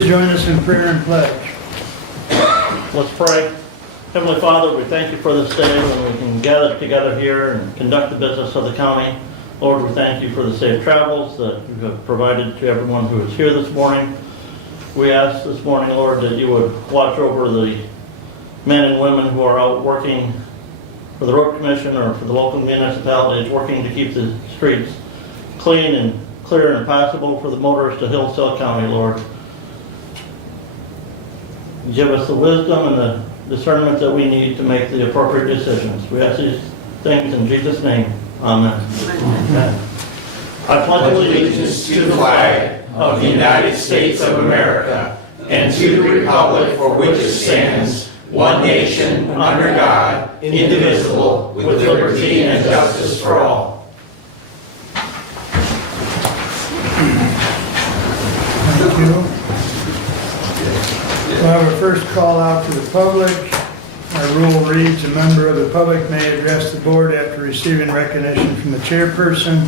Join us in prayer and pledge. Let's pray. Heavenly Father, we thank you for this day when we can gather together here and conduct the business of the county. Lord, we thank you for the safe travels that you have provided to everyone who is here this morning. We ask this morning, Lord, that you would watch over the men and women who are out working for the road commission or for the local municipalities, working to keep the streets clean and clear and passable for the motorists of Hillsdale County, Lord. Give us the wisdom and the discernment that we need to make the appropriate decisions. We ask these things in Jesus' name. Amen. Amen. I pledge allegiance to the flag of the United States of America and to the republic for which it stands, one nation, under God, indivisible, with liberty and justice for all. Thank you. We'll have a first call out to the public. Our rule reads, a member of the public may address the board after receiving recognition from the chairperson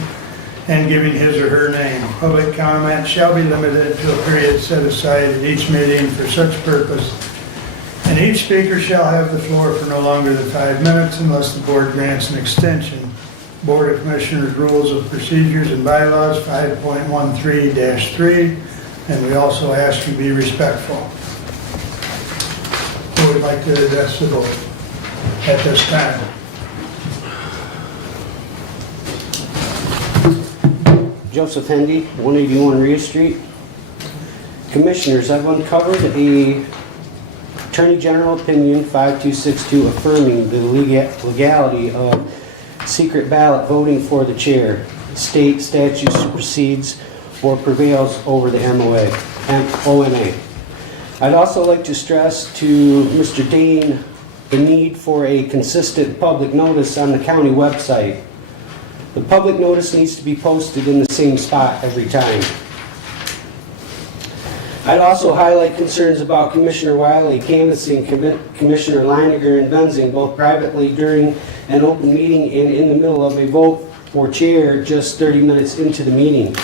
and giving his or her name. Public comment shall be limited to a period set aside at each meeting for such purpose, and each speaker shall have the floor for no longer than 5 minutes unless the board grants an extension. Board of Commissioners Rules of Procedures and Bylaws 5.13-3, and we also ask you be respectful. Who would like to address the board at this time? Joseph Hendy, 181 Rhea Street. Commissioners, I've uncovered a Attorney General Opinion 5262 affirming the legality of secret ballot voting for the chair. State statute supersedes or prevails over the OMA. I'd also like to stress to Mr. Dane the need for a consistent public notice on the county website. The public notice needs to be posted in the same spot every time. I'd also highlight concerns about Commissioner Wiley canvassing Commissioner Leininger and Benzing both privately during an open meeting and in the middle of a vote for chair just 30 minutes into the meeting.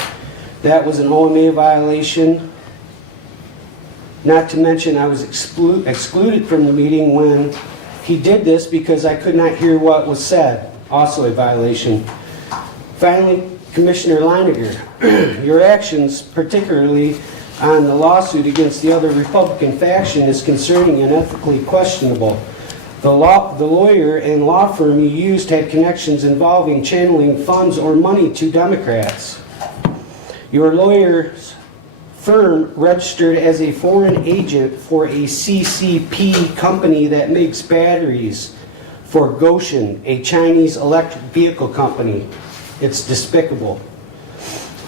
That was an OMA violation. Not to mention I was excluded from the meeting when he did this because I could not hear what was said. Also a violation. Finally, Commissioner Leininger, your actions, particularly on the lawsuit against the other Republican faction, is concerning and ethically questionable. The lawyer and law firm you used had connections involving channeling funds or money to Democrats. Your lawyer's firm registered as a foreign agent for a CCP company that makes batteries for Goshen, a Chinese electric vehicle company. It's despicable.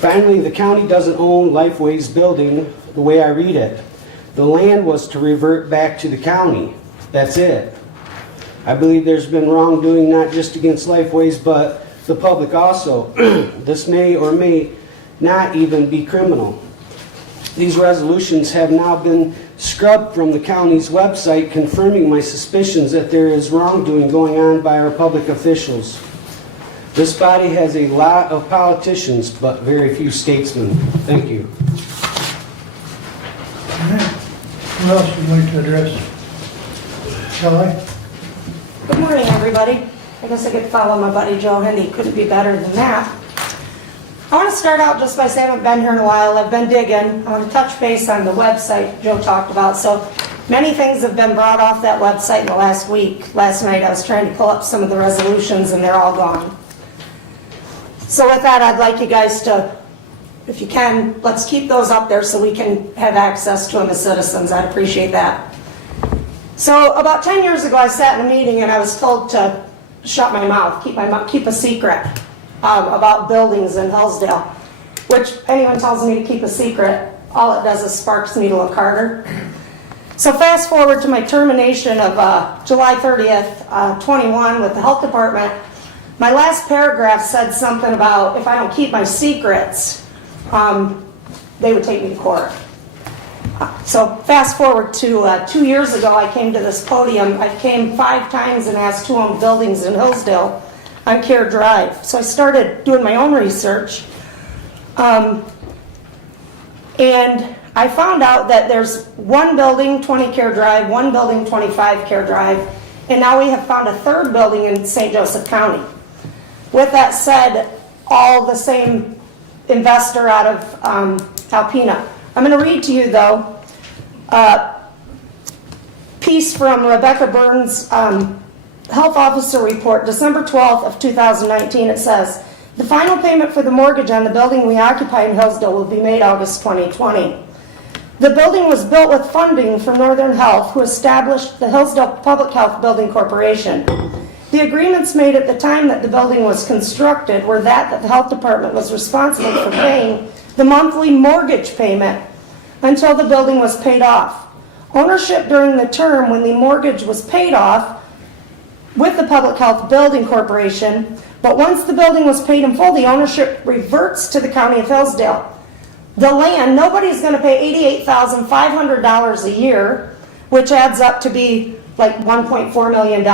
Finally, the county doesn't own Lifeway's building the way I read it. The land was to revert back to the county. That's it. I believe there's been wrongdoing not just against Lifeways, but the public also. This may or may not even be criminal. These resolutions have now been scrubbed from the county's website, confirming my suspicions that there is wrongdoing going on by our public officials. This body has a lot of politicians, but very few statesmen. Thank you. All right. Who else would like to address? Shelley? Good morning, everybody. I guess I could follow my buddy Joe Hendy. Couldn't be better than that. I want to start out just by saying I've been here in a while. I've been digging. I want to touch base on the website Joe talked about. So many things have been brought off that website in the last week. Last night I was trying to pull up some of the resolutions and they're all gone. So with that, I'd like you guys to, if you can, let's keep those up there so we can have access to them as citizens. I'd appreciate that. So about 10 years ago, I sat in a meeting and I was told to shut my mouth, keep a secret about buildings in Hillsdale, which anyone tells me to keep a secret, all it does is sparks me to look harder. So fast forward to my termination of July 30th, 21 with the health department. My last paragraph said something about if I don't keep my secrets, they would take me to court. So fast forward to 2 years ago, I came to this podium. I came 5 times and asked who owned buildings in Hillsdale on Care Drive. So I started doing my own research. And I found out that there's one building, 20 Care Drive, one building, 25 Care Drive, and now we have found a third building in St. Joseph County. With that said, all the same investor out of Alpena. I'm going to read to you, though, a piece from Rebecca Burns' Health Officer Report, December 12th of 2019. It says, the final payment for the mortgage on the building we occupy in Hillsdale will be made August 2020. The building was built with funding from Northern Health, who established the Hillsdale Public Health Building Corporation. The agreements made at the time that the building was constructed were that the health department was responsible for paying the monthly mortgage payment until the building was paid off. Ownership during the term when the mortgage was paid off with the Public Health Building Corporation, but once the building was paid in full, the ownership reverts to the County of Hillsdale. The land, nobody's going to pay $88,500 a year, which adds up to be like $1.4 million,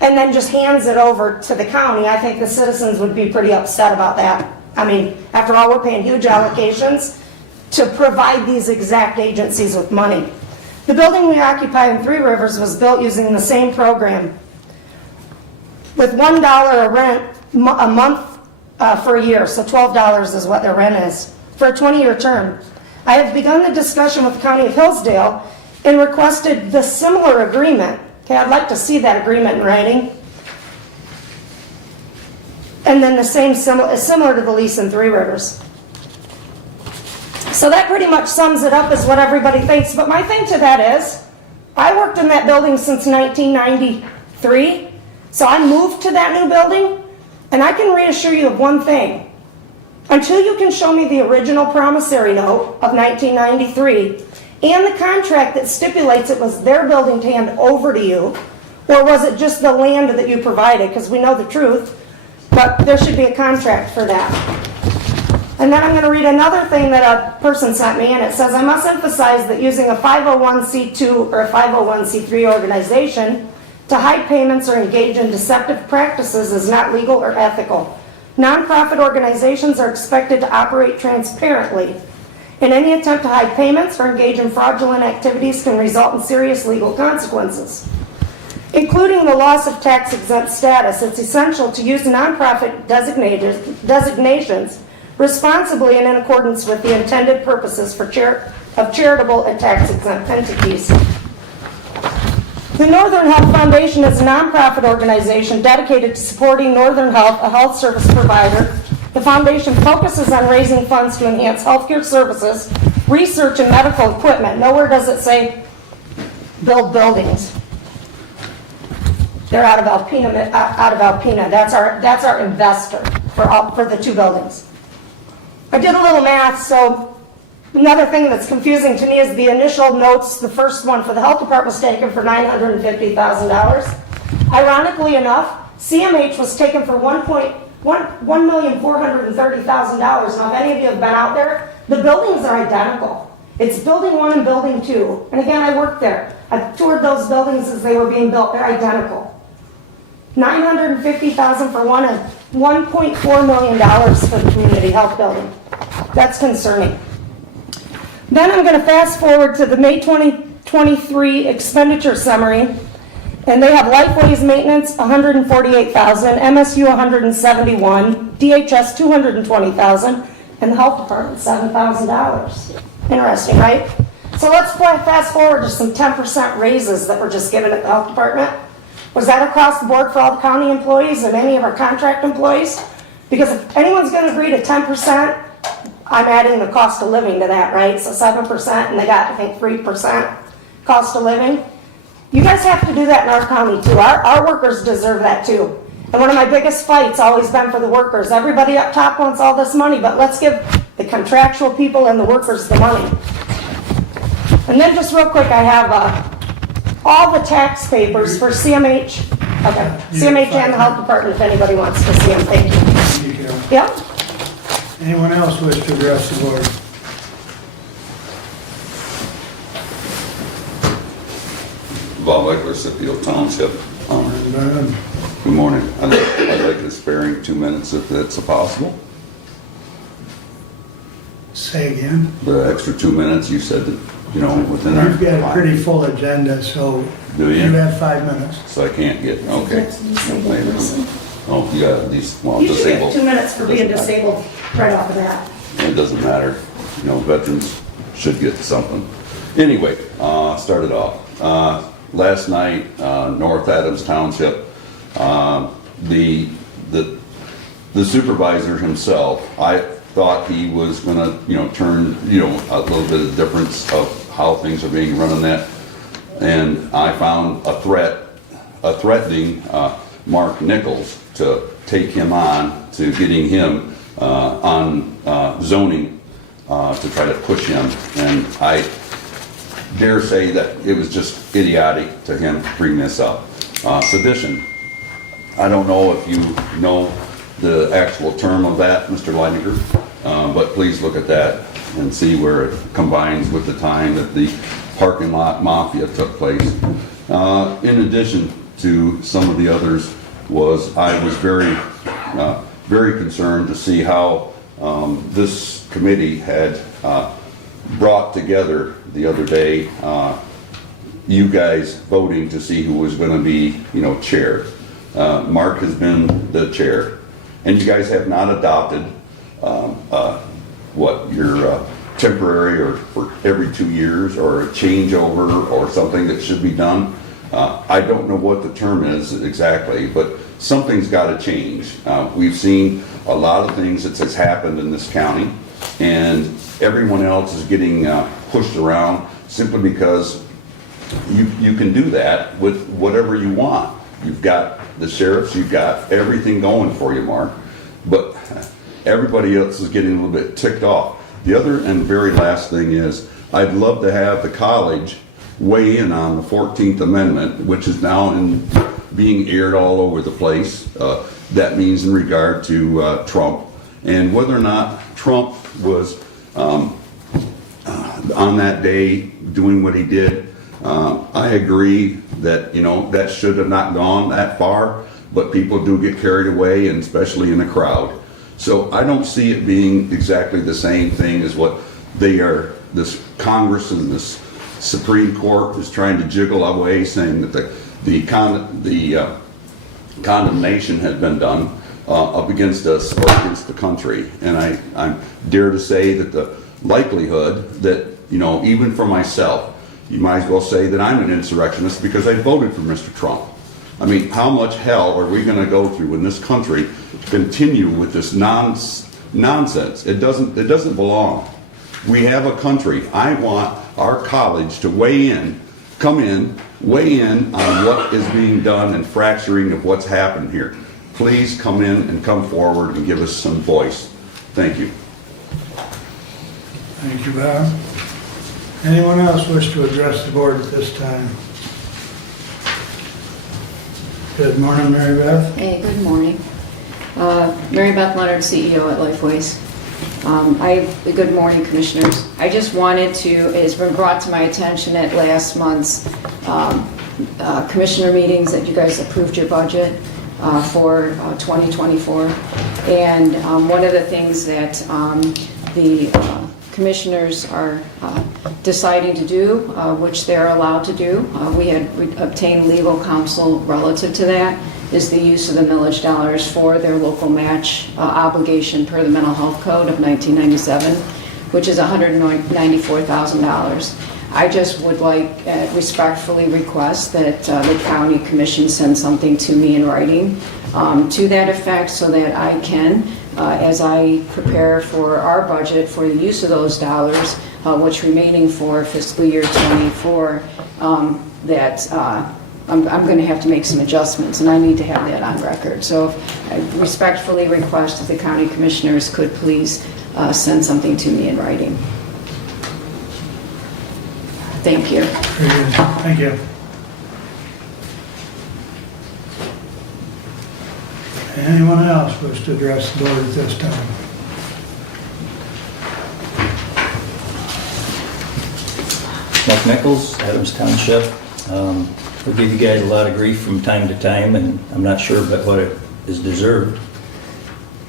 and then just hands it over to the county. I think the citizens would be pretty upset about that. I mean, after all, we're paying huge allocations to provide these exact agencies with money. The building we occupy in Three Rivers was built using the same program, with $1 a rent a month for a year, so $12 is what their rent is, for a 20-year term. I have begun the discussion with the County of Hillsdale and requested the similar agreement. Okay, I'd like to see that agreement in writing. And then the same similar to the lease in Three Rivers. So that pretty much sums it up as what everybody thinks. But my thing to that is, I worked in that building since 1993. So I moved to that new building, and I can reassure you of one thing. Until you can show me the original promissory note of 1993 and the contract that stipulates it was their building to hand over to you, or was it just the land that you provided, because we know the truth, but there should be a contract for that. And then I'm going to read another thing that a person sent me, and it says, I must emphasize that using a 501c2 or a 501c3 organization to hide payments or engage in deceptive practices is not legal or ethical. Nonprofit organizations are expected to operate transparently, and any attempt to hide payments or engage in fraudulent activities can result in serious legal consequences, including the loss of tax-exempt status. It's essential to use nonprofit designations responsibly and in accordance with the intended purposes of charitable and tax-exempt entities. The Northern Health Foundation is a nonprofit organization dedicated to supporting Northern Health, a health service provider. The foundation focuses on raising funds to enhance healthcare services, research, and medical equipment. Nowhere does it say build buildings. They're out of Alpena. That's our investor for the two buildings. I did a little math, so another thing that's confusing to me is the initial notes. The first one for the health department was taken for $950,000. Ironically enough, CMH was taken for $1,430,000. Now, if any of you have been out there, the buildings are identical. It's building 1 and building 2. And again, I worked there. I toured those buildings as they were being built. They're identical. $950,000 for one and $1.4 million for the community health building. That's concerning. Then I'm going to fast forward to the May 2023 expenditure summary, and they have Lifeways maintenance $148,000, MSU $171,000, DHS $220,000, and the health department $7,000. Interesting, right? So let's fast forward to some 10% raises that were just given at the health department. Was that across the board for all the county employees and any of our contract employees? Because if anyone's going to agree to 10%, I'm adding the cost of living to that, right? So 7%, and they got, I think, 3% cost of living. You guys have to do that in our county, too. Our workers deserve that, too. And one of my biggest fights always been for the workers. Everybody up top wants all this money, but let's give the contractual people and the workers the money. And then just real quick, I have all the tax papers for CMH. Okay, CMH and the health department, if anybody wants to see them. Thank you. Thank you, Carol. Yep. Anyone else wish to address the board? Bob Eckler, Scipio Township. And, Good morning. I'd like to sparing 2 minutes if that's possible. Say again? The extra 2 minutes, you said that, within our. You've got a pretty full agenda, so Do you you? have 5 minutes. So I can't get, okay. That's disabled person. Oh, you got these, well, You should get disabled. 2 minutes for being disabled right off the bat. It doesn't matter. Veterans should get something. Anyway, started off. Last night, North Adams Township, the supervisor himself, I thought he was gonna, turn, a little bit of difference of how things are being run in that. And I found a threatening Mark Nichols to take him on, to getting him on zoning to try to push him. And I dare say that it was just idiotic to him to bring this up. Sedition. I don't know if you know the actual term of that, Mr. Leininger, but please look at that and see where it combines with the time that the parking lot mafia took place. In addition to some of the others, I was very, very concerned to see how this committee had brought together the other day, you guys voting to see who was going to be, chair. Mark has been the chair, and you guys have not adopted your temporary or for every 2 years or a changeover or something that should be done. I don't know what the term is exactly, but something's got to change. We've seen a lot of things that has happened in this county, and everyone else is getting pushed around simply because you can do that with whatever you want. You've got the sheriffs, you've got everything going for you, Mark, but everybody else is getting a little bit ticked off. The other and very last thing is, I'd love to have the college weigh in on the 14th Amendment, which is now being aired all over the place. That means in regard to Trump, and whether or not Trump was on that day doing what he did. I agree that, that should have not gone that far, but people do get carried away, and especially in a crowd. So I don't see it being exactly the same thing as what this Congress and this Supreme Court is trying to jiggle away, saying that the condemnation had been done up against us or against the country. And I dare to say that the likelihood that, even for myself, you might as well say that I'm an insurrectionist because I voted for Mr. Trump. I mean, how much hell are we going to go through in this country to continue with this nonsense? It doesn't belong. We have a country. I want our college to weigh in on what is being done and fracturing of what's happened here. Please come in and come forward and give us some voice. Thank you. Thank you, Bob. Anyone else wish to address the board at this time? Good morning, Mary Beth. Hey, good morning. Mary Beth Leonard, CEO at Lifeways. Good morning, Commissioners. I just wanted to, it's been brought to my attention at last month's Commissioner meetings that you guys approved your budget for 2024. And one of the things that the Commissioners are deciding to do, which they're allowed to do, we had obtained legal counsel relative to that, is the use of the millage dollars for their local match obligation per the Mental Health Code of 1997, which is $194,000. I just would like respectfully request that the County Commission send something to me in writing to that effect so that I can, as I prepare for our budget for the use of those dollars, which remaining for fiscal year 24, that I'm going to have to make some adjustments, and I need to have that on record. So I respectfully request that the County Commissioners could please send something to me in writing. Thank you. Very good. Thank you. Anyone else wish to address the board at this time? Mark Nichols, Adams Township. We'll give you guys a lot of grief from time to time, and I'm not sure about what it is deserved.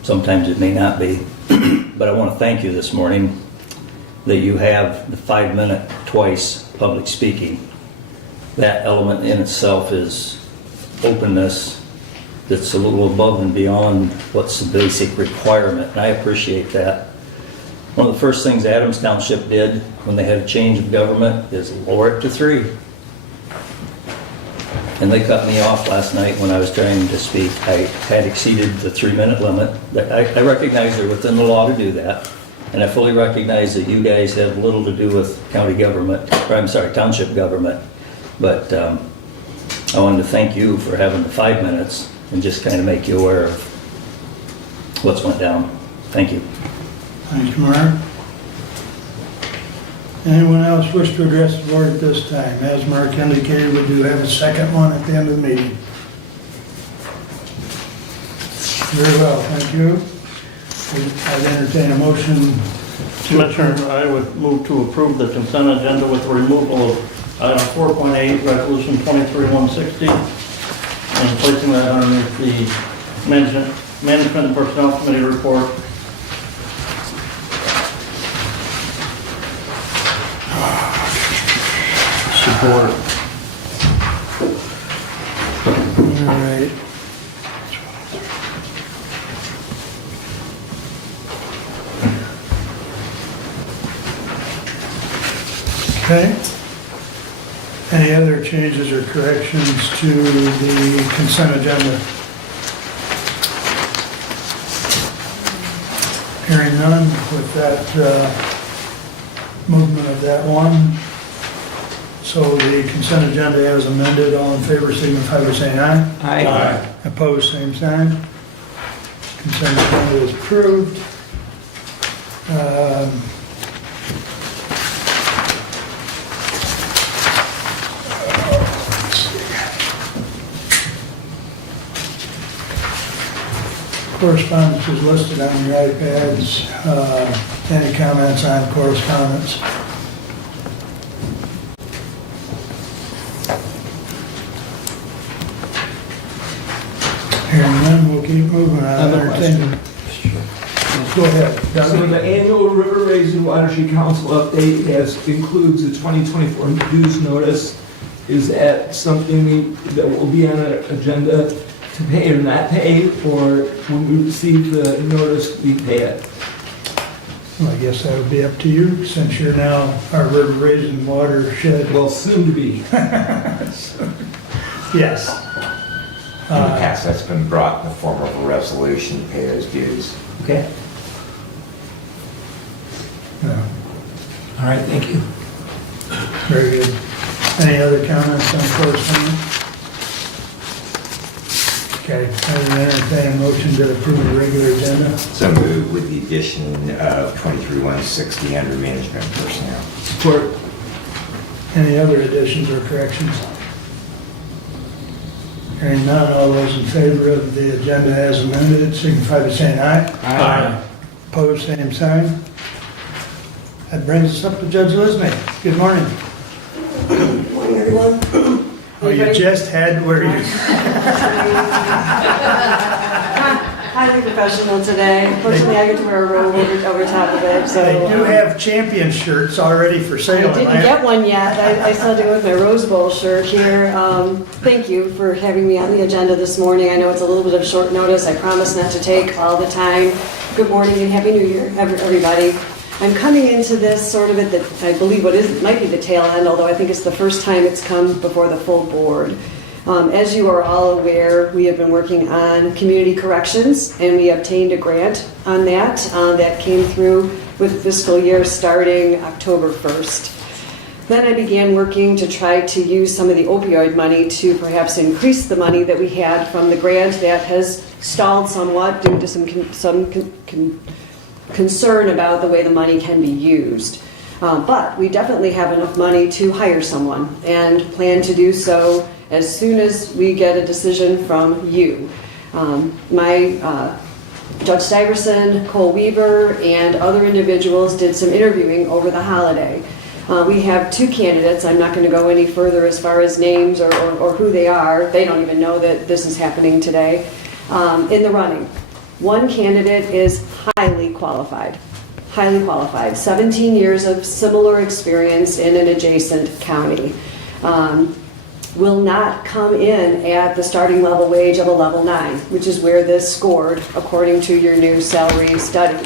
Sometimes it may not be. But I want to thank you this morning that you have the 5-minute twice public speaking. That element in itself is openness that's a little above and beyond what's the basic requirement, and I appreciate that. One of the first things Adams Township did when they had a change of government is lower it to 3. And they cut me off last night when I was trying to speak. I had exceeded the 3-minute limit. I recognize they're within the law to do that, and I fully recognize that you guys have little to do with county government, or I'm sorry, township government. But I wanted to thank you for having the 5 minutes and just kind of make you aware of what's went down. Thank you. Thank you, Mark. Anyone else wish to address the board at this time? As Mark indicated, we do have a second one at the end of the meeting. Very well, thank you. I'd entertain a motion. Commissioner, I would move to approve the consent agenda with the removal of item 4.8, resolution 23-160, and placing that underneath the management and personnel committee report. Support. All right. Okay. Any other changes or corrections to the consent agenda? Hearing none, with that movement of that one. So the consent agenda as amended, all in favor signify by saying aye. Aye. Opposed, same sign. Consent agenda is approved. Let's see. Correspondence is listed on your iPads. Any comments on correspondence? Hearing none, we'll keep moving. I'll entertain. Go ahead. So the annual River Raisin Watershed Council update includes the 2024 dues notice. Is that something that will be on our agenda to pay or not pay, or when we receive the notice, we pay it? Well, I guess that would be up to you, since you're now our river raising watershed. Well, soon to be. Yes. In the past, that's been brought in the form of a resolution to pay those dues. Okay. Yeah, All right, thank you. very good. Any other comments on correspondence? Okay, I would entertain a motion to approve the regular agenda. So move with the addition of 23-160 under management and personnel. Support. Any other additions or corrections? Hearing none, all those in favor of the agenda as amended, signify by saying aye. Aye. Opposed, same sign. That brings us up to Judge Lisney. Good morning. Good morning, everyone. Oh, you just had where you... Highly professional today. Unfortunately, I get to wear a robe over top of it, so. They do have champion shirts already for I sale. didn't get one yet. I still have to go with my Rose Bowl shirt here. Thank you for having me on the agenda this morning. I know it's a little bit of short notice. I promise not to take all the time. Good morning and Happy New Year, everybody. I'm coming into this sort of at the, I believe might be the tail end, although I think it's the first time it's come before the full board. As you are all aware, we have been working on community corrections, and we obtained a grant on that. That came through with fiscal year starting October 1st. Then I began working to try to use some of the opioid money to perhaps increase the money that we had from the grant that has stalled somewhat due to some concern about the way the money can be used. But we definitely have enough money to hire someone and plan to do so as soon as we get a decision from you. Judge Stiverson, Cole Weaver, and other individuals did some interviewing over the holiday. We have 2 candidates. I'm not going to go any further as far as names or who they are. They don't even know that this is happening today. In the running. One candidate is highly qualified. highly qualified, 17 years of similar experience in an adjacent county. Will not come in at the starting level wage of a level 9, which is where this scored according to your new salary study.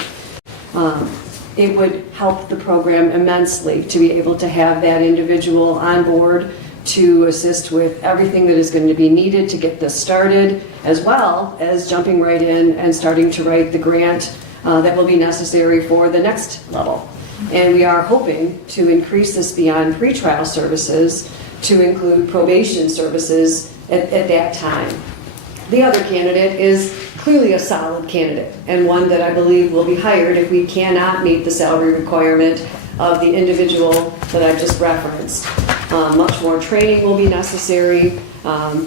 It would help the program immensely to be able to have that individual on board to assist with everything that is going to be needed to get this started, as well as jumping right in and starting to write the grant that will be necessary for the next level. And we are hoping to increase this beyond pretrial services to include probation services at that time. The other candidate is clearly a solid candidate, and one that I believe will be hired if we cannot meet the salary requirement of the individual that I've just referenced. Much more training will be necessary.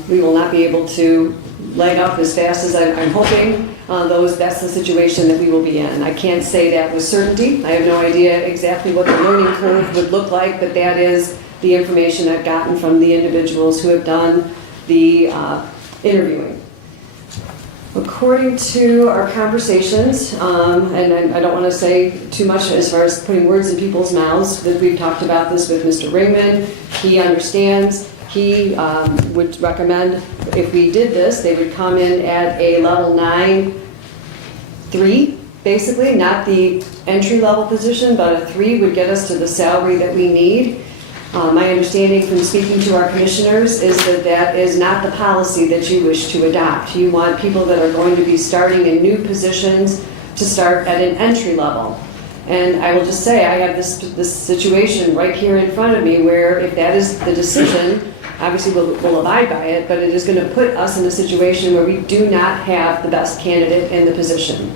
We will not be able to light up as fast as I'm hoping. That's the situation that we will be in. I can't say that with certainty. I have no idea exactly what the learning curve would look like, but that is the information I've gotten from the individuals who have done the interviewing. According to our conversations, and I don't want to say too much as far as putting words in people's mouths, that we've talked about this with Mr. Ringman. He understands. He would recommend if we did this, they would come in at a level 9-3, basically, not the entry-level position, but a 3 would get us to the salary that we need. My understanding from speaking to our commissioners is that that is not the policy that you wish to adopt. You want people that are going to be starting in new positions to start at an entry level. And I will just say, I have this situation right here in front of me where if that is the decision, obviously we'll abide by it, but it is going to put us in a situation where we do not have the best candidate in the position.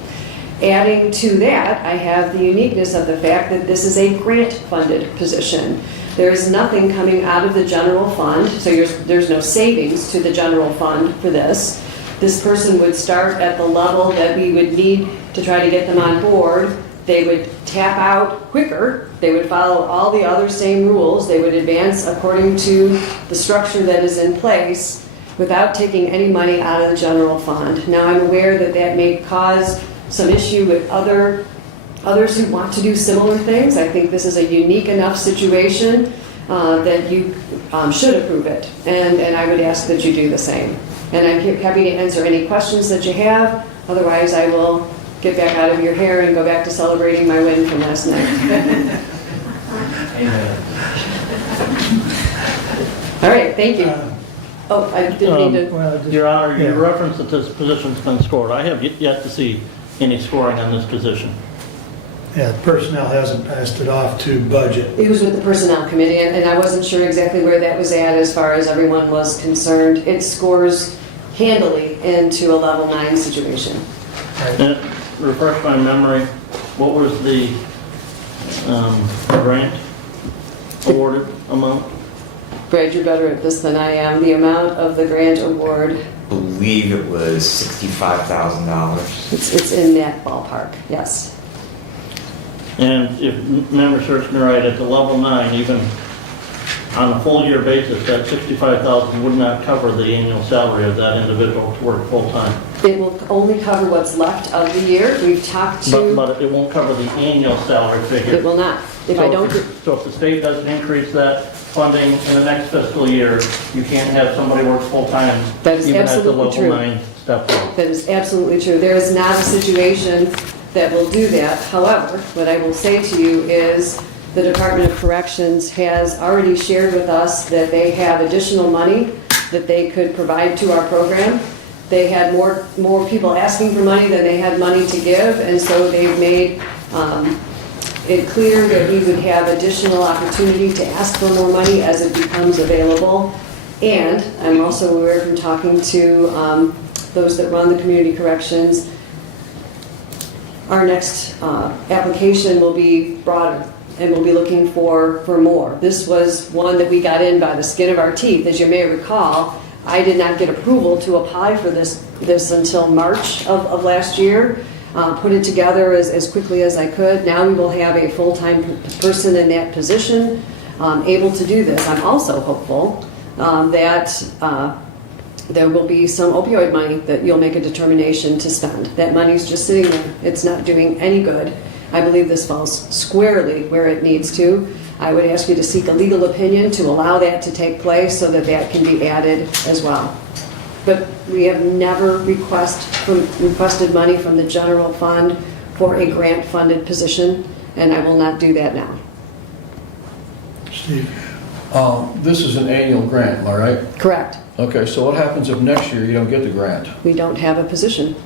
Adding to that, I have the uniqueness of the fact that this is a grant-funded position. There is nothing coming out of the general fund, so there's no savings to the general fund for this. This person would start at the level that we would need to try to get them on board. They would tap out quicker. They would follow all the other same rules. They would advance according to the structure that is in place without taking any money out of the general fund. Now, I'm aware that that may cause some issue with others who want to do similar things. I think this is a unique enough situation that you should approve it, and I would ask that you do the same. And I'm happy to answer any questions that you have. Otherwise, I will get back out of your hair and go back to celebrating my win from last night. All right, thank you. I didn't mean to... Your Honor, Yeah. you referenced that this position's been scored. I have yet to see any scoring on this position. Yeah, personnel hasn't passed it off to budget. It was with the Personnel Committee, and I wasn't sure exactly where that was at as far as everyone was concerned. It scores handily into a level 9 situation. And refresh my memory, what was the grant awarded amount? Brad, you're better at this than I am. The amount of the grant award, I believe it was $65,000. it's in that ballpark, yes. And if memory serves me right, at the level 9, even on a full year basis, that $65,000 would not cover the annual salary of that individual to work full time. It will only cover what's left of the year. We've talked to... But it won't cover the annual salary figure. It will not. If I don't... So if the state doesn't increase that funding in the next fiscal year, you can't have somebody work full time That is even at the absolutely level true. 9 step level. That is absolutely true. There is not a situation that will do that. However, what I will say to you is the Department of Corrections has already shared with us that they have additional money that they could provide to our program. They had more people asking for money than they had money to give, and so they've made it clear that we would have additional opportunity to ask for more money as it becomes available. And I'm also aware from talking to those that run the community corrections, our next application will be broader, and we'll be looking for more. This was one that we got in by the skin of our teeth. As you may recall, I did not get approval to apply for this until March of last year. Put it together as quickly as I could. Now we will have a full-time person in that position able to do this. I'm also hopeful that there will be some opioid money that you'll make a determination to spend. That money's just sitting there. It's not doing any good. I believe this falls squarely where it needs to. I would ask you to seek a legal opinion to allow that to take place so that that can be added as well. But we have never requested money from the general fund for a grant-funded position, and I will not do that now. Steve? This is an annual grant, am I right? Correct. Okay, so what happens if next year you don't get the grant? We don't have a position.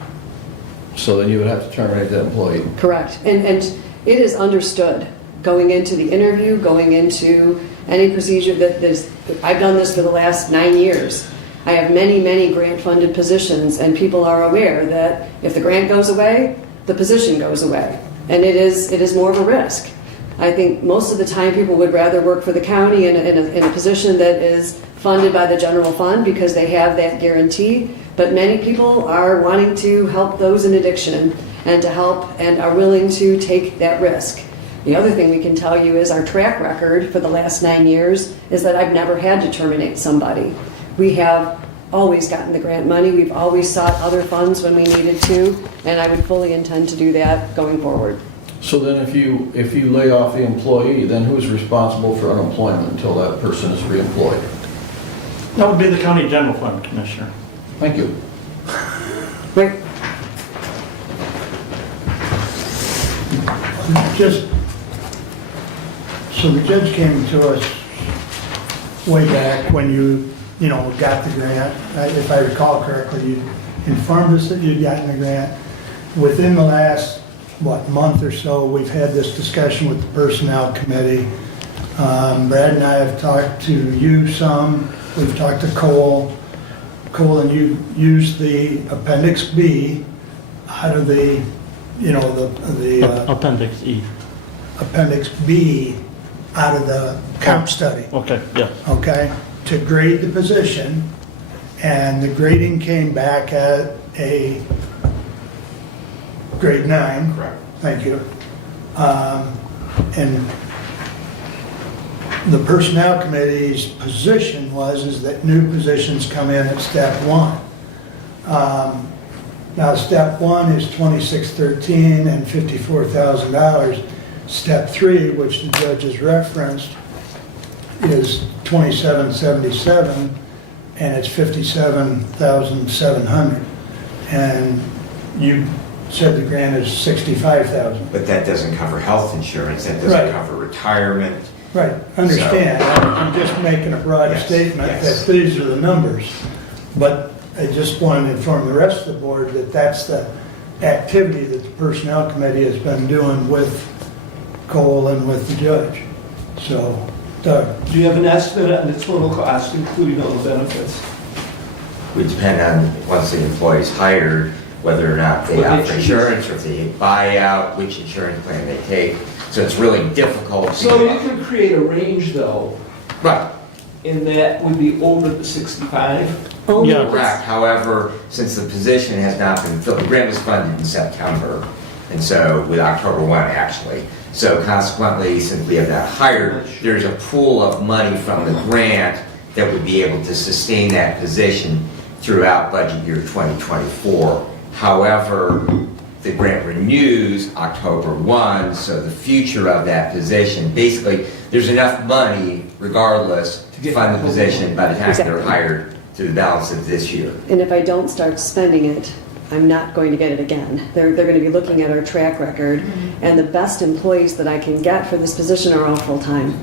So then you would have to terminate that employee. Correct. And it is understood going into the interview, going into any procedure that there's, I've done this for the last 9 years. I have many, many grant-funded positions, and people are aware that if the grant goes away, the position goes away. And it is more of a risk. I think most of the time people would rather work for the county in a position that is funded by the general fund because they have that guarantee. But many people are wanting to help those in addiction and to help and are willing to take that risk. The other thing we can tell you is our track record for the last 9 years is that I've never had to terminate somebody. We have always gotten the grant money. We've always sought other funds when we needed to, and I would fully intend to do that going forward. So then if you lay off the employee, then who's responsible for unemployment until that person is reemployed? That would be the county general fund, Commissioner. Thank you. Right. Just, so the judge came to us way back when you got the grant. If I recall correctly, you informed us that you'd gotten the grant. Within the last, month or so, we've had this discussion with the Personnel Committee. Brad and I have talked to you some. We've talked to Cole. Cole, and you used the Appendix B out of the Appendix E. Appendix B out of the comp study, Okay, yeah. okay, to grade the position, and the grading came back at a grade 9. Correct. Thank you. And the Personnel Committee's position is that new positions come in at step 1. Now, step 1 is 2613 and $54,000. Step 3, which the judge has referenced, is 2777, and it's 57,700. And you said the grant is 65,000. But that doesn't cover health insurance, that doesn't Right. cover retirement. Right, understand. I'm just making a broad Yes, statement yes. that these are the numbers. But I just want to inform the rest of the board that that's the activity that the Personnel Committee has been doing with Cole and with the judge. So, Doug? Do you have an estimate on the total cost, including all the benefits? Would depend on, once the employee's hired, whether or not they What they opt for choose. insurance, or if they buy out, which insurance plan they take. So it's really difficult to... So you can create a range, though, Right, and that would be over the 65? Only Yeah. if correct. However, since the position has not been filled, the grant was funded in September, and so, with October 1, actually. So consequently, since we have not hired, there's a pool of money from the grant that would be able to sustain that position throughout budget year 2024. However, the grant renews October 1, so the future of that position, basically, there's enough money regardless to fund the position by the time they're Exactly. hired to the balance of this year. And if I don't start spending it, I'm not going to get it again. They're going to be looking at our track record, and the best employees that I can get for this position are all full-time.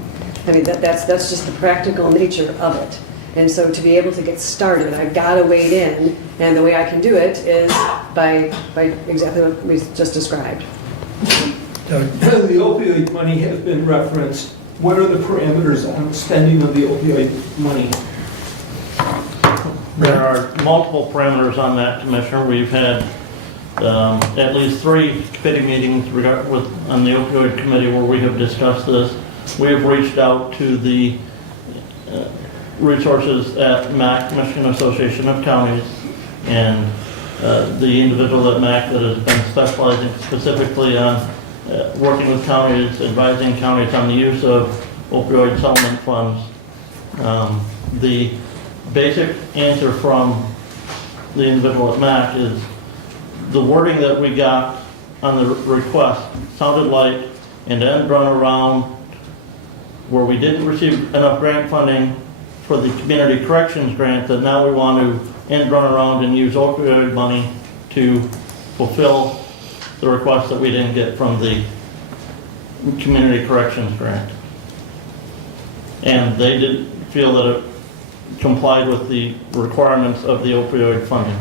I mean, that's just the practical nature of it. And so to be able to get started, I've got to wade in, and the way I can do it is by exactly what we just described. Doug? The opioid money has been referenced. What are the parameters on spending of the opioid money? There are multiple parameters on that, Commissioner. We've had at least 3 committee meetings on the opioid committee where we have discussed this. We have reached out to the resources at MAC, Michigan Association of Counties, and the individual at MAC that has been specializing specifically on working with counties, advising counties on the use of opioid settlement funds. The basic answer from the individual at MAC is the wording that we got on the request sounded like an end run around where we didn't receive enough grant funding for the community corrections grant, that now we want to end run around and use opioid money to fulfill the request that we didn't get from the community corrections grant. And they did feel that it complied with the requirements of the opioid funding.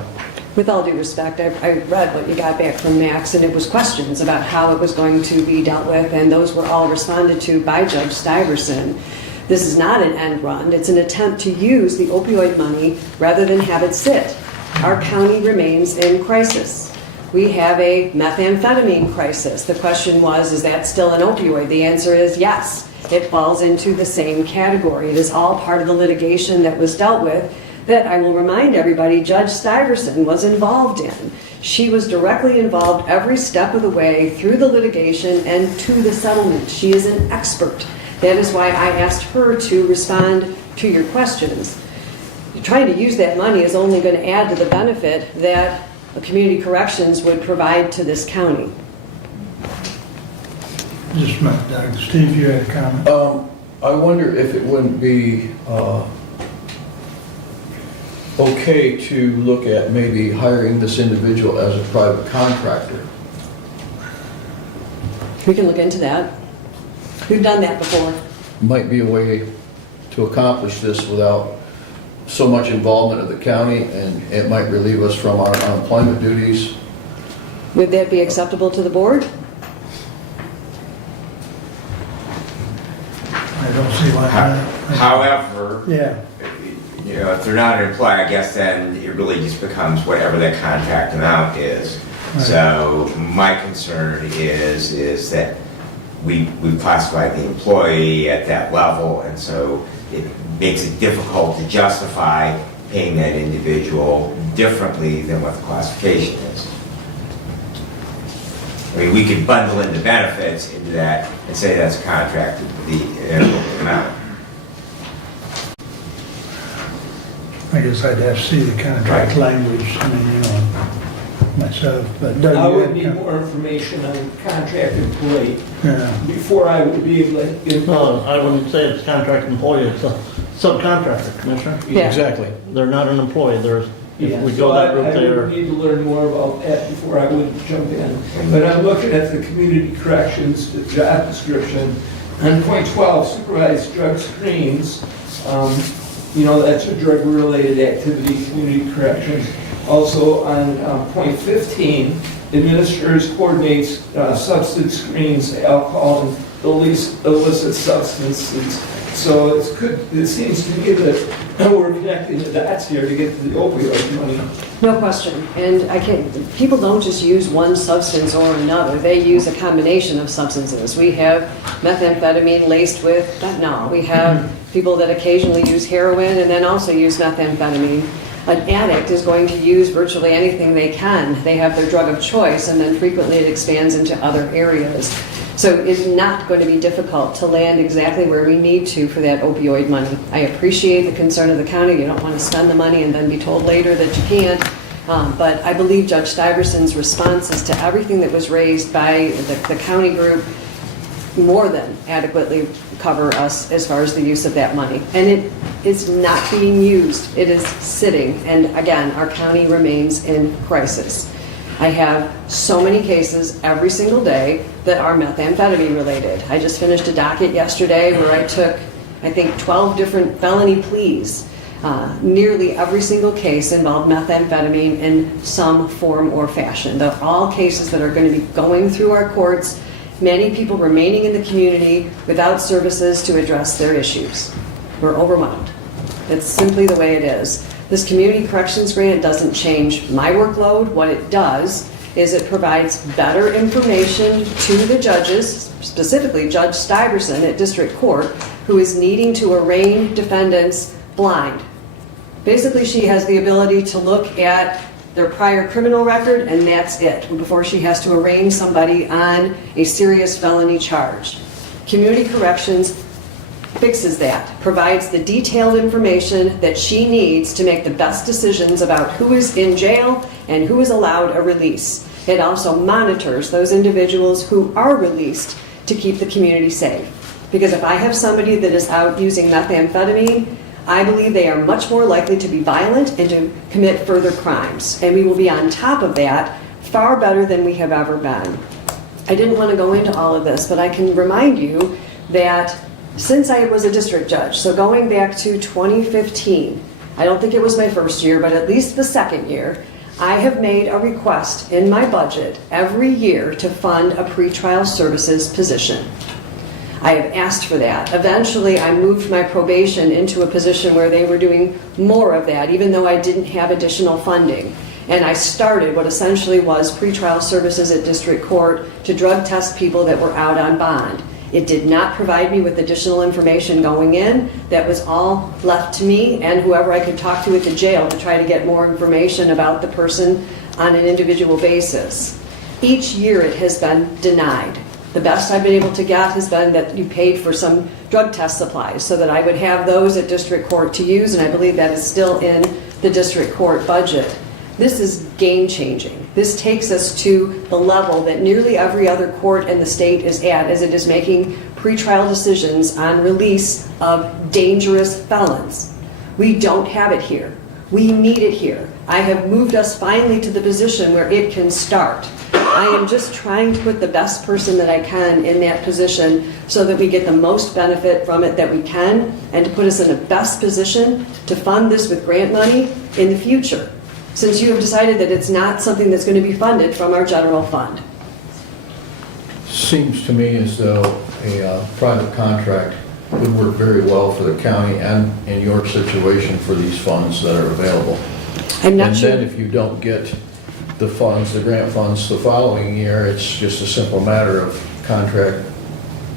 With all due respect, I read what you got back from Max, and it was questions about how it was going to be dealt with, and those were all responded to by Judge Stuyvesant. This is not an end run. It's an attempt to use the opioid money rather than have it sit. Our county remains in crisis. We have a methamphetamine crisis. The question was, is that still an opioid? The answer is yes. It falls into the same category. It is all part of the litigation that was dealt with, that I will remind everybody Judge Stuyvesant was involved in. She was directly involved every step of the way through the litigation and to the settlement. She is an expert. That is why I asked her to respond to your questions. Trying to use that money is only going to add to the benefit that community corrections would provide to this county. Just a minute, Doug. Steve, you had a comment? I wonder if it wouldn't be okay to look at maybe hiring this individual as a private contractor. We can look into that. We've done that before. Might be a way to accomplish this without so much involvement of the county, and it might relieve us from our employment duties. Would that be acceptable to the board? I don't see why not. However, Yeah, you know, if they're not an employee, I guess then it really just becomes whatever that contract amount is. Right. So my concern is that we classify the employee at that level, and so it makes it difficult to justify paying that individual differently than what the classification is. I mean, we could bundle in the benefits into that and say that's a contract, the amount. I guess I'd have to see the contract language, I mean, you know, myself, but Doug, I you would had need more information on contract employee Yeah, before I would be able to. No, I wouldn't say it's contract employee, it's a subcontractor, Commissioner. Yeah. Exactly. They're not an employee, they're, Yeah, if we so go that route, I they're. would need to learn more about that before I would jump in. But I'm looking at the community corrections, the job description. On point 12, supervised drug screens, you know, that's a drug-related activity, community corrections. Also on point 15, administers, coordinates substance screens, alcohol, and illicit substances. So it seems to me that we're connecting the dots here to get to the opioid money. No question. And people don't just use one substance or another. They use a combination of substances. We have methamphetamine laced with fentanyl. We have people that occasionally use heroin and then also use methamphetamine. An addict is going to use virtually anything they can. They have their drug of choice, and then frequently it expands into other areas. So it's not going to be difficult to land exactly where we need to for that opioid money. I appreciate the concern of the county. You don't want to spend the money and then be told later that you can't. But I believe Judge Stuyvesant's responses to everything that was raised by the county group more than adequately cover us as far as the use of that money. And it is not being used. It is sitting. And again, our county remains in crisis. I have so many cases every single day that are methamphetamine related. I just finished a docket yesterday where I took, I think, 12 different felony pleas. Nearly every single case involved methamphetamine in some form or fashion. They're all cases that are going to be going through our courts, many people remaining in the community without services to address their issues. We're overwhelmed. It's simply the way it is. This community corrections grant doesn't change my workload. What it does is it provides better information to the judges, specifically Judge Stuyvesant at District Court, who is needing to arraign defendants blind. Basically, she has the ability to look at their prior criminal record, and that's it, before she has to arraign somebody on a serious felony charge. Community corrections fixes that, provides the detailed information that she needs to make the best decisions about who is in jail and who is allowed a release. It also monitors those individuals who are released to keep the community safe. Because if I have somebody that is out using methamphetamine, I believe they are much more likely to be violent and to commit further crimes. And we will be on top of that far better than we have ever been. I didn't want to go into all of this, but I can remind you that since I was a district judge, so going back to 2015, I don't think it was my first year, but at least the second year, I have made a request in my budget every year to fund a pretrial services position. I have asked for that. Eventually, I moved my probation into a position where they were doing more of that, even though I didn't have additional funding. And I started what essentially was pretrial services at district court to drug test people that were out on bond. It did not provide me with additional information going in. That was all left to me and whoever I could talk to at the jail to try to get more information about the person on an individual basis. Each year it has been denied. The best I've been able to get has been that you paid for some drug test supplies so that I would have those at district court to use, and I believe that is still in the district court budget. This is game changing. This takes us to the level that nearly every other court in the state is at, as it is making pretrial decisions on release of dangerous felons. We don't have it here. We need it here. I have moved us finally to the position where it can start. I am just trying to put the best person that I can in that position so that we get the most benefit from it that we can, and to put us in the best position to fund this with grant money in the future, since you have decided that it's not something that's going to be funded from our general fund. Seems to me as though a private contract would work very well for the county and in your situation for these funds that are available. I'm not And sure. then if you don't get the funds, the grant funds the following year, it's just a simple matter of contract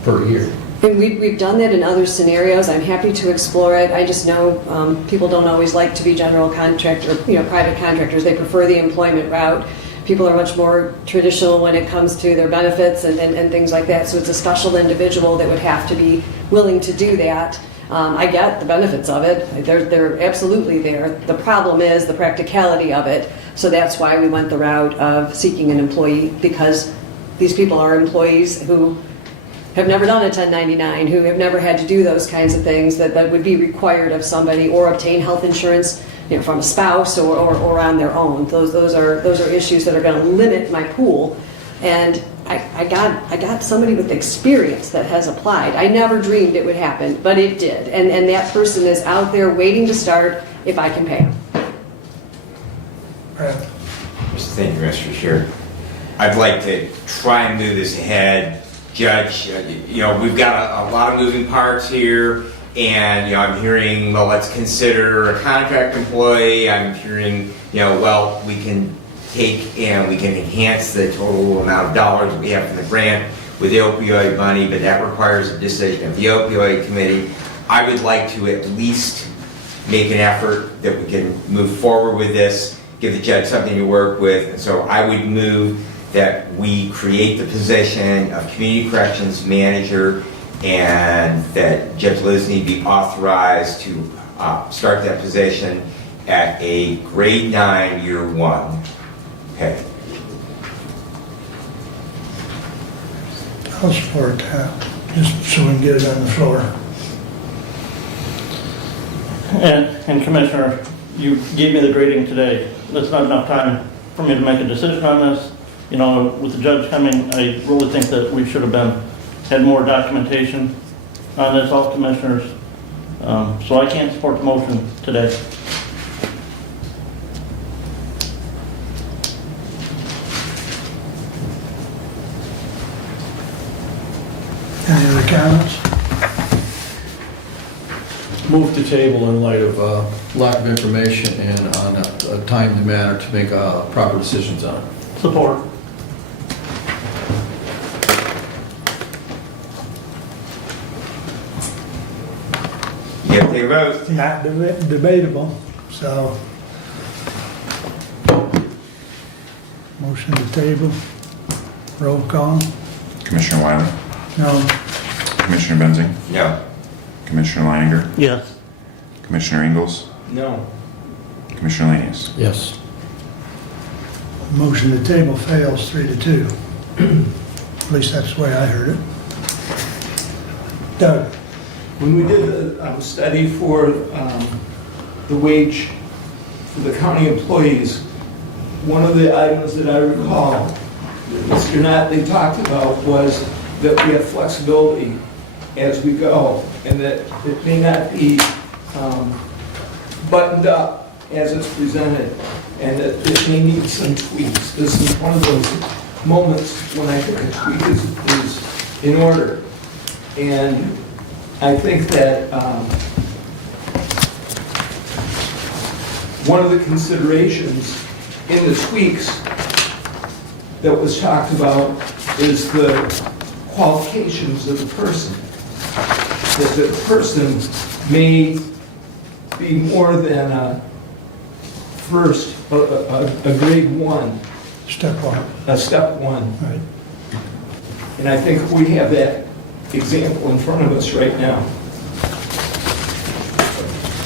per year. And we've done that in other scenarios. I'm happy to explore it. I just know people don't always like to be general contractor, private contractors. They prefer the employment route. People are much more traditional when it comes to their benefits and things like that. So it's a special individual that would have to be willing to do that. I get the benefits of it. They're absolutely there. The problem is the practicality of it. So that's why we went the route of seeking an employee, because these people are employees who have never done a 1099, who have never had to do those kinds of things that would be required of somebody, or obtain health insurance from a spouse or on their own. Those are issues that are going to limit my pool. And I got somebody with experience that has applied. I never dreamed it would happen, but it did. And that person is out there waiting to start if I can pay them. Brad? Thank you, Mr. Chair. I'd like to try and move this ahead. Judge, we've got a lot of moving parts here, and I'm hearing, well, let's consider a contract employee. I'm hearing, well, we can take and we can enhance the total amount of dollars we have from the grant with the opioid money, but that requires a decision of the opioid committee. I would like to at least make an effort that we can move forward with this, give the judge something to work with, and so I would move that we create the position of community corrections manager, and that Judge Lisney be authorized to start that position at a grade 9, year 1. Okay. I'll support that, just so we can get it on the floor. And Commissioner, you gave me the grading today. That's not enough time for me to make a decision on this. With the judge coming, I really think that we should have had more documentation on this, all commissioners. So I can't support the motion today. Any other comments? Move to table in light of lack of information and on a timely manner to make proper decisions on it. Support. You have to take a vote. Not debatable, so. Motion to table. Roll call. Commissioner Wiley, No. Commissioner Benzing, No. Commissioner Leininger, Yes. Commissioner Ingalls, No. Commissioner Lanius. Yes. Motion to table fails 3-2. At least that's the way I heard it. Doug? When we did the study for the wage for the county employees, one of the items that I recall that Mr. Notley talked about was that we have flexibility as we go, and that it may not be buttoned up as it's presented, and that it may need some tweaks. This is one of those moments when I think a tweak is in order. And I think that one of the considerations in the tweaks that was talked about is the qualifications of the person. That the person may be more than a grade 1. Step 1. A step 1. Right. And I think we have that example in front of us right now.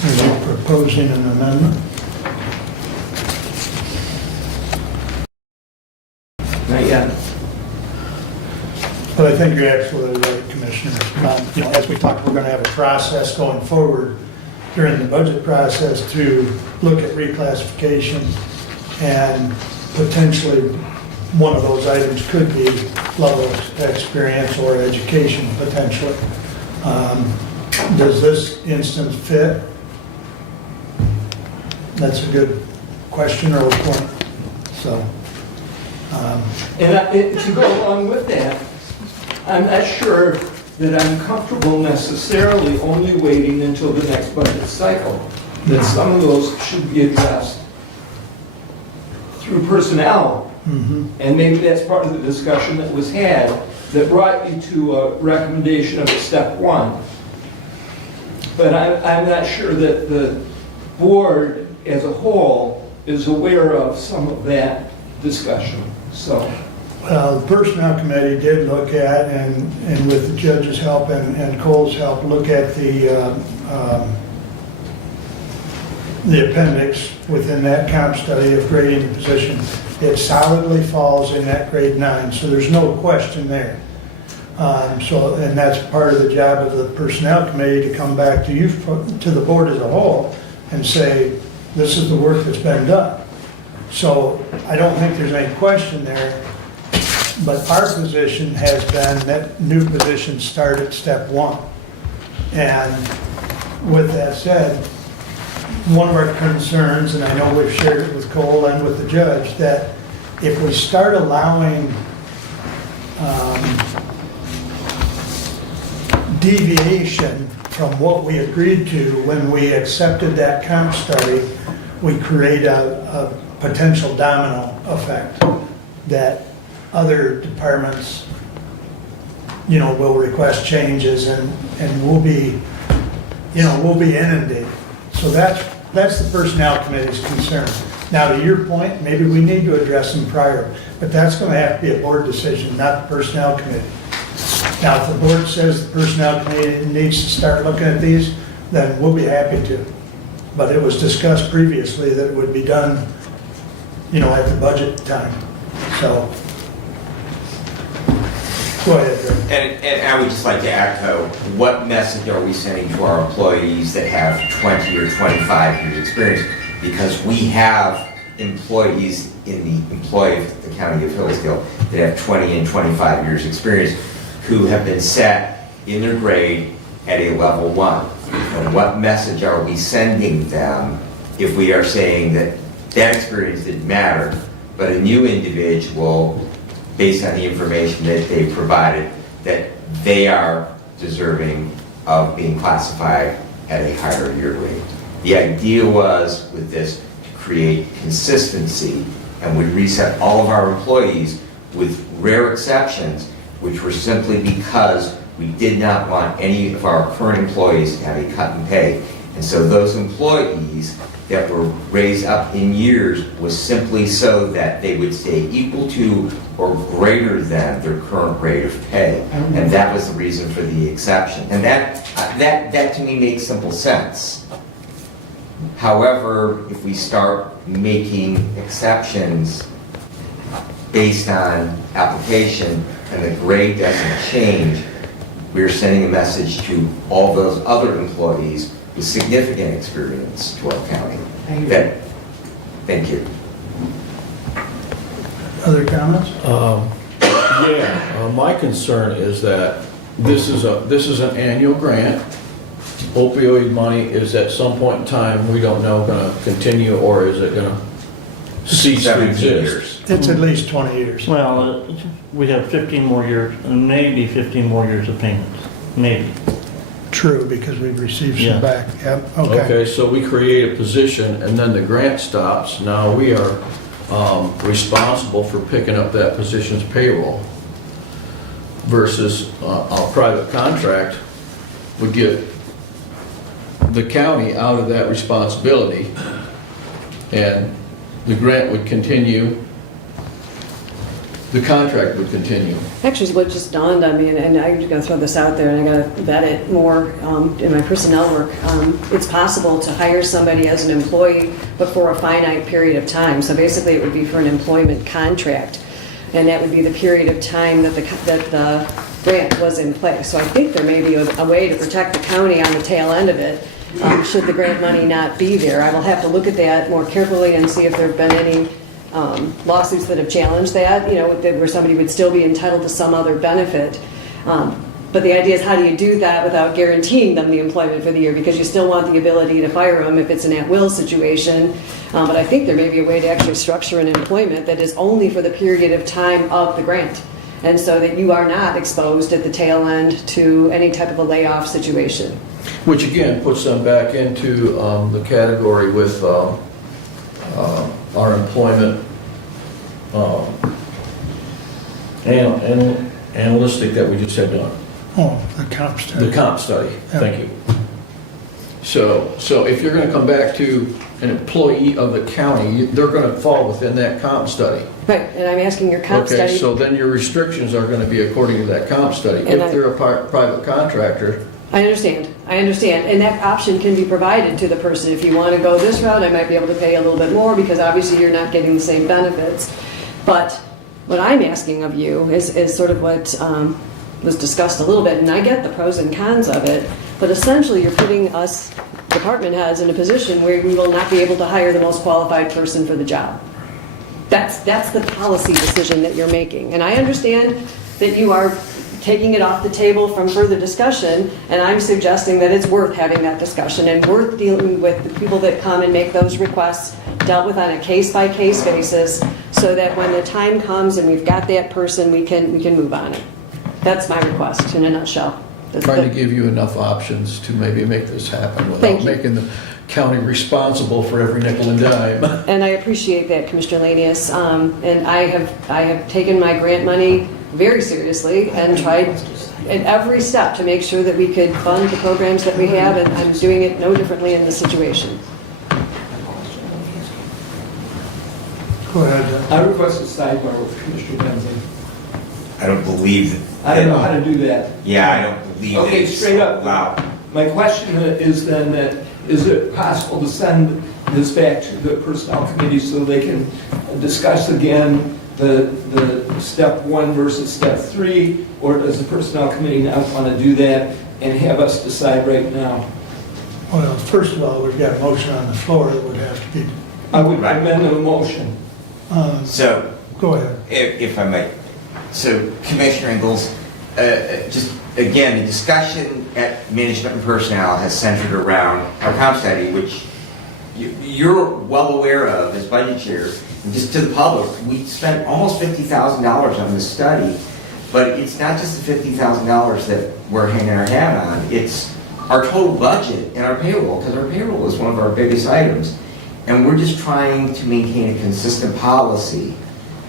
Are you proposing an amendment? Not yet. But I think you're absolutely right, Commissioner. As we talked, we're going to have a process going forward during the budget process to look at reclassification, and potentially one of those items could be level of experience or education, potentially. Does this instance fit? That's a good question or point. So. And to go along with that, I'm not sure that I'm comfortable necessarily only waiting until the next budget cycle. That some of those should be addressed through personnel. And maybe that's part of the discussion that was had that brought you to a recommendation of a step 1. But I'm not sure that the board as a whole is aware of some of that discussion. So. Well, the Personnel Committee did look at, and with the judge's help and Cole's help, look at the appendix within that comp study of grading the position. It solidly falls in that grade 9, so there's no question there. And that's part of the job of the Personnel Committee to come back to you, to the board as a whole, and say, this is the work that's been done. So I don't think there's any question there. But our position has been that new positions start at step 1. And with that said, one of our concerns, and I know we've shared it with Cole and with the judge, that if we start allowing deviation from what we agreed to when we accepted that comp study, we create a potential domino effect that other departments, will request changes, and we'll be inundated. So that's the Personnel Committee's concern. Now, to your point, maybe we need to address them prior, but that's going to have to be a board decision, not the Personnel Committee. Now, if the board says the Personnel Committee needs to start looking at these, then we'll be happy to. But it was discussed previously that it would be done, at the budget time. So. Go ahead, Rick. And I would just like to echo, what message are we sending to our employees that have 20 or 25 years experience? Because we have employees in the employ of the County of Hillsdale that have 20 and 25 years experience who have been set in their grade at a level 1. And what message are we sending them if we are saying that that experience didn't matter, but a new individual, based on the information that they provided, that they are deserving of being classified at a higher year grade. The idea was with this to create consistency, and we reset all of our employees with rare exceptions, which were simply because we did not want any of our current employees to have a cut in pay. And so those employees that were raised up in years was simply so that they would stay equal to or greater than their current rate of pay. And that was the reason for the exception. And that to me makes simple sense. However, if we start making exceptions based on application and the grade doesn't change, we're sending a message to all those other employees with significant experience to our county. Thank you. Other comments? My concern is that this is an annual grant. Opioid money is at some point in time, we don't know, gonna continue, or is it gonna cease to 17 exist? years. It's at least 20 years. Well, we have 15 more years, and maybe 15 more years of payments, maybe. True, because we've received Yeah. some back. Yep, okay. Okay, so we create a position and then the grant stops. Now we are responsible for picking up that position's payroll versus a private contract would get the county out of that responsibility and the grant would continue, the contract would continue. Actually, what just dawned on me, and I'm going to throw this out there, and I got to vet it more in my personnel work. It's possible to hire somebody as an employee, but for a finite period of time. So basically, it would be for an employment contract, and that would be the period of time that the grant was in place. So I think there may be a way to protect the county on the tail end of it, should the grant money not be there. I will have to look at that more carefully and see if there have been any lawsuits that have challenged that, where somebody would still be entitled to some other benefit. But the idea is, how do you do that without guaranteeing them the employment for the year? Because you still want the ability to fire them if it's an at-will situation. But I think there may be a way to actually structure an employment that is only for the period of time of the grant. And so that you are not exposed at the tail end to any type of a layoff situation. Which again puts them back into the category with our employment analytic that we just had done. Oh, the comp study. The comp study, Yeah. thank you. So if you're gonna come back to an employee of the county, they're gonna fall within that comp study. Right, and I'm asking your comp Okay, study. so then your restrictions are gonna be according to that comp study. And If they're a private contractor, I understand, and that option can be provided to the person. If you want to go this route, I might be able to pay a little bit more because obviously you're not getting the same benefits. But what I'm asking of you is sort of what was discussed a little bit, and I get the pros and cons of it, but essentially you're putting us department heads in a position where we will not be able to hire the most qualified person for the job. That's the policy decision that you're making. And I understand that you are taking it off the table from further discussion, and I'm suggesting that it's worth having that discussion and worth dealing with the people that come and make those requests, dealt with on a case-by-case basis, so that when the time comes and we've got that person, we can move on it. That's my request in a nutshell. trying to give you enough options to maybe make this happen Thank without you. making the county responsible for every nickel and dime. And I appreciate that, Commissioner Lanius. And I have taken my grant money very seriously and tried at every step to make sure that we could fund the programs that we have, and I'm doing it no differently in this situation. Go ahead. I request a sidebar with Commissioner Benzing. I don't believe that. I don't know how to do that. Yeah, I don't believe that Okay, it's straight up. allowed. My question is then that, is it possible to send this back to the personnel committee so they can discuss again the step 1 versus step 3? Or does the personnel committee not want to do that and have us decide right now? Well, first of all, we've got a motion on the floor that would have to be, I would amend the motion. So, go ahead. if I might. So, Commissioner Ingalls, just again, the discussion at management and personnel has centered around our comp study, which you're well aware of as budget chair. And just to the public, we spent almost $50,000 on this study, but it's not just the $50,000 that we're hanging our hat on. It's our total budget and our payroll, because our payroll is one of our biggest items. And we're just trying to maintain a consistent policy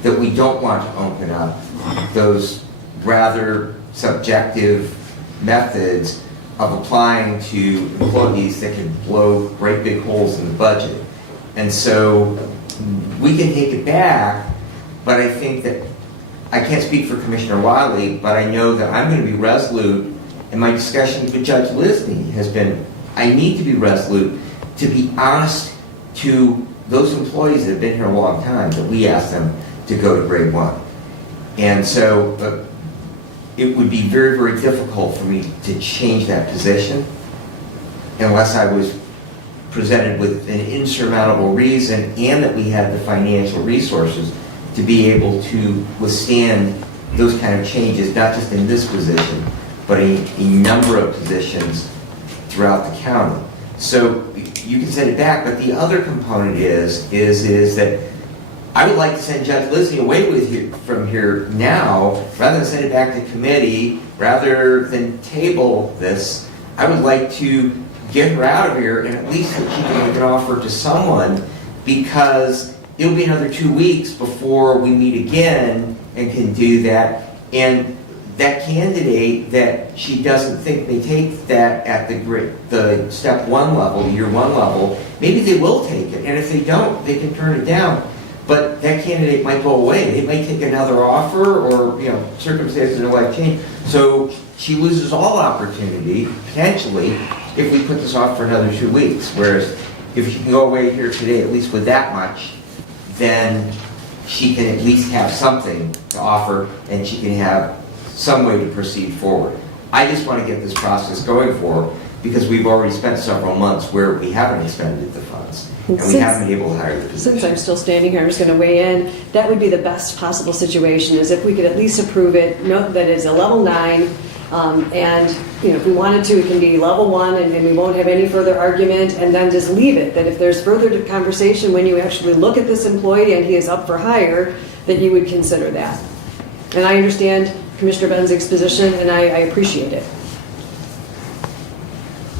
that we don't want to open up those rather subjective methods of applying to employees that can blow great big holes in the budget. And so we can take it back, but I think that, I can't speak for Commissioner Wiley, but I know that I'm going to be resolute, and my discussion with Judge Lisney has been, I need to be resolute to be honest to those employees that have been here a long time, that we ask them to go to grade 1. And so it would be very, very difficult for me to change that position unless I was presented with an insurmountable reason and that we had the financial resources to be able to withstand those kind of changes, not just in this position, but a number of positions throughout the county. So you can send it back, but the other component is that I would like to send Judge Lizzie away with you from here now, rather than send it back to committee, rather than table this. I would like to get her out of here and at least that she can make an offer to someone, because it'll be another 2 weeks before we meet again and can do that. And that candidate that she doesn't think may take that at the step 1 level, year 1 level, maybe they will take it. And if they don't, they can turn it down. But that candidate might go away. They might take another offer, or circumstances in their life change. So she loses all opportunity, potentially, if we put this off for another 2 weeks. Whereas if she can go away here today, at least with that much, then she can at least have something to offer, and she can have some way to proceed forward. I just want to get this process going forward, because we've already spent several months where we haven't expended the funds, and we haven't been able to hire the position. Since I'm still standing here, I'm just going to weigh in. That would be the best possible situation, is if we could at least approve it, note that it's a level 9, and if we wanted to, it can be level 1, and we won't have any further argument, and then just leave it. That if there's further conversation when you actually look at this employee and he is up for hire, that you would consider that. And I understand Commissioner Benzig's position, and I appreciate it.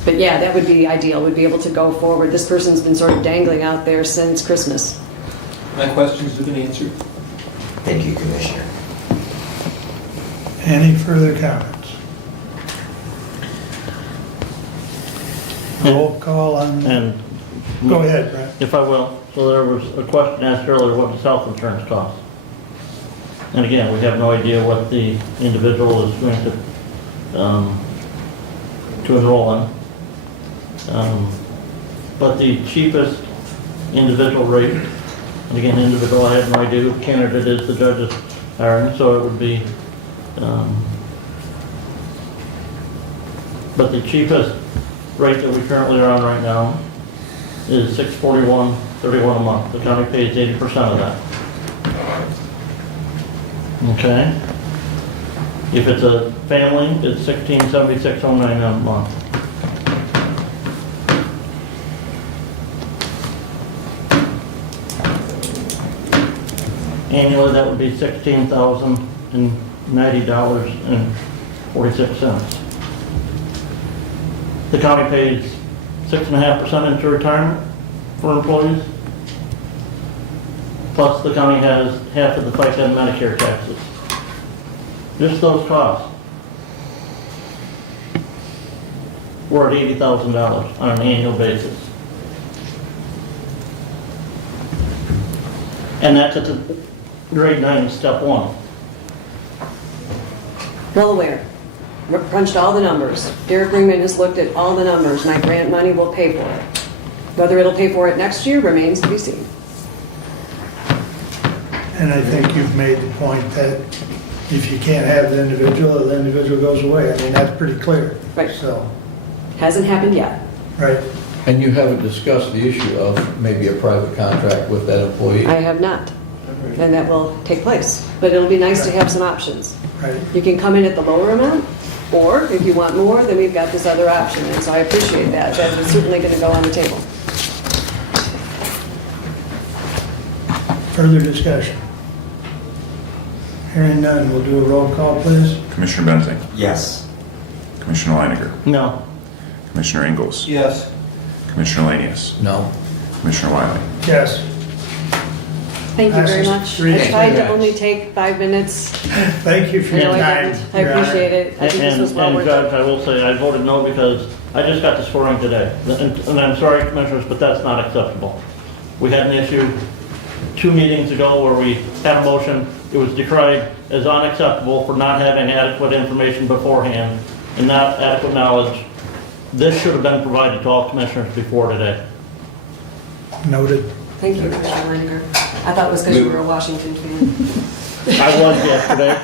But yeah, that would be ideal. We'd be able to go forward. This person's been sort of dangling out there since Christmas. My questions have been answered. Thank you, Commissioner. Any further comments? Roll call on, And go ahead, Brent. if I will, so there was a question asked earlier, what does health insurance cost? And again, we have no idea what the individual is going to enroll in. But the cheapest individual rate, and again, individual, I have no idea who candidate is the judge's hiring, so it would be, but the cheapest rate that we currently are on right now is $641.31 a month. The county pays 80% of that. Okay? If it's a family, it's $1676.09 a month. Annually, that would be $16,090.46. The county pays 6.5% into retirement for employees. Plus, the county has half of the FICA and Medicare taxes. Just those costs. We're at $80,000 on an annual basis. And that's at the grade 9, step 1. Well aware. Crunched all the numbers. Derek Ringman has looked at all the numbers. My grant money will pay for it. Whether it'll pay for it next year remains to be seen. And I think you've made the point that if you can't have the individual goes away. I mean, that's pretty clear. Right. So, Hasn't happened yet. right. And you haven't discussed the issue of maybe a private contract with that employee? I have not. And that will take place. But it'll be nice to have some options. Right. You can come in at the lower amount, or if you want more, then we've got this other option. And so I appreciate that. That is certainly going to go on the table. Further discussion? Hearing none, we'll do a roll call, please. Commissioner Benzing, Yes. Commissioner Leininger, No. Commissioner Ingles, Yes. Commissioner Lanius, No. Commissioner Wiley. Yes. Thank you very much. Passes 3 I to tried to 2. only take 5 minutes. Thank you for I your know I time. didn't. I Your Honor. appreciate it. I think this was well And worth Judge, it. I will say, I voted no because I just got the scoring today. And I'm sorry, Commissioners, but that's not acceptable. We had an issue 2 meetings ago where we had a motion. It was decried as unacceptable for not having adequate information beforehand and not adequate knowledge. This should have been provided to all Commissioners before today. Noted. Thank you, Commissioner Leininger. I thought it was because you were a Washington fan. I was yesterday.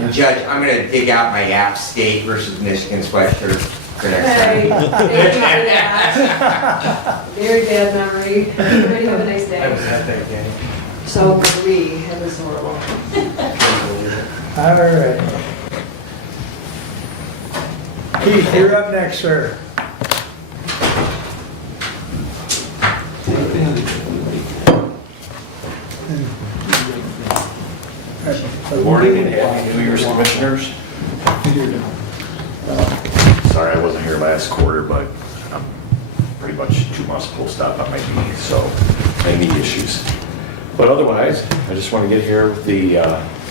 And Judge, I'm gonna dig out my App State versus Michigan sweatshirt for next Hey, time. thank you for that. Very bad memory. Everybody have a nice day. at that game. So agree, it was horrible. All right. Keith, you're up next, sir. Good morning and happy New Year's, Commissioners. Sorry I wasn't here last quarter, but I'm pretty much 2 months post-op on my knee, so I knee issues. But otherwise, I just want to get here with the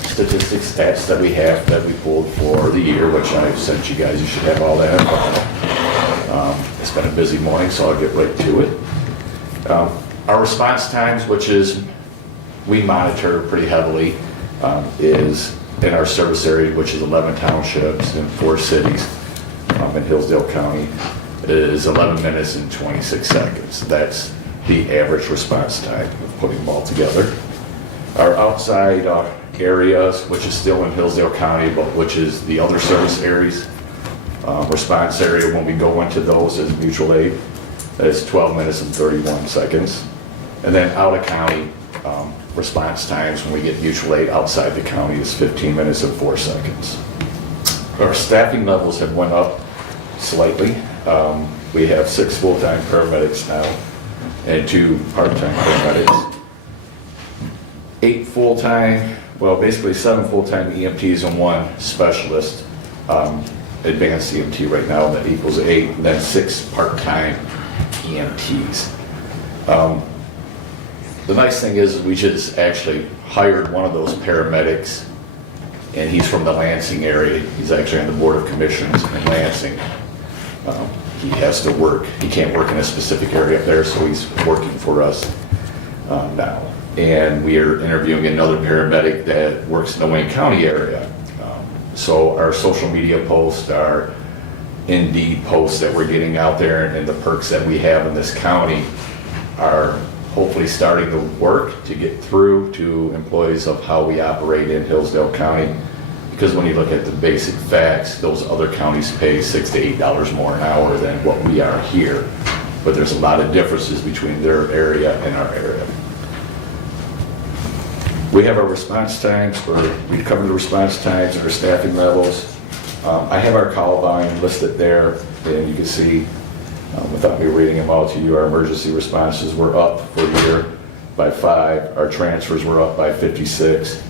statistics, stats that we have that we pulled for the year, which I've sent you guys. You should have all that info. It's been a busy morning, so I'll get right to it. Our response times, which is we monitor pretty heavily, is in our service area, which is 11 townships and 4 cities in Hillsdale County, is 11 minutes and 26 seconds. That's the average response time of putting them all together. Our outside areas, which is still in Hillsdale County, but which is the other service areas, response area, when we go into those as mutual aid, is 12 minutes and 31 seconds. And then out of county, response times when we get mutual aid outside the county is 15 minutes and 4 seconds. Our staffing levels have went up slightly. We have 6 full-time paramedics now and 2 part-time paramedics. 8 full-time, well, basically 7 full-time EMTs and 1 specialist, advanced EMT right now, that equals 8, and then 6 part-time EMTs. The nice thing is we just actually hired one of those paramedics, and he's from the Lansing area. He's actually on the Board of Commissioners in Lansing. He has to work. He can't work in a specific area up there, so he's working for us now. And we are interviewing another paramedic that works in the Wayne County area. So our social media posts, our Indeed posts that we're getting out there, and the perks that we have in this county are hopefully starting to work to get through to employees of how we operate in Hillsdale County. Because when you look at the basic facts, those other counties pay $6 to $8 more an hour than what we are here. But there's a lot of differences between their area and our area. We have our response times, we cover the response times and our staffing levels. I have our call volume listed there, and you can see, without me reading them all to you, our emergency responses were up for the year by 5. Our transfers were up by 56.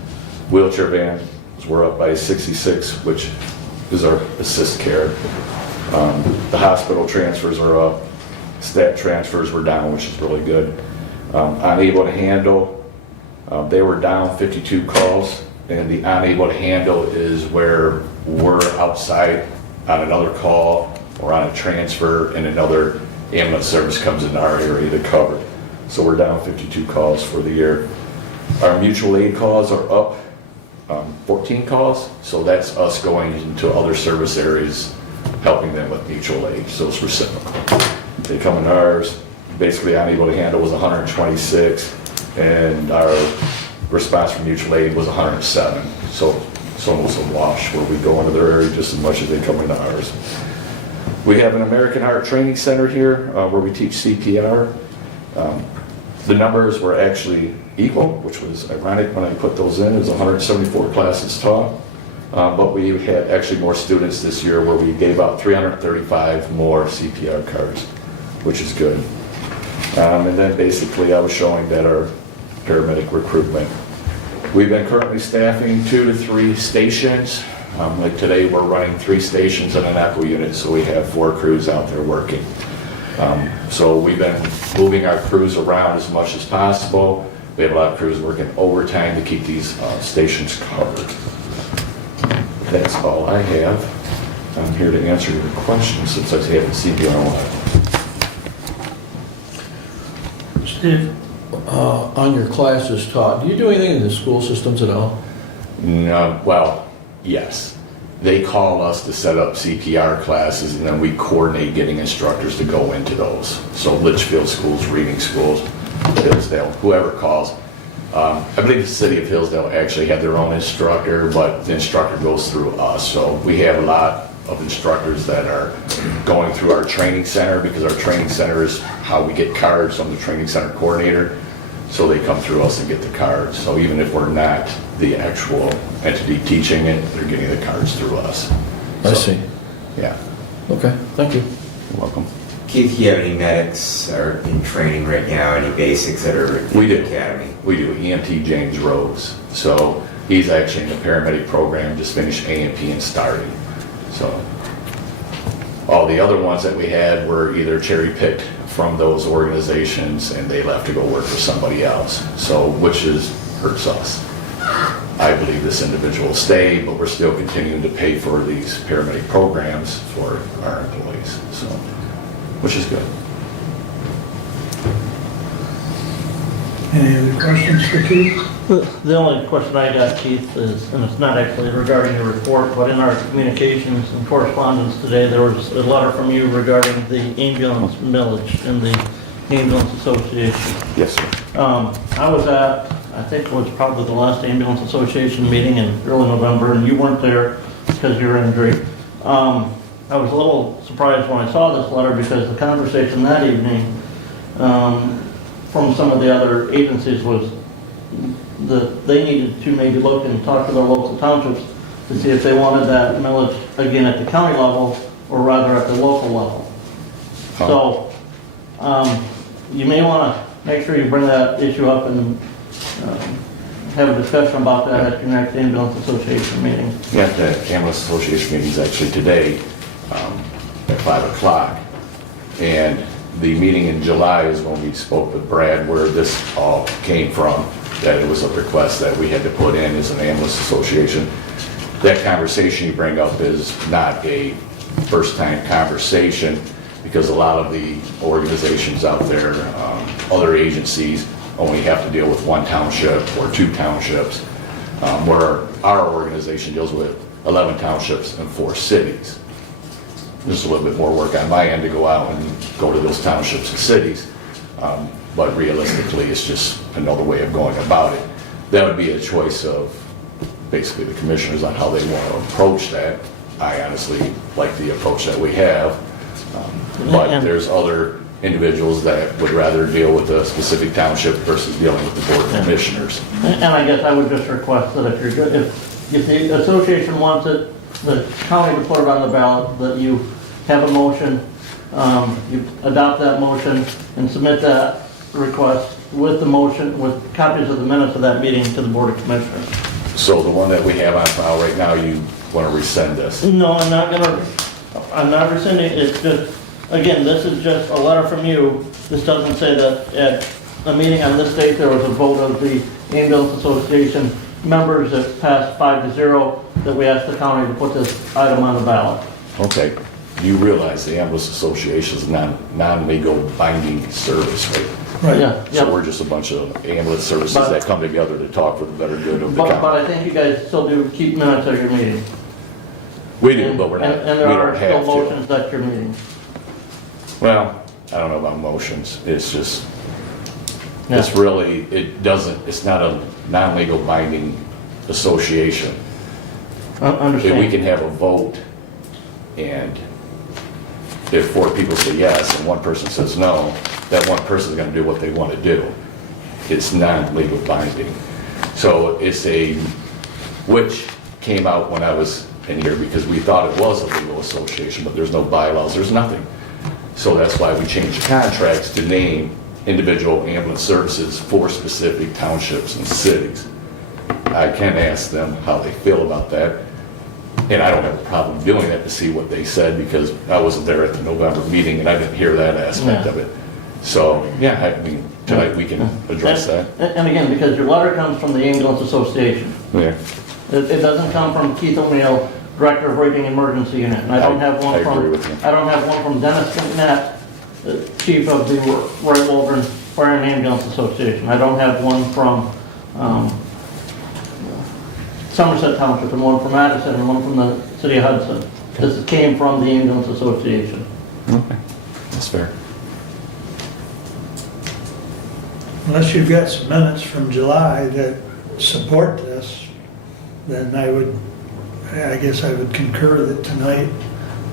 Wheelchair vans were up by 66, which is our assist care. The hospital transfers are up. Stat transfers were down, which is really good. Unable to handle, they were down 52 calls, and the unable to handle is where we're outside on another call or on a transfer and another ambulance service comes into our area to cover. So we're down 52 calls for the year. Our mutual aid calls are up 14 calls, so that's us going into other service areas, helping them with mutual aid, so it's reciprocal. They come in ours, basically unable to handle was 126, and our response from mutual aid was 107, so it's almost a wash where we go into their area just as much as they come into ours. We have an American Heart Training Center here where we teach CPR. The numbers were actually equal, which was ironic when I put those in. It was 174 classes taught, but we had actually more students this year where we gave out 335 more CPR cards, which is good. And then basically I was showing that our paramedic recruitment. We've been currently staffing 2 to 3 stations. Like today, we're running 3 stations and an echo unit, so we have 4 crews out there working. So we've been moving our crews around as much as possible. We have a lot of crews working overtime to keep these stations covered. That's all I have. I'm here to answer your questions since I haven't seen you in a while. Steve? On your classes taught, do you do anything in the school systems at all? No, well, yes. they call us to set up CPR classes, and then we coordinate getting instructors to go into those. So Litchfield schools, Reading schools, Hillsdale, whoever calls. I believe the city of Hillsdale actually had their own instructor, but the instructor goes through us. So we have a lot of instructors that are going through our training center, because our training center is how we get cards. I'm the training center coordinator, so they come through us and get the cards. So even if we're not the actual entity teaching it, they're getting the cards through us. I see. Yeah, Okay, thank you. you're welcome. Keith, do you have any medics are in training right now, any basics that are in We do. the academy? We do. EMT James Rose. So he's actually in the paramedic program, just finished A&P and starting. So all the other ones that we had were either cherry picked from those organizations and they left to go work for somebody else. So which hurts us. I believe this individual will stay, but we're still continuing to pay for these paramedic programs for our employees. So, which is good. Any other questions for Keith? The only question I got, Keith, is, and it's not actually regarding your report, but in our communications and correspondence today, there was a letter from you regarding the ambulance millage in the ambulance association. Yes, sir. I was at, I think it was probably the last ambulance association meeting in early November, and you weren't there because of your injury. I was a little surprised when I saw this letter, because the conversation that evening from some of the other agencies was that they needed to maybe look and talk to their local townships to see if they wanted that millage again at the county level or rather at the local level. So you may want to make sure you bring that issue up and have a discussion about that at your next ambulance association meeting. Yeah, the ambulance association meeting is actually today at 5 o'clock. And the meeting in July is when we spoke with Brad, where this all came from, that it was a request that we had to put in as an ambulance association. That conversation you bring up is not a first-time conversation, because a lot of the organizations out there, other agencies, only have to deal with one township or two townships, where our organization deals with 11 townships and 4 cities. There's a little bit more work on my end to go out and go to those townships and cities, but realistically, it's just another way of going about it. That would be a choice of basically the commissioners on how they want to approach that. I honestly like the approach that we have, but there's other individuals that would rather deal with a specific township versus dealing with the board of commissioners. And I guess I would just request that if you're good, if the association wants it, the county to put it on the ballot, that you have a motion, you adopt that motion and submit that request with the motion, with copies of the minutes of that meeting to the Board of Commissioners. So the one that we have on file right now, you want to rescind this? No, I'm not rescinding, it's just, again, this is just a letter from you. This doesn't say that at a meeting on this date, there was a vote of the ambulance association members that passed 5-0, that we asked the county to put this item on the ballot. Okay. You realize the ambulance association is non-legal binding service, right? Right. Yeah. So we're just a bunch of ambulance services that come together to talk for the better good of the But county. I think you guys still do keep minutes of your meeting. We do, but we're not, we And there are don't still have motions to. at your meeting. Well, I don't know about motions. It's just, Yeah. it's really, it's not a non-legal binding association. If Understand. we can have a vote, and if 4 people say yes and 1 person says no, that 1 person is going to do what they want to do. It's non-legal binding. So it's which came out when I was in here, because we thought it was a legal association, but there's no bylaws, there's nothing. So that's why we changed the contracts to name individual ambulance services for specific townships and cities. I can ask them how they feel about that. And I don't have a problem doing that to see what they said, because I wasn't there at the November meeting and I didn't hear that aspect of it. So, yeah, I mean, tonight we can address that. And again, because your letter comes from the ambulance association. Yeah. It doesn't come from Keith O'Neill, Director of Rating Emergency Unit. And I don't have one I from, agree with you. I don't have one from Dennis McNett, the Chief of the Roy Waldron Fire and Ambulance Association. I don't have one from Somerset Township and one from Madison and one from the city of Hudson. This came from the ambulance association. Okay, that's fair. Unless you've got some minutes from July that support this, then I guess I would concur that tonight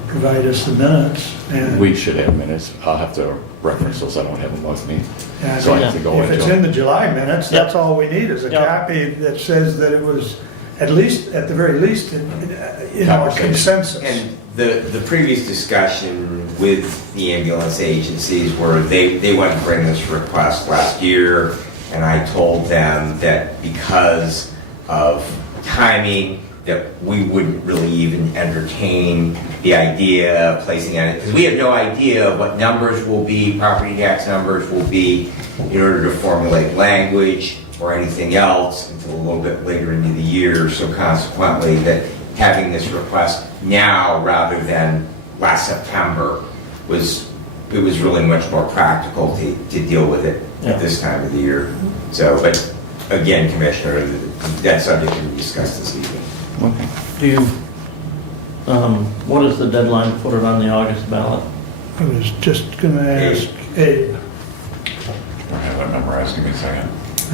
provide us the minutes. And We should have minutes. I'll have to reference those. I don't have them with me. and So I have to go if into it's them. in the July minutes, that's Yep. all we need is a Yep. copy that says that it was, at the very least, a Conversation. consensus. And the previous discussion with the ambulance agencies were they went and bring this request last year, and I told them that because of timing, that we wouldn't really even entertain the idea of placing on it, because we have no idea what numbers will be, property tax numbers will be, in order to formulate language or anything else until a little bit later into the year. So consequently, that having this request now rather than last September was really much more practical to deal with it at this time of the year. So, but again, Commissioner, that subject can be discussed this evening. Okay. Do you, what is the deadline to put it on the August ballot? I was just gonna ask Abe. I have that memorized, give me a second.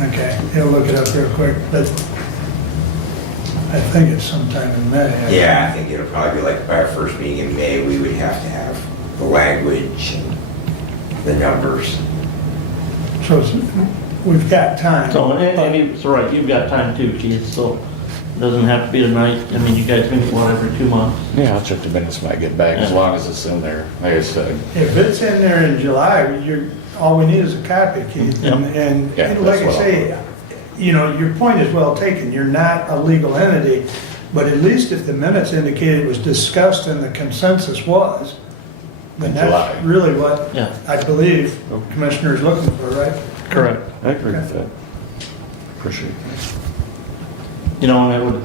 Okay, he'll look it up real quick, but I think it's sometime in May. Yeah, I think it'll probably be like by our first meeting in May, we would have to have the language and the numbers. So we've got time. So, and it's right, you've got time too, Keith, so it doesn't have to be tonight. I mean, you guys meet one every 2 months. Yeah, I'll check the minutes when I get back, as Yeah. long as it's in there. Like I said, If it's in there in July, all we need is a copy, Keith. Yep. And Yeah, like that's I what say, your point is well taken. You're not a legal entity, but at least if the minutes indicate it was discussed and the consensus was, then In July. that's really what Yeah. I believe Commissioner is looking for, right? Correct. I agree with that. Appreciate it. And I would,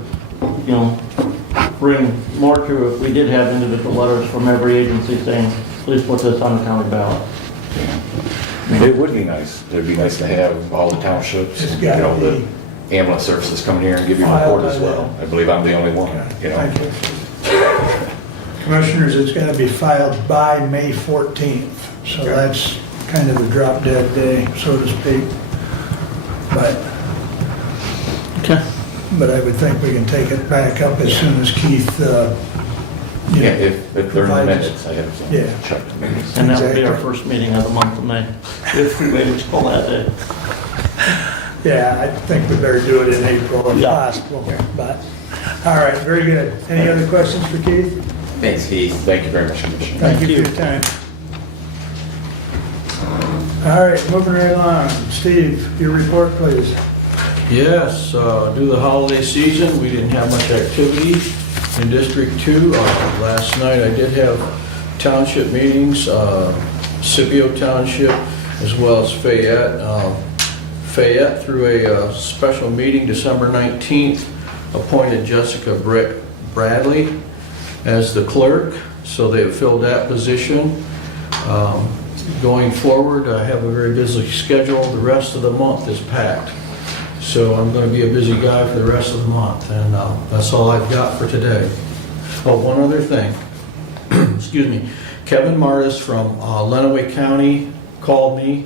bring more to if we did have individual letters from every agency saying, please put this on the county ballot. Yeah. I mean, it would be nice. It'd be nice to have all the townships, It's gotta the ambulance services come here and give you a filed report as by well. them. I believe I'm the only one, Thank you. Commissioners, it's going to be filed by May 14th, so that's kind of the drop dead day, so to speak. Okay. But I would think we can take it back up as soon as Keith, Yeah, if they're in the provides- minutes, I have some Yeah. checked minutes. And that would be our Exactly. first meeting of the month of May, if we wait to call that day. Yeah, I think we better do it in April if Yeah. possible, but, all right, very good. Any other questions for Keith? Thanks, Keith. Thank you very much, Commissioner. Thank you for your time. All right, moving right along. Steve, your report, please. Yes, due to the holiday season, we didn't have much activity in District 2. Last night I did have township meetings, Scipio Township as well as Fayette. Fayette, through a special meeting December 19th, appointed Jessica Bradley as the clerk, so they have filled that position. Going forward, I have a very busy schedule. The rest of the month is packed. So I'm going to be a busy guy for the rest of the month, and that's all I've got for today. Oh, one other thing. Excuse me. Kevin Martis from Lenawee County called me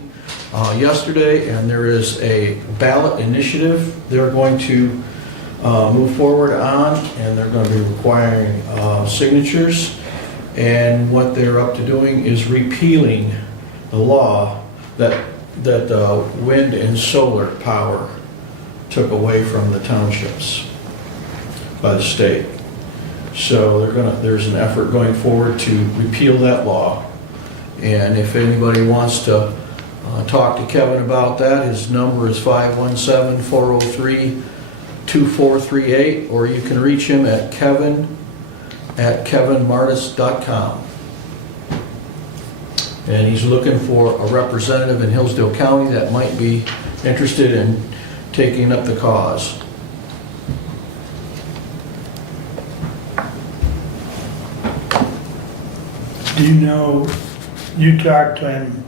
yesterday, and there is a ballot initiative they're going to move forward on, and they're going to be requiring signatures. And what they're up to doing is repealing the law that wind and solar power took away from the townships by the state. So there's an effort going forward to repeal that law. And if anybody wants to talk to Kevin about that, his number is 517-403-2438, or you can reach him at kevinmartis.com. And he's looking for a representative in Hillsdale County that might be interested in taking up the cause. Do you know, you talked to him,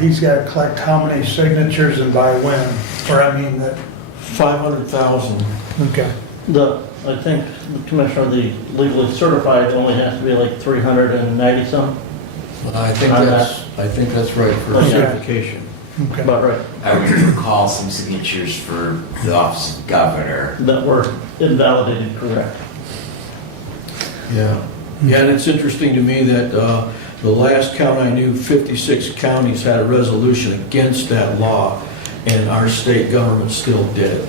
he's got to collect how many signatures and by when? Or I mean that, 500,000. okay. I think, Commissioner, the legally certified only has to be like 390 some. I think that's right for Okay. certification. Okay. About right. I would recall some signatures for the office of governor. That were invalidated, correct. Yeah. Yeah, and it's interesting to me that the last count I knew, 56 counties had a resolution against that law, and our state government still did it.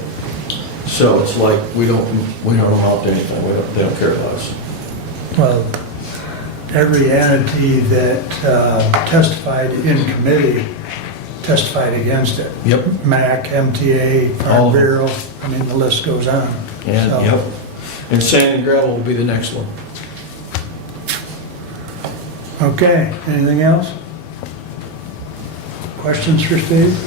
So it's like, we don't amount to anything, they don't care about us. Well, every entity that testified in committee testified against it. Yep. MAC, MTA, All Farm of them. Bureau, I mean, the list goes on. And, So- yep. And sand and gravel will be the next one. Okay, anything else? Questions for Steve?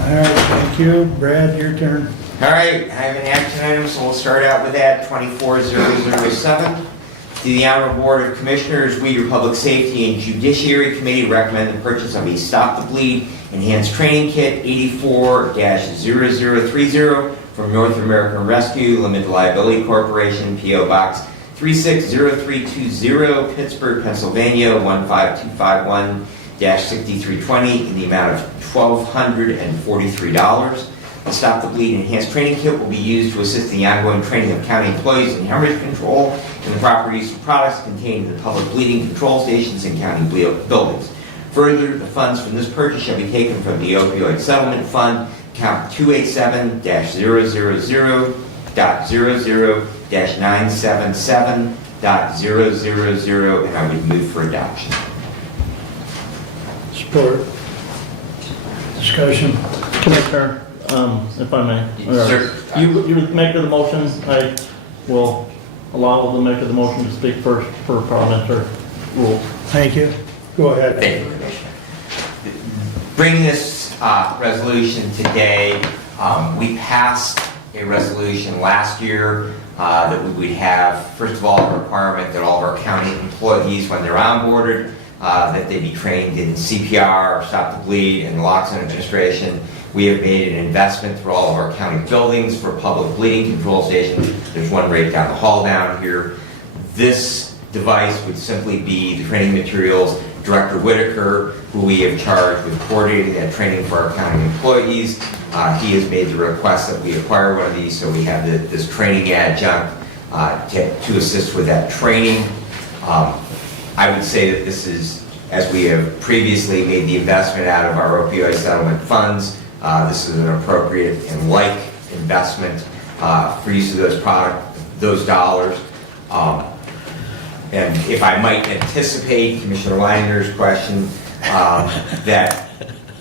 All right, thank you. Brad, your turn. All right, I have an action item, so we'll start out with that, 24007. To the Honorable Board of Commissioners, we, your Public Safety and Judiciary Committee, recommend the purchase of a Stop the Bleed Enhanced Training Kit 84-0030 from North American Rescue Limited Liability Corporation, P.O. Box 360320, Pittsburgh, Pennsylvania 15251-6320 in the amount of $1,243. The Stop the Bleed Enhanced Training Kit will be used to assist in the ongoing training of county employees in hemorrhage control and the proper use of products contained in the public bleeding control stations and county buildings. Further, the funds from this purchase shall be taken from the Opioid Settlement Fund, account 287-00-977.000, and I would move for adoption. Support. Discussion. Commissioner, if I may. Sir. You make the motion, I will allow the maker of the motion to speak first for parliamentary rules. Thank you. Go ahead. Thank you, Commissioner. Bringing this resolution today, we passed a resolution last year that we would have, first of all, a requirement that all of our county employees, when they're onboarded, that they be trained in CPR, Stop the Bleed, and naloxone administration. We have made an investment through all of our county buildings for public bleeding control stations. There's one right down the hall down here. This device would simply be the training materials. Director Whitaker, who we have charged with coordinating that training for our county employees, he has made the request that we acquire one of these, so we have this training adjunct to assist with that training. I would say that this is, as we have previously made the investment out of our opioid settlement funds, this is an appropriate and like investment for use of those dollars. And if I might anticipate Commissioner Leininger's question, that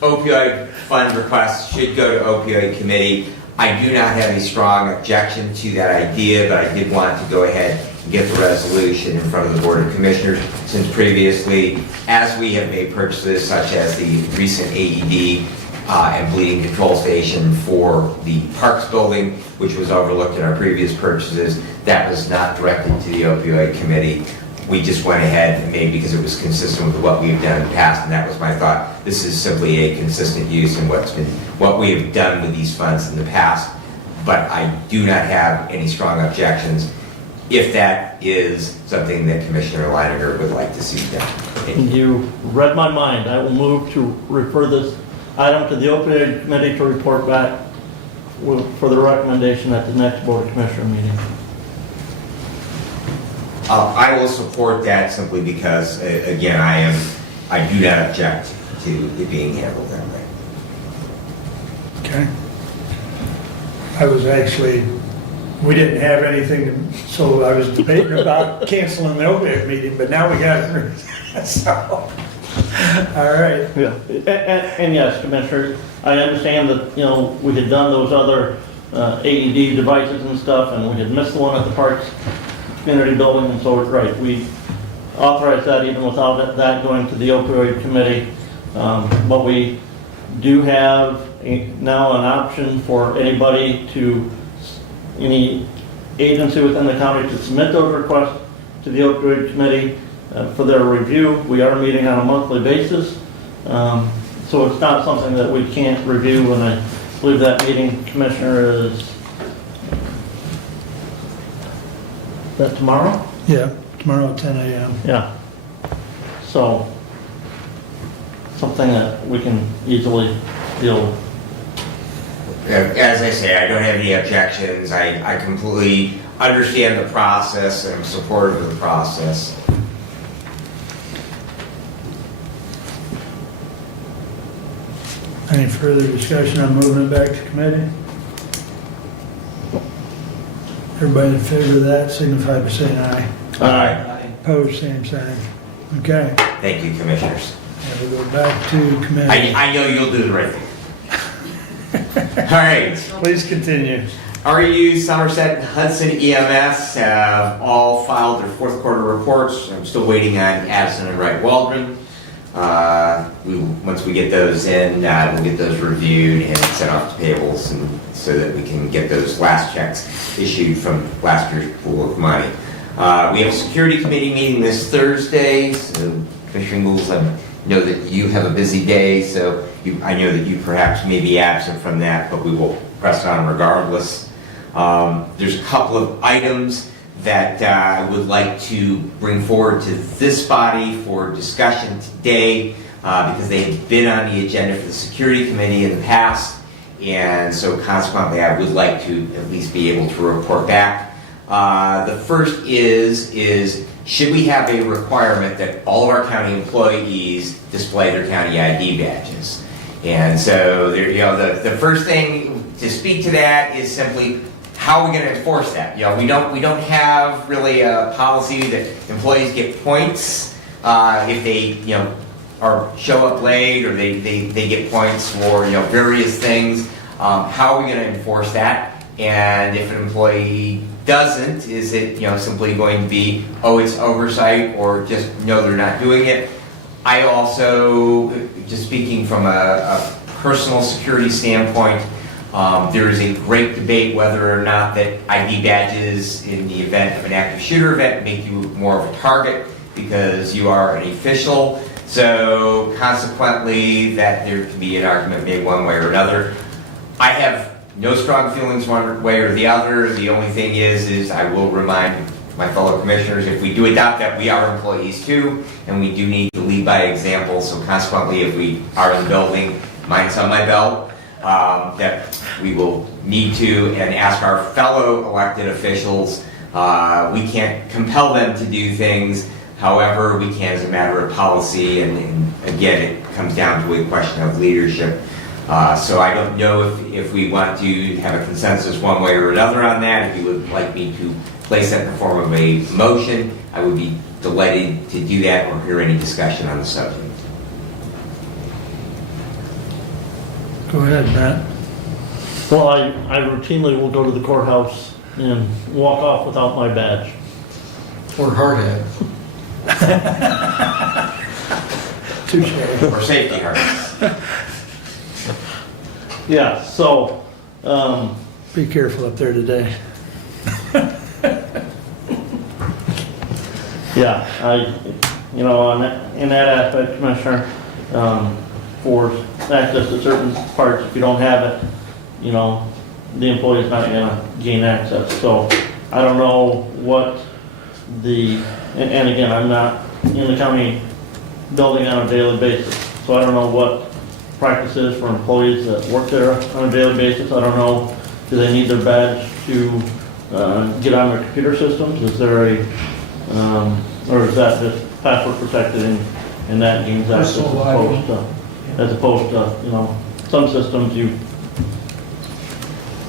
opioid fund requests should go to opioid committee. I do not have a strong objection to that idea, but I did want to go ahead and get the resolution in front of the Board of Commissioners, since previously, as we have made purchases such as the recent AED and bleeding control station for the Parks building, which was overlooked in our previous purchases, that was not directed to the opioid committee. We just went ahead and made, because it was consistent with what we've done in the past, and that was my thought. This is simply a consistent use in what we have done with these funds in the past, but I do not have any strong objections if that is something that Commissioner Leininger would like to see done. You read my mind. I will move to refer this item to the opioid committee to report back for the recommendation at the next Board of Commissioner meeting. I will support that simply because, again, I do not object to it being handled that way. Okay. I was actually, we didn't have anything, so I was debating about canceling the opioid meeting, but now we got it. So, all right. Yeah, and yes, Commissioner, I understand that, we had done those other AED devices and stuff, and we had missed the one at the Parks Community Building, and so, right, we authorized that even without that going to the opioid committee. But we do have now an option for anybody any agency within the county to submit those requests to the opioid committee for their review. We are meeting on a monthly basis, so it's not something that we can't review, and I believe that meeting, Commissioner, is that tomorrow? Yeah, tomorrow at 10 a.m. Yeah. So, something that we can easily deal with. As I say, I don't have any objections. I completely understand the process and I'm supportive of the process. Any further discussion on moving it back to committee? Everybody in favor of that signify by saying aye. Aye. Opposed, same sign. Okay, Thank you, commissioners. now we'll go back to committee. I know you'll do the right thing. All right. Please continue. REU, Somerset, and Hudson EMS have all filed their fourth quarter reports. I'm still waiting on Addison and Wright Waldron. Once we get those in, we'll get those reviewed and sent off to payables, and so that we can get those last checks issued from last year's pool of money. We have a security committee meeting this Thursday, so Commissioner Ingles, I know that you have a busy day, so I know that you perhaps may be absent from that, but we will press on regardless. There's a couple of items that I would like to bring forward to this body for discussion today, because they have been on the agenda for the security committee in the past, and so consequently I would like to at least be able to report back. The first is should we have a requirement that all of our county employees display their county ID badges? And so there, the first thing to speak to that is simply, how are we going to enforce that? We don't have really a policy that employees get points if they or show up late, or they get points for various things. How are we going to enforce that? And if an employee doesn't, is it simply going to be, oh, it's oversight, or just no, they're not doing it? I also, just speaking from a personal security standpoint, there is a great debate whether or not that ID badges in the event of an active shooter event make you more of a target because you are an official. So consequently, that there can be an argument made one way or another. I have no strong feelings one way or the other. The only thing is I will remind my fellow commissioners, if we do adopt that, we are employees too, and we do need to lead by example. So consequently, if we are in the building, mine's on my belt, that we will need to and ask our fellow elected officials. We can't compel them to do things. However, we can as a matter of policy, and again, it comes down to a question of leadership. So I don't know if we want to have a consensus one way or another on that. If you would like me to place that in the form of a motion, I would be delighted to do that or hear any discussion on the subject. Go ahead, Matt. Well, I routinely will go to the courthouse and walk off without my badge. Or hard hat. Touche. Or safety harness. Yeah, so, Be careful up there today. yeah, in that aspect, Commissioner, for access to certain parts, if you don't have it, the employee's not gonna gain access. So I don't know what and again, I'm not in the county building on a daily basis, so I don't know what practices for employees that work there on a daily basis. I don't know, do they need their badge to get on their computer systems? Is there or is that just password protected and that gains access as opposed to, some systems you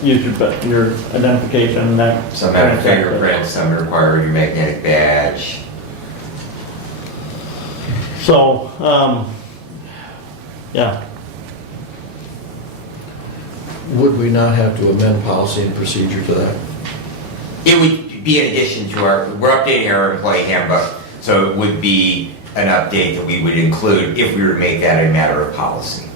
use your identification and that. Some have fingerprints, some require your magnetic badge. So, yeah. Would we not have to amend policy and procedure to that? It would be in addition to we're updating our employee handbook, so it would be an update that we would include if we were to make that a matter of policy.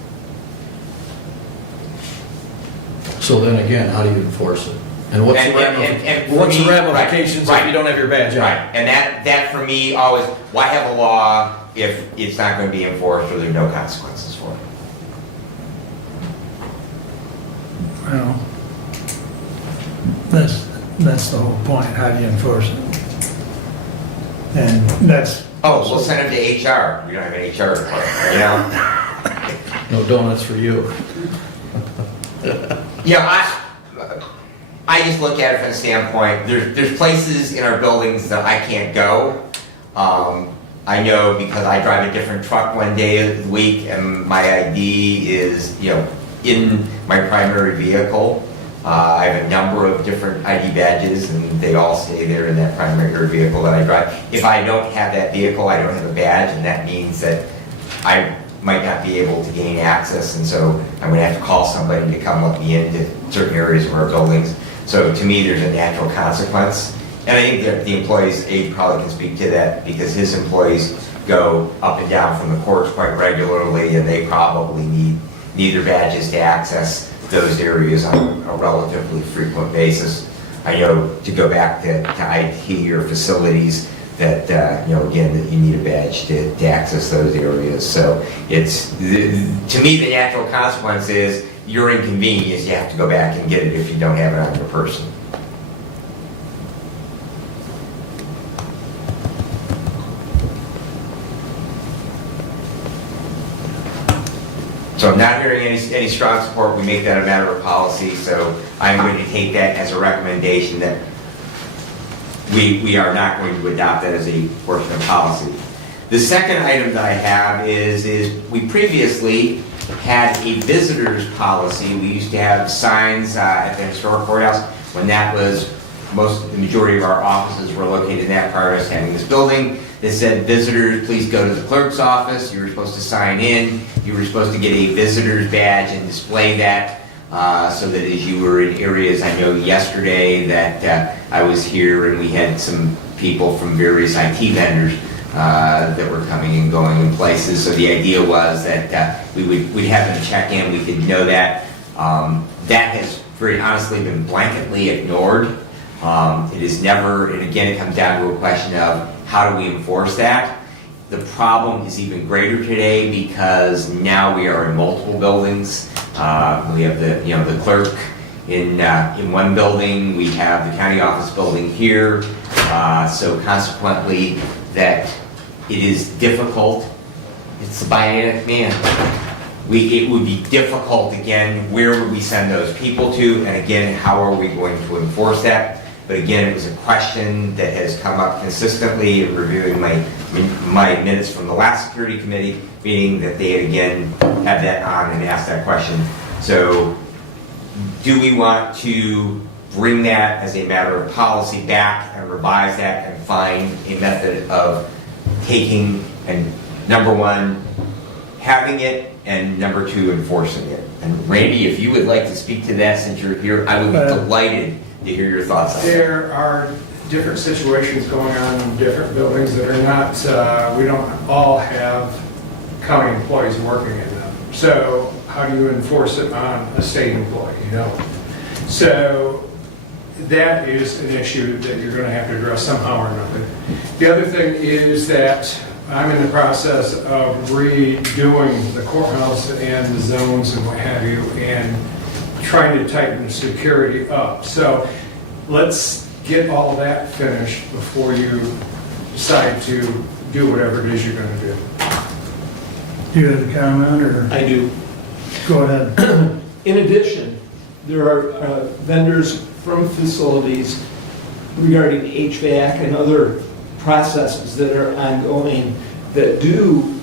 So then again, how do you enforce it? And what's the ramifications if you don't have your badge on? Right, and that for me always, why have a law if it's not going to be enforced or there's no consequences for it? Well, that's the whole point. How do you enforce it? And that's, Oh, we'll send them to HR. We don't have an HR department, you know? No donuts for you. You know, I just look at it from the standpoint, there's places in our buildings that I can't go. I know because I drive a different truck one day of the week and my ID is, you know, in my primary vehicle. I have a number of different ID badges and they all stay there in that primary vehicle that I drive. If I don't have that vehicle, I don't have a badge, and that means that I might not be able to gain access, and so I'm gonna have to call somebody to come let me into certain areas of our buildings. So to me, there's a natural consequence. And I think that the employees, Abe probably can speak to that because his employees go up and down from the courts quite regularly and they probably need their badges to access those areas on a relatively frequent basis. I know to go back to IT or facilities that, you know, again, that you need a badge to access those areas. So it's, to me, the natural consequence is you're inconvenienced, you have to go back and get it if you don't have it on your person. So I'm not hearing any strong support. We make that a matter of policy, so I'm going to take that as a recommendation that we are not going to adopt that as a portion of policy. The second item that I have is we previously had a visitor's policy. We used to have signs at the historic courthouse when that was the majority of our offices were located in that part of us having this building. That said, visitors, please go to the clerk's office. You were supposed to sign in. You were supposed to get a visitor's badge and display that so that as you were in areas, I know yesterday that I was here and we had some people from various IT vendors that were coming and going in places. So the idea was that we'd have them check in. We could know that. That has very honestly been blanketly ignored. It is never, and again, it comes down to a question of how do we enforce that? The problem is even greater today because now we are in multiple buildings. We have the clerk in one building. We have the county office building here. So consequently, that it is difficult. It's the bionic man. It would be difficult again. Where would we send those people to? And again, how are we going to enforce that? But again, it was a question that has come up consistently in reviewing my minutes from the last security committee meeting that they had again had that on and asked that question. So do we want to bring that as a matter of policy back and revise that and find a method of taking and number one, having it, and number two, enforcing it? And Randy, if you would like to speak to that since you're here, I would be delighted to hear your thoughts on that. There are different situations going on in different buildings that are not, we don't all have county employees working in them. So how do you enforce it on a state employee, you know? So that is an issue that you're going to have to address somehow or another. The other thing is that I'm in the process of redoing the courthouse and the zones and what have you, and trying to tighten the security up. So let's get all that finished before you decide to do whatever it is you're going to do. do you have a comment or? I do. Go ahead. In addition, there are vendors from facilities regarding HVAC and other processes that are ongoing that do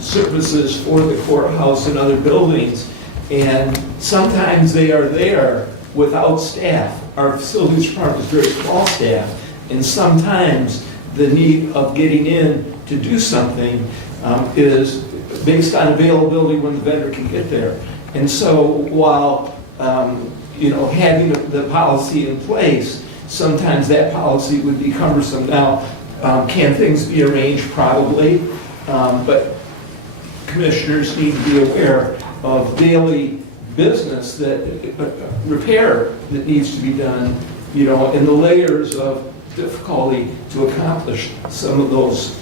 services for the courthouse and other buildings, and sometimes they are there without staff. Our facilities department is very small staff, and sometimes the need of getting in to do something is based on availability when the vendor can get there. And so while having the policy in place, sometimes that policy would be cumbersome. Now, can things be arranged? Probably, but commissioners need to be aware of daily business that repair that needs to be done, and the layers of difficulty to accomplish some of those,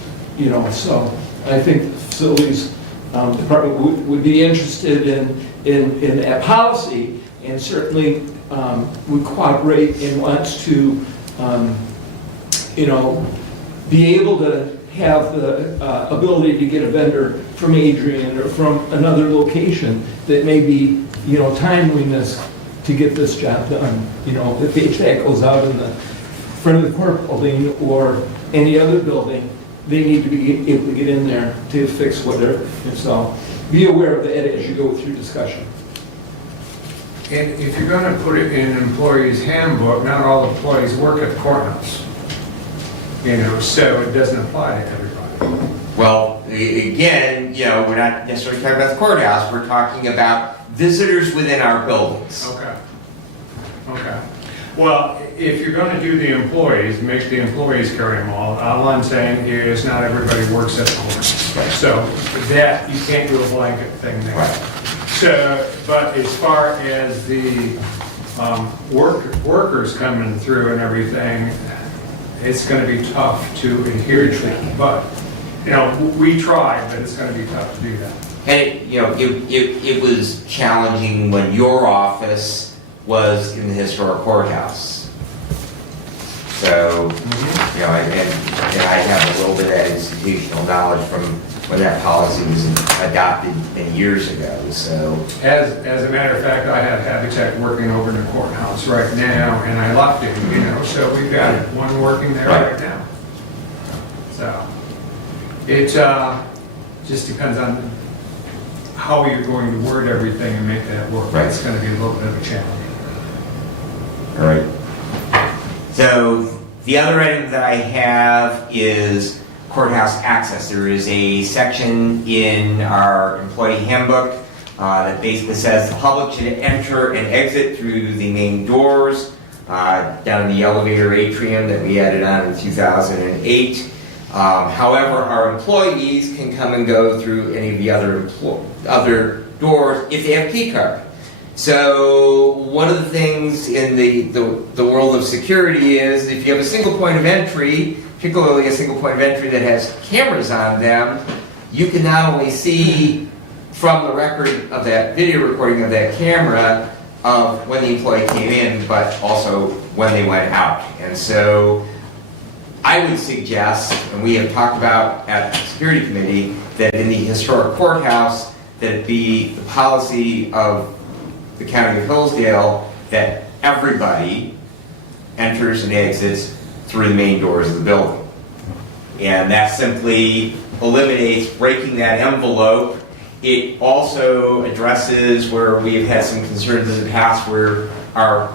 So I think the facilities department would be interested in that policy, and certainly would cooperate and wants to, be able to have the ability to get a vendor from Adrian or from another location that may be, timeliness to get this job done. If HVAC goes out in the front of the court building or any other building, they need to be able to get in there to fix whatever. So be aware of that as you go with your discussion. And if you're going to put it in an employee's handbook, not all employees work at the courthouse. So it doesn't apply to everybody. Well, again, we're not necessarily talking about the courthouse, we're talking about visitors within our buildings. Okay. Well, if you're going to do the employees, make the employees carry them all. All I'm saying is not everybody works at the courthouse. So that, you can't do a blanket thing there. Right. So, but as far as the workers coming through and everything, it's going to be tough to adhere to that. But, we try, but it's going to be tough to do that. And, it was challenging when your office was in the historic courthouse. So, and I have a little bit of that institutional knowledge from when that policy was adopted many years ago, so. As a matter of fact, I have Habitat working over in the courthouse right now, and I left it, so we've got one working there right now. So, it just depends on how you're going to word everything and make that work. Right. It's going to be a little bit of a challenge. All right. So the other item that I have is courthouse access. There is a section in our employee handbook that basically says the public should enter and exit through the main doors down in the elevator atrium that we added on in 2008. However, our employees can come and go through any of the other doors if they have a key card. So one of the things in the world of security is if you have a single point of entry, particularly a single point of entry that has cameras on them, you can not only see from the record of that video recording of that camera of when the employee came in, but also when they went out. And so I would suggest, and we have talked about at the security committee, that in the historic courthouse, that it be the policy of the county of Hillsdale that everybody enters and exits through the main doors of the building. And that simply eliminates breaking that envelope. It also addresses where we have had some concerns in the past where our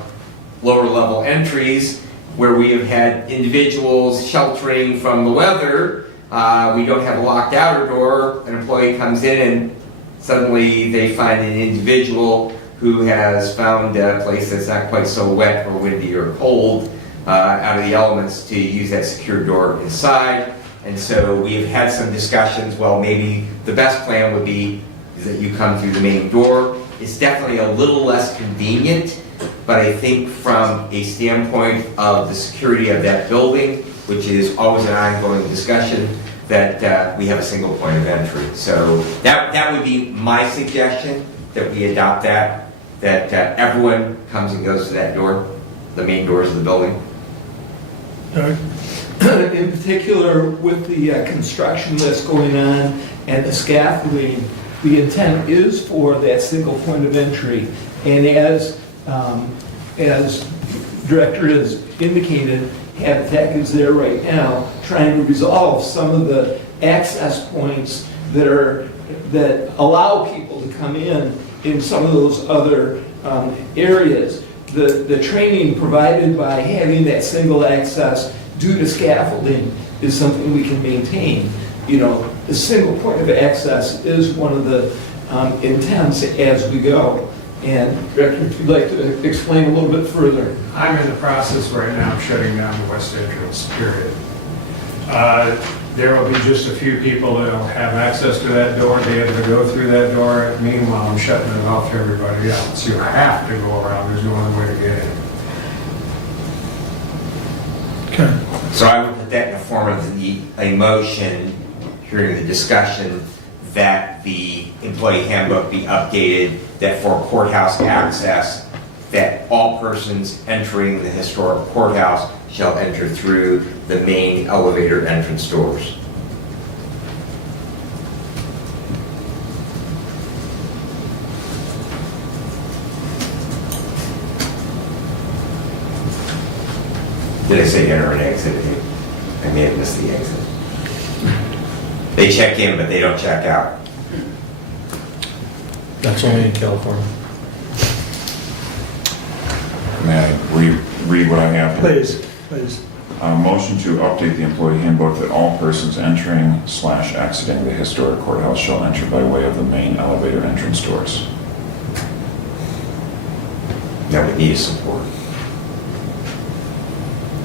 lower level entries, where we have had individuals sheltering from the weather. We don't have a locked outer door. An employee comes in and suddenly they find an individual who has found a place that's not quite so wet or windy or cold out of the elements to use that secure door inside. And so we've had some discussions, well, maybe the best plan would be is that you come through the main door. It's definitely a little less convenient, but I think from a standpoint of the security of that building, which is always an ongoing discussion, that we have a single point of entry. So that would be my suggestion, that we adopt that everyone comes and goes to that door, the main doors of the building. Doug? In particular, with the construction that's going on and the scaffolding, the intent is for that single point of entry. And as Director has indicated, Habitat is there right now trying to resolve some of the access points that allow people to come in some of those other areas. The training provided by having that single access due to scaffolding is something we can maintain. The single point of access is one of the intents as we go. And Director, if you'd like to explain a little bit further. I'm in the process right now of shutting down the west entrance, period. There will be just a few people that will have access to that door, be able to go through that door. Meanwhile, I'm shutting it off to everybody else. You have to go around, there's no other way to get in. Okay. So I would put that in the form of a motion, hearing the discussion, that the employee handbook be updated, that for courthouse access, that all persons entering the historic courthouse shall enter through the main elevator entrance doors. Did I say enter and exit? I may have missed the exit. They check in, but they don't check out. That's only in California. May I read what I have? Please, please. Motion to update the employee handbook that all persons entering / exiting the historic courthouse shall enter by way of the main elevator entrance doors. That would need support.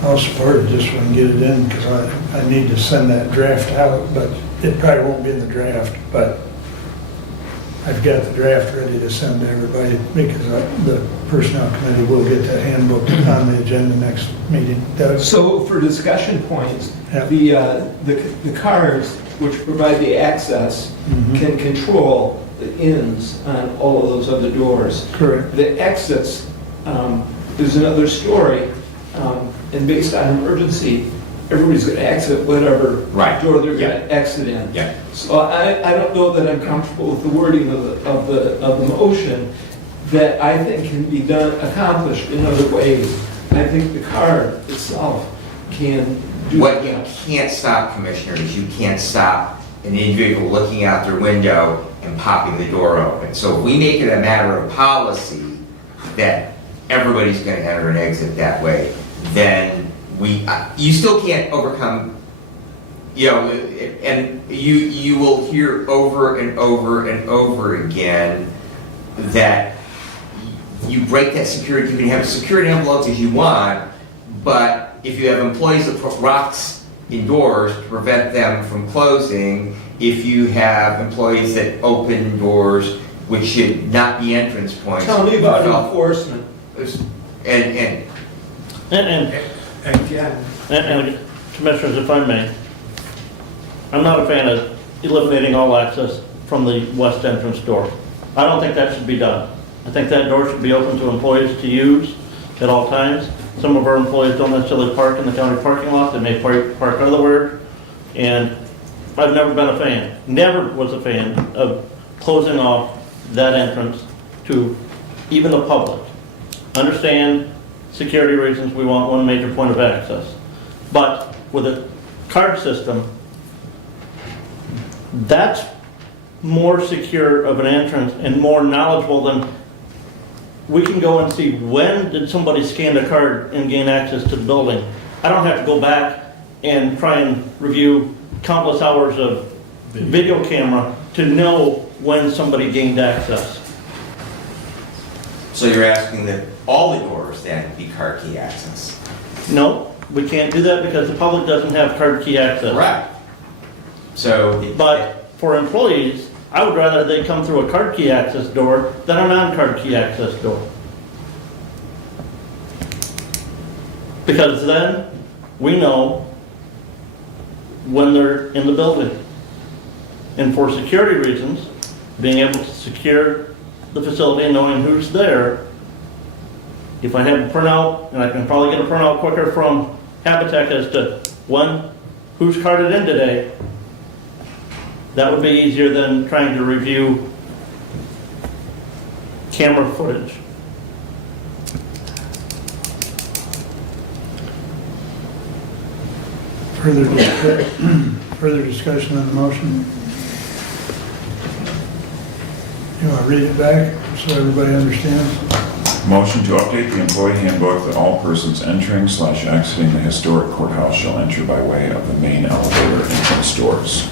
I'll support it just when I get it in, because I need to send that draft out, but it probably won't be in the draft, but I've got the draft ready to send to everybody, because the personnel committee will get that handbook on the agenda next meeting. Doug? So for discussion points, Yeah. the cards which provide the access can control the ins on all of those other doors. Correct. The exits is another story, and based on emergency, everybody's going to exit whatever Right. door they're Yeah. going to exit in. Yeah. So I don't know that I'm comfortable with the wording of the motion that I think can be accomplished in other ways. I think the card itself can do What you that. can't stop, Commissioner, is you can't stop an individual looking out their window and popping the door open. So if we make it a matter of policy that everybody's going to enter and exit that way, then you still can't overcome, and you will hear over and over and over again that you break that security. You can have a security envelope as you want, but if you have employees that put rocks indoors to prevent them from closing, if you have employees that open doors which should not be entrance points. Tell me about enforcement. And Again. And Commissioners, if I may, I'm not a fan of eliminating all access from the west entrance door. I don't think that should be done. I think that door should be open to employees to use at all times. Some of our employees don't necessarily park in the county parking lot, they may park otherwhere. And I've never been a fan, never was a fan of closing off that entrance to even the public. Understand security reasons, we want one major point of access. But with a card system, that's more secure of an entrance and more knowledgeable than we can go and see when did somebody scan the card and gain access to the building. I don't have to go back and try and review countless hours of video camera to know when somebody gained access. so you're asking that all the doors then be card key access? No, we can't do that because the public doesn't have card key access. Right. So. But for employees, I would rather they come through a card key access door than a non-card key access door. Because then we know when they're in the building. And for security reasons, being able to secure the facility and knowing who's there, if I have a printout, and I can probably get a printout quicker from Habitat as to who's carded in today, that would be easier than trying to review camera footage. Further discussion on the motion? You want to read it back so everybody understands? Motion to update the employee handbook that all persons entering / exiting the historic courthouse shall enter by way of the main elevator entrance doors.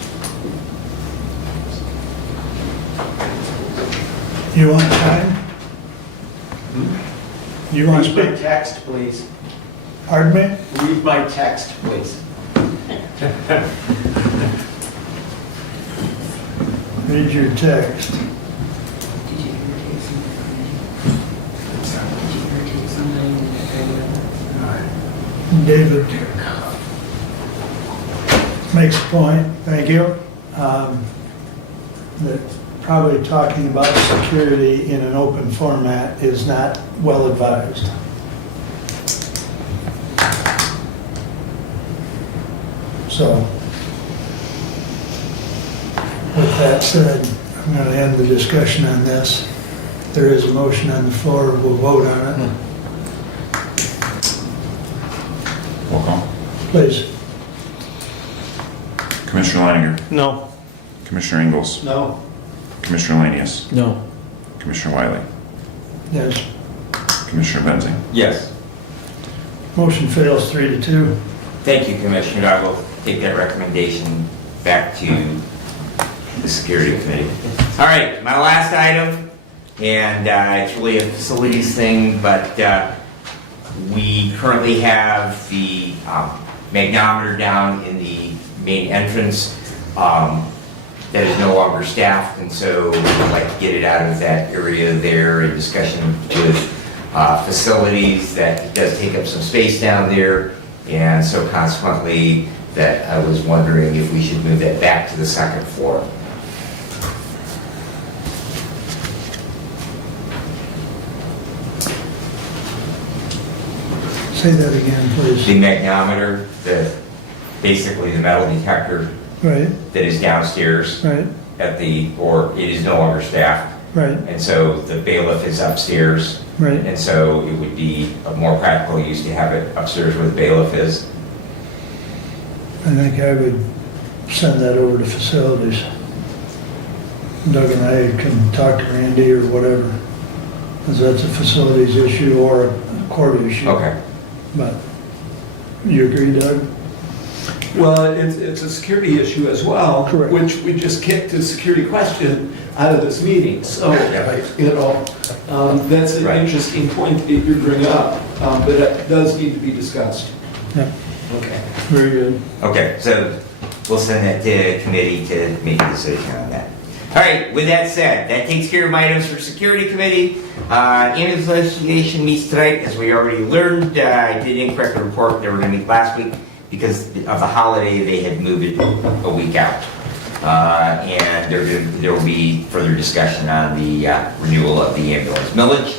You want time? You want to Read my speak? text, please. Pardon me? Read my text, please. Read your text. David makes a point, thank you, that probably talking about security in an open format is not well advised. So, with that said, I'm going to end the discussion on this. There is a motion on the floor, we'll vote on it. Roll call. Please. Commissioner Leininger. No. Commissioner Ingalls. No. Commissioner Lanius. No. Commissioner Wiley. Yes. Commissioner Benzing. Yes. Motion fails 3-2. Thank you, Commissioner. I will take that recommendation back to the Security Committee. All right, my last item, and it's really a facilities thing, but we currently have the magnometer down in the main entrance that is no longer staffed, and so we'd like to get it out of that area there in discussion with facilities that it does take up some space down there, and so consequently that I was wondering if we should move that back to the second floor. Say that again, please. The magnometer, basically the metal detector Right, that is downstairs right, or it is no longer staffed. right, And so the bailiff is upstairs, right. and so it would be a more practical use to have it upstairs where the bailiff is. I think I would send that over to facilities. Doug and I can talk to Randy or whatever, because that's a facilities issue or a court issue. Okay. But, you agree, Doug? Well, it's a security issue as well. Correct. Which we just kicked a security question out of this meeting. So, you know, that's an Right. interesting point that you bring up, but it does need to be discussed. Yeah, Okay. very good. Okay, so we'll send that to committee to make a decision on that. All right, with that said, that takes care of my items for Security Committee. Ambulance investigation meets tonight, as we already learned. I did incorrectly report they were going to meet last week because of the holiday. They had moved it a week out, and there will be further discussion on the renewal of the ambulance millage.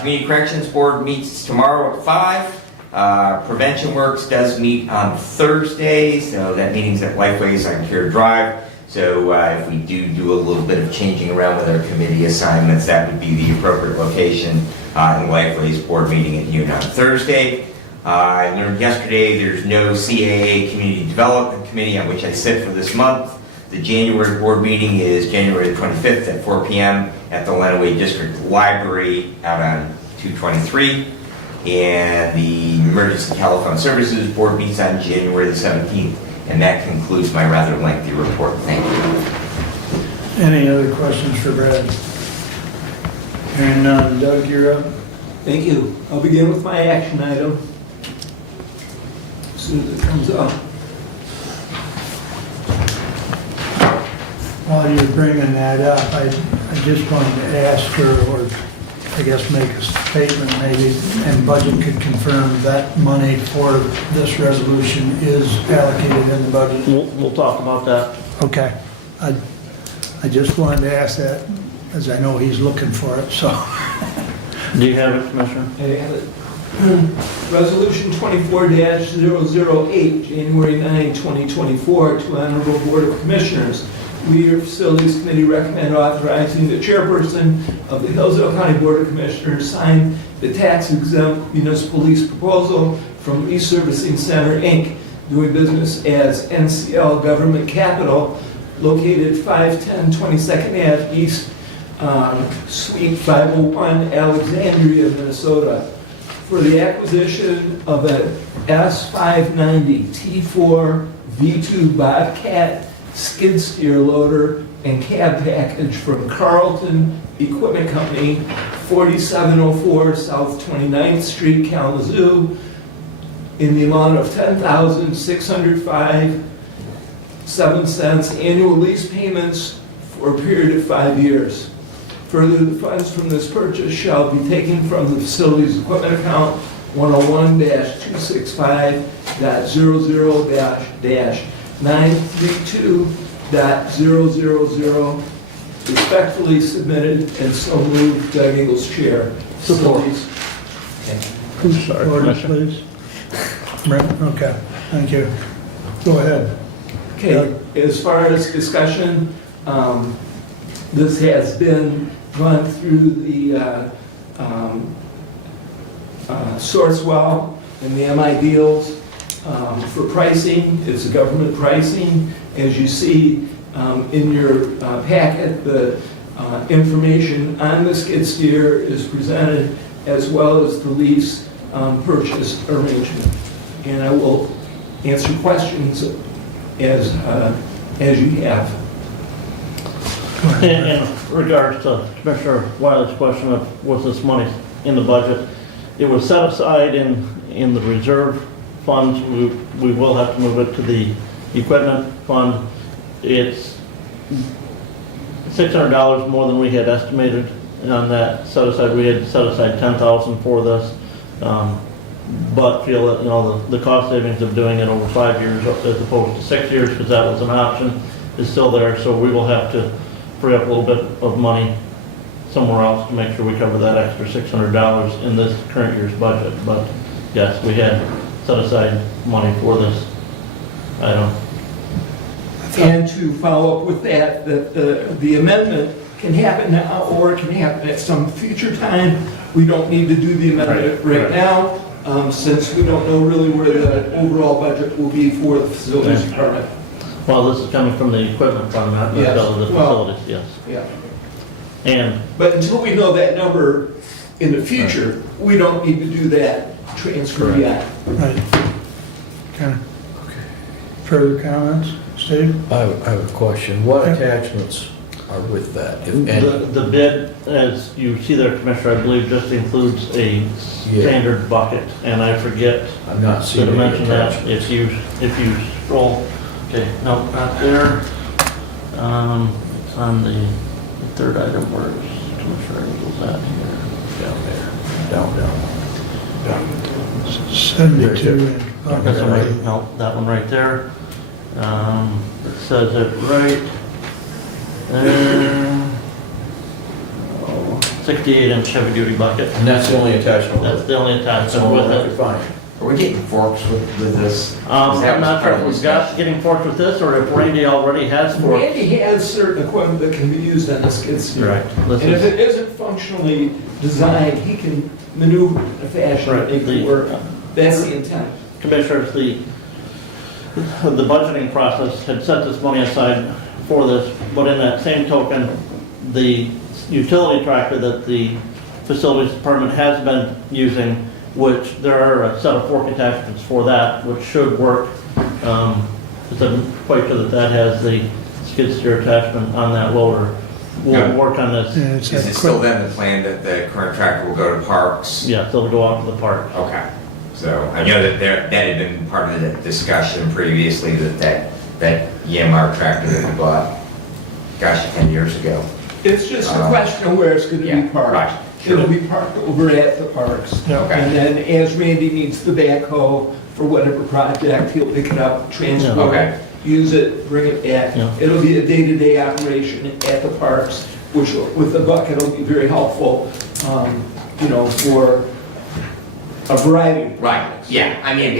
Community Corrections Board meets tomorrow at 5. Prevention Works does meet on Thursday, so that meeting's at Lifeways on Care Drive. So if we do a little bit of changing around with our committee assignments, that would be the appropriate location in Lifeways board meeting at noon on Thursday. I learned yesterday there's no CAA Community Development Committee on which I sit for this month. The January board meeting is January 25th at 4 p.m. at the Lenawee District Library out on 223. And the Emergency Telephone Services Board meets on January the 17th. And that concludes my rather lengthy report. Thank you. Any other questions for Brad? Hearing none. Doug, you're up. Thank you. I'll begin with my action item as soon as it comes up. While you're bringing that up, I just wanted to ask her, or I guess make a statement maybe, and budget could confirm that money for this resolution is allocated in the budget. We'll talk about that. Okay. I just wanted to ask that, as I know he's looking for it, so. Do you have it, Commissioner? I have it. Resolution 24-008, January 9, 2024, to Honorable Board of Commissioners. We, your Facilities Committee, recommend authorizing the chairperson of the Hillsdale County Board of Commissioners sign the tax-exempt municipal lease proposal from Reservicing Center, Inc., doing business as NCL Government Capital, located 510 22nd Ave East, Suite 501, Alexandria, Minnesota, for the acquisition of a S590 T4 V2 Bobcat skid steer loader and cab package from Carlton Equipment Company, 4704 South 29th Street, Kalamazoo, in the amount of $10,605.07 annual lease payments for a period of 5 years. Further, the funds from this purchase shall be taken from the facilities equipment account 101-265-00-932.000, respectfully submitted, and so moved. Doug Ingles, Chair. Facilities. Order, please. Right, okay, thank you. Go ahead. Okay, as far as discussion, this has been gone through the Sourcewell and the MI deals. For pricing, it's a government pricing. As you see in your packet, the information on the skid steer is presented, as well as the lease purchase arrangement. And I will answer questions as you have. In regards to Commissioner Wiley's question of was this money in the budget, it was set aside in the reserve funds. We will have to move it to the equipment fund. It's $600 more than we had estimated on that set aside. We had set aside $10,000 for this, but feel that, you know, the cost savings of doing it over 5 years as opposed to 6 years, because that was an option, is still there. So we will have to free up a little bit of money somewhere else to make sure we cover that extra $600 in this current year's budget. But yes, we had set aside money for this item. And to follow up with that, the amendment can happen now or it can happen at some future time. We don't need to do the amendment right now, since we don't know really where the overall budget will be for the facilities department. Well, this is coming from the equipment fund, not necessarily the facilities, yes. Yeah. But until we know that number in the future, we don't need to do that transfer yet. Right. Okay. Further comments? Steve? I have a question. What attachments are with that, if any? The bid, as you see there, Commissioner, I believe just includes a standard bucket, and I forget I'm not seeing to any mention that attachments. if you scroll, okay, no, not there. It's on the third item where Commissioner Engel's at here. Down there. Down. 72 inch bucket. That's one right, no, that one right there. It says it right there. 68-inch heavy-duty bucket. And that's the only attachment? That's the only That's attachment all I with could it. find. Are we getting forks with this? I'm not sure if we've got getting forks with this, or if Randy already has forks. Randy has certain equipment that can be used on the skid steer. Right. And if it isn't functionally designed, he can maneuver in a fashion that make it work. That's the intent. Commissioners, the budgeting process had set this money aside for this, but in that same token, the utility tractor that the facilities department has been using, which there are a set of fork attachments for that, which should work. Because I'm quite sure that has the skid steer attachment on that loader. We'll work on this. Yeah, Is it still then the plan that the current tractor will go to parks? Yeah, so it'll go out to the park. Okay. So I know that that had been part of the discussion previously, that EMR tractor that we bought, gosh, 10 years ago. It's just a question of where it's going to be parked. Right. Sure. It'll be parked over at the parks. Okay. And then as Randy needs the backhoe for whatever project, he'll pick it up, transport Okay. it, use it, bring it back. Yeah. It'll be a day-to-day operation at the parks, which with the bucket will be very helpful, for a variety of Right, projects. yeah, I mean, it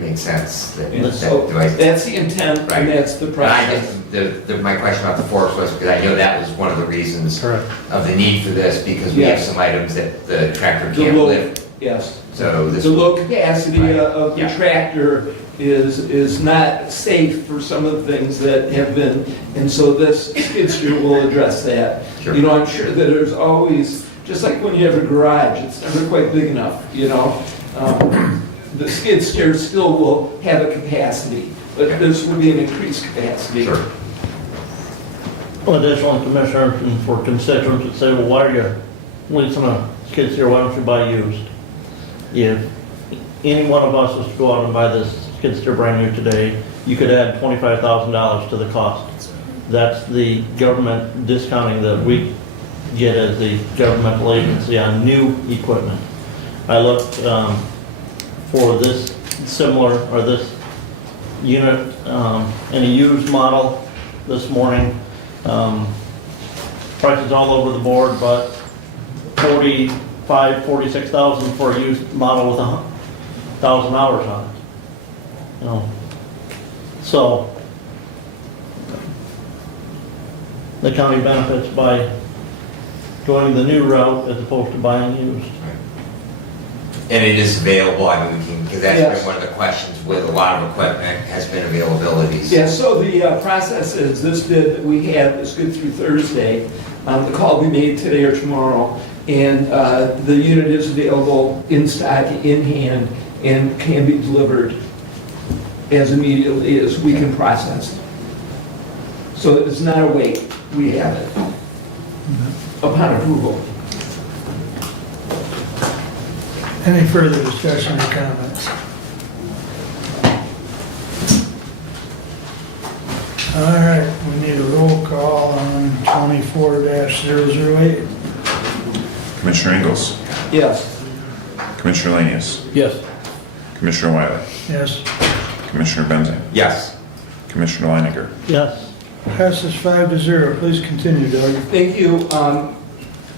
makes sense. That So device. that's the intent, Right. and that's the But I process. just, my question about the forks was because I know that was one of the reasons Correct. of the need for this, because we have Yes. some items that the tractor The can't low- lift. Yes. So this. The low capacity Right. of the Yeah. tractor is not safe for some of the things that have been, and so this skid steer will address that. Sure. I'm sure that there's always, just like when you have a garage, it's never quite big enough, The skid steer still will have a capacity, but this will be an increased capacity. Sure. Additional Commissioner, and for constituents that say, well, why are you leasing a skid steer, why don't you buy used? If any one of us was to go out and buy this skid steer brand new today, you could add $25,000 to the cost. That's the government discounting that we get as the governmental agency on new equipment. I looked for this similar, or this unit in a used model this morning. Prices all over the board, but 46,000 for a used model with 1,000 hours on it. So the county benefits by going the new route as opposed to buying used. And it is available, I mean, we can, because that's Yes. been one of the questions with a lot of equipment, has been availabilities. Yeah, so the process is, this bid that we had is good through Thursday. The call will be made today or tomorrow, and the unit is available in stock, in hand, and can be delivered as immediately as we can process it. So it's not a wait, we have it upon approval. Any further discussion or comments? All right, we need a roll call on 24-008. Commissioner Ingles, Yes. Commissioner Lanius, Yes. Commissioner Wiley, Yes. Commissioner Benzing, Yes. Commissioner Leininger. Yes. Passes 5-0. Please continue, Doug. Thank you.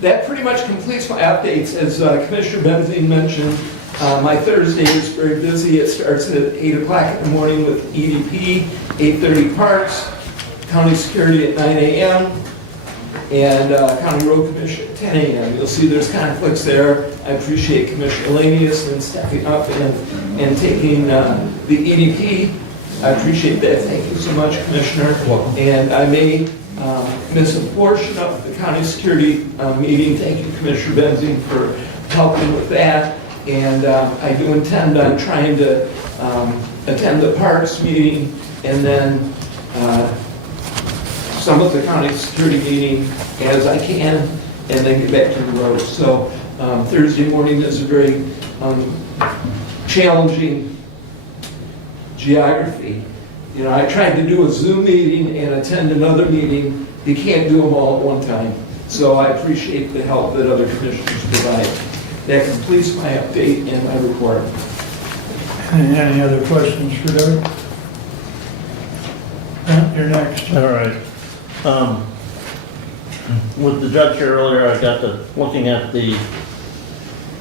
That pretty much completes my updates. As Commissioner Benzing mentioned, my Thursday is very busy. It starts at 8 o'clock in the morning with EDP, 8:30 Parks, County Security at 9 a.m., and County Road Commission at 10 a.m. You'll see there's conflicts there. I appreciate Commissioner Lanius and stepping up and taking the EDP. I appreciate that. Thank you so much, Commissioner. And I may miss a portion of the county security meeting. Thank you, Commissioner Benzing, for helping with that. And I do intend on trying to attend the parks meeting and then some of the county security meeting as I can, and then get back to the road. So Thursday morning is a very challenging geography. You know, I tried to do a Zoom meeting and attend another meeting. You can't do them all at one time. So I appreciate the help that other commissioners provide. That completes my update and my report. Any other questions for Doug? You're next. All right. With the judge here earlier, I got to looking at the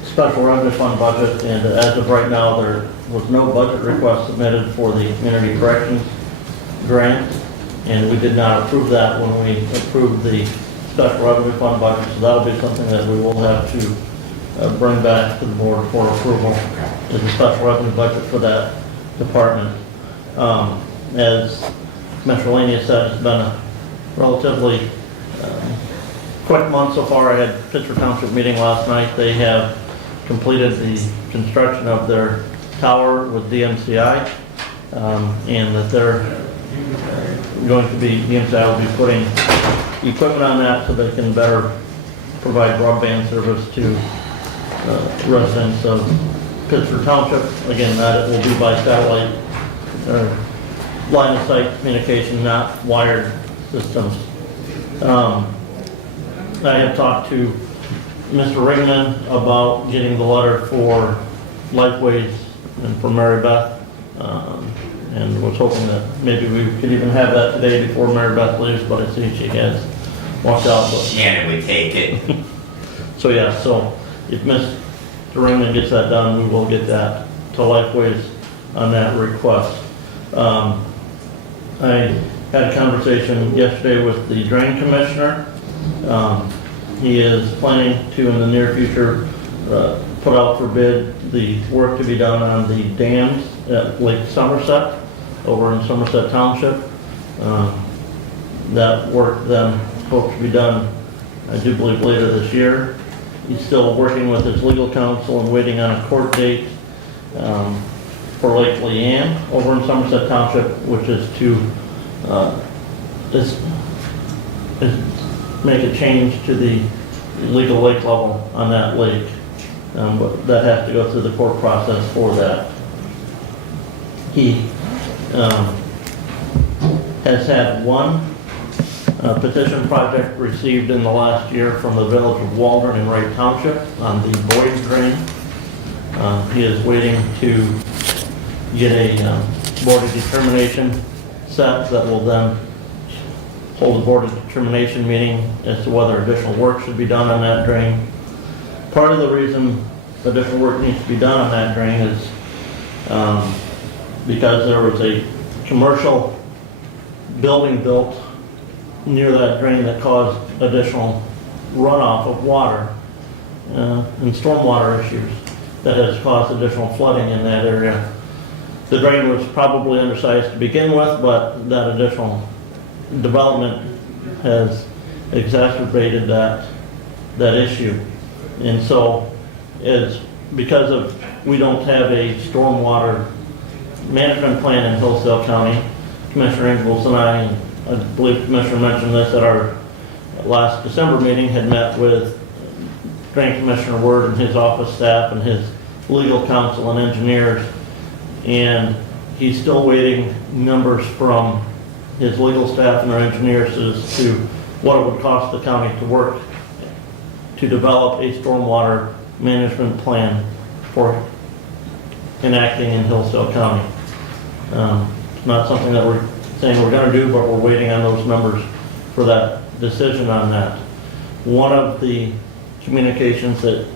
special revenue fund budget, and as of right now, there was no budget request submitted for the community corrections grant, and we did not approve that when we approved the special revenue fund budget, so that'll be something that we will have to bring back to the board for approval, is the special revenue budget for that department. As Commissioner Lanius said, it's been a relatively quick month so far. I had Pittsburgh Township meeting last night. They have completed the construction of their tower with DMCI, and that they're going to be, DMCI will be putting equipment on that so they can better provide broadband service to residents of Pittsburgh Township. Again, that it will be by satellite or line of sight communication, not wired systems. I have talked to Mr. Ringman about getting the letter for Lifeways and for Mary Beth, and was hoping that maybe we could even have that today before Mary Beth leaves, but I see she has walked out. But Shannon would take it. so yeah, so if Mr. Ringman gets that done, we will get that to Lifeways on that request. I had a conversation yesterday with the drain commissioner. He is planning to, in the near future, put out for bid the work to be done on the dams at Lake Somerset over in Somerset Township. That work then hoped to be done, I do believe, later this year. He's still working with his legal counsel and waiting on a court date for Lake Leanne over in Somerset Township, which is to make a change to the legal lake level on that lake. But that has to go through the court process for that. He has had one petition project received in the last year from the village of Waldron in Wright Township on the Boyd drain. He is waiting to get a board of determination set that will then hold a board of determination meeting as to whether additional work should be done on that drain. Part of the reason additional work needs to be done on that drain is because there was a commercial building built near that drain that caused additional runoff of water and stormwater issues that has caused additional flooding in that area. The drain was probably undersized to begin with, but that additional development has exacerbated that issue. And so it's because of, we don't have a stormwater management plan in Hillsdale County. Commissioner Ingalls and I believe Commissioner mentioned this at our last December meeting, had met with Drain Commissioner Word and his office staff and his legal counsel and engineers, and he's still waiting numbers from his legal staff and our engineers as to what it would cost the county to work to develop a stormwater management plan for enacting in Hillsdale County. It's not something that we're saying we're going to do, but we're waiting on those numbers for that decision on that. One of the communications that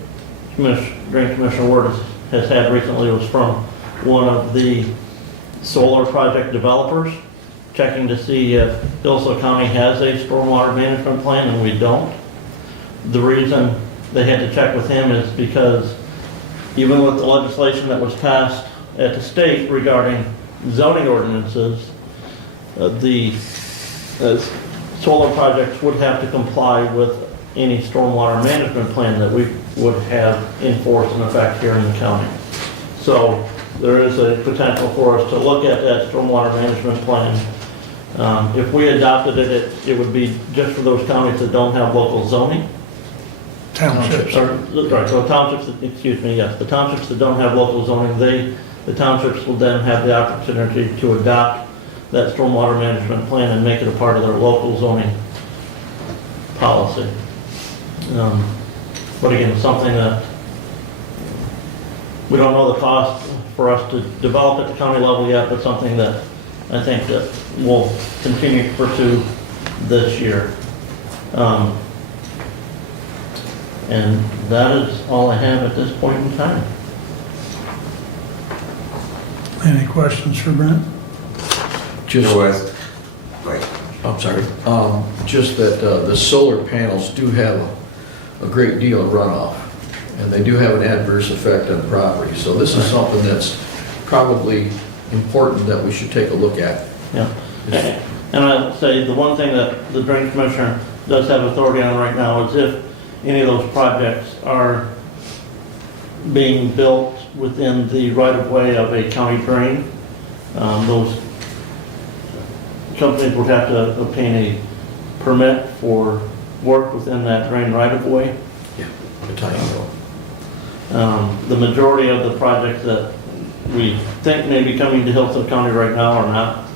Drain Commissioner Ward has had recently was from one of the solar project developers, checking to see if Hillsdale County has a stormwater management plan, and we don't. The reason they had to check with him is because even with the legislation that was passed at the state regarding zoning ordinances, the solar projects would have to comply with any stormwater management plan that we would have in force and effect here in the county. So there is a potential for us to look at that stormwater management plan. If we adopted it, it would be just for those counties that don't have local zoning. Townships. Right, so townships, excuse me, yes, the townships that don't have local zoning, the townships will then have the opportunity to adopt that stormwater management plan and make it a part of their local zoning policy. But again, something that we don't know the cost for us to develop at the county level yet, but something that I think that we'll continue to pursue this year. And that is all I have at this point in time. Any questions for Brent? Just, Wait. I'm sorry, just that the solar panels do have a great deal of runoff, and they do have an adverse effect on property. So this is something that's probably important that we should take a look at. Yeah. And I'll say the one thing that the Drain Commissioner does have authority on right now is if any of those projects are being built within the right-of-way of a county drain, those companies would have to obtain a permit for work within that drain right-of-way. Yeah, the time. The majority of the projects that we think may be coming to Hillsdale County right now are not,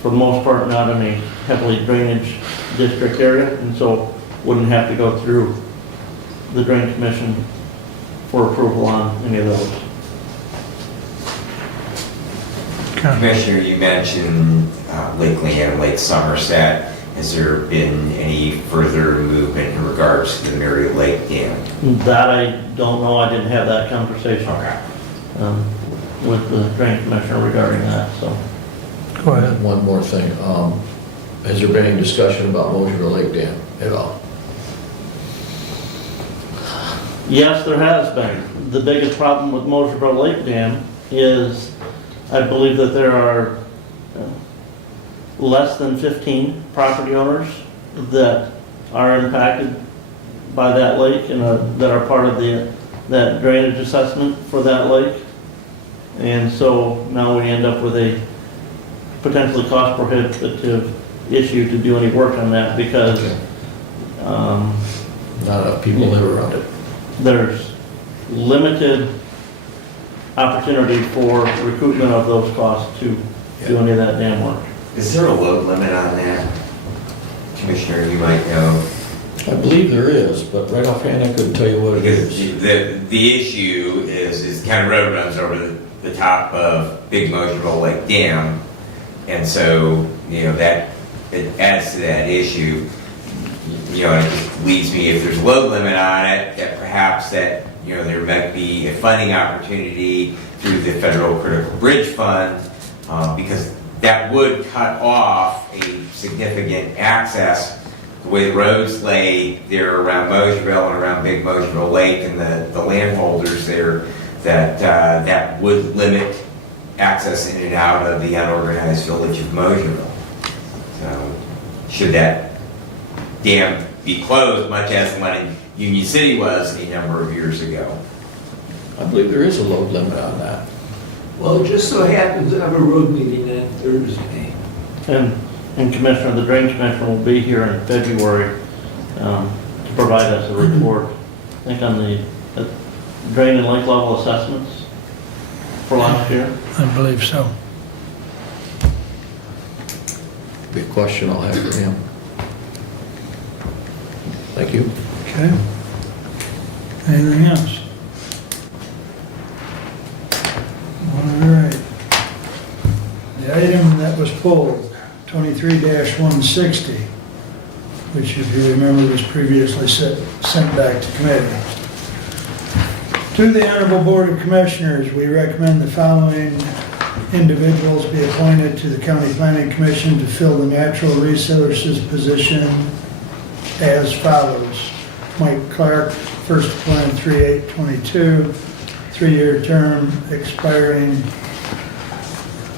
for the most part, not in a heavily drainage district area, and so wouldn't have to go through the Drain Commission for approval on any of those. Commissioner, you mentioned Lake Leanne and Lake Somerset. Has there been any further movement in regards to the Mary Lake Dam? That I don't know. I didn't have that conversation with the Drain Commissioner regarding that, so. Go ahead. One more thing. Has there been any discussion about Mosierville Lake Dam at all? Yes, there has been. The biggest problem with Mosierville Lake Dam is I believe that there are less than 15 property owners that are impacted by that lake and that are part of that drainage assessment for that lake. And so now we end up with a potentially cost prohibitive issue to do any work on that because not enough people live around it. There's limited opportunity for recoupment of those costs to do any of that dam work. Is there a load limit on that? Commissioner, you might know. I believe there is, but right offhand I couldn't tell you what it Because is. the issue is the county road runs over the top of Big Mosierville Lake Dam, and so, that it adds to that issue. And it just leads me, if there's a load limit on it, that perhaps that, there might be a funding opportunity through the Federal Critical Bridge Fund because that would cut off a significant access. The way the roads lay there around Mosierville and around Big Mosierville Lake and the landholders there, that would limit access in and out of the unorganized village of Mosierville. So, should that dam be closed, much as the one in Union City was a number of years ago? I believe there is a load limit on that. Well, it just so happens I have a road meeting on Thursday. And Commissioner, the Drain Commissioner will be here in February to provide us a report, I think on the drain and lake level assessments for last year. I believe so. Be a question I'll have for him. Thank you. Okay. Anything else? All right. The item that was pulled, 23-160, which if you remember was previously sent back to committee. To the Honorable Board of Commissioners, we recommend the following individuals be appointed to the County Planning Commission to fill the natural resources position as follows. Mike Clark, first appointed 3/8/22, 3-year term expiring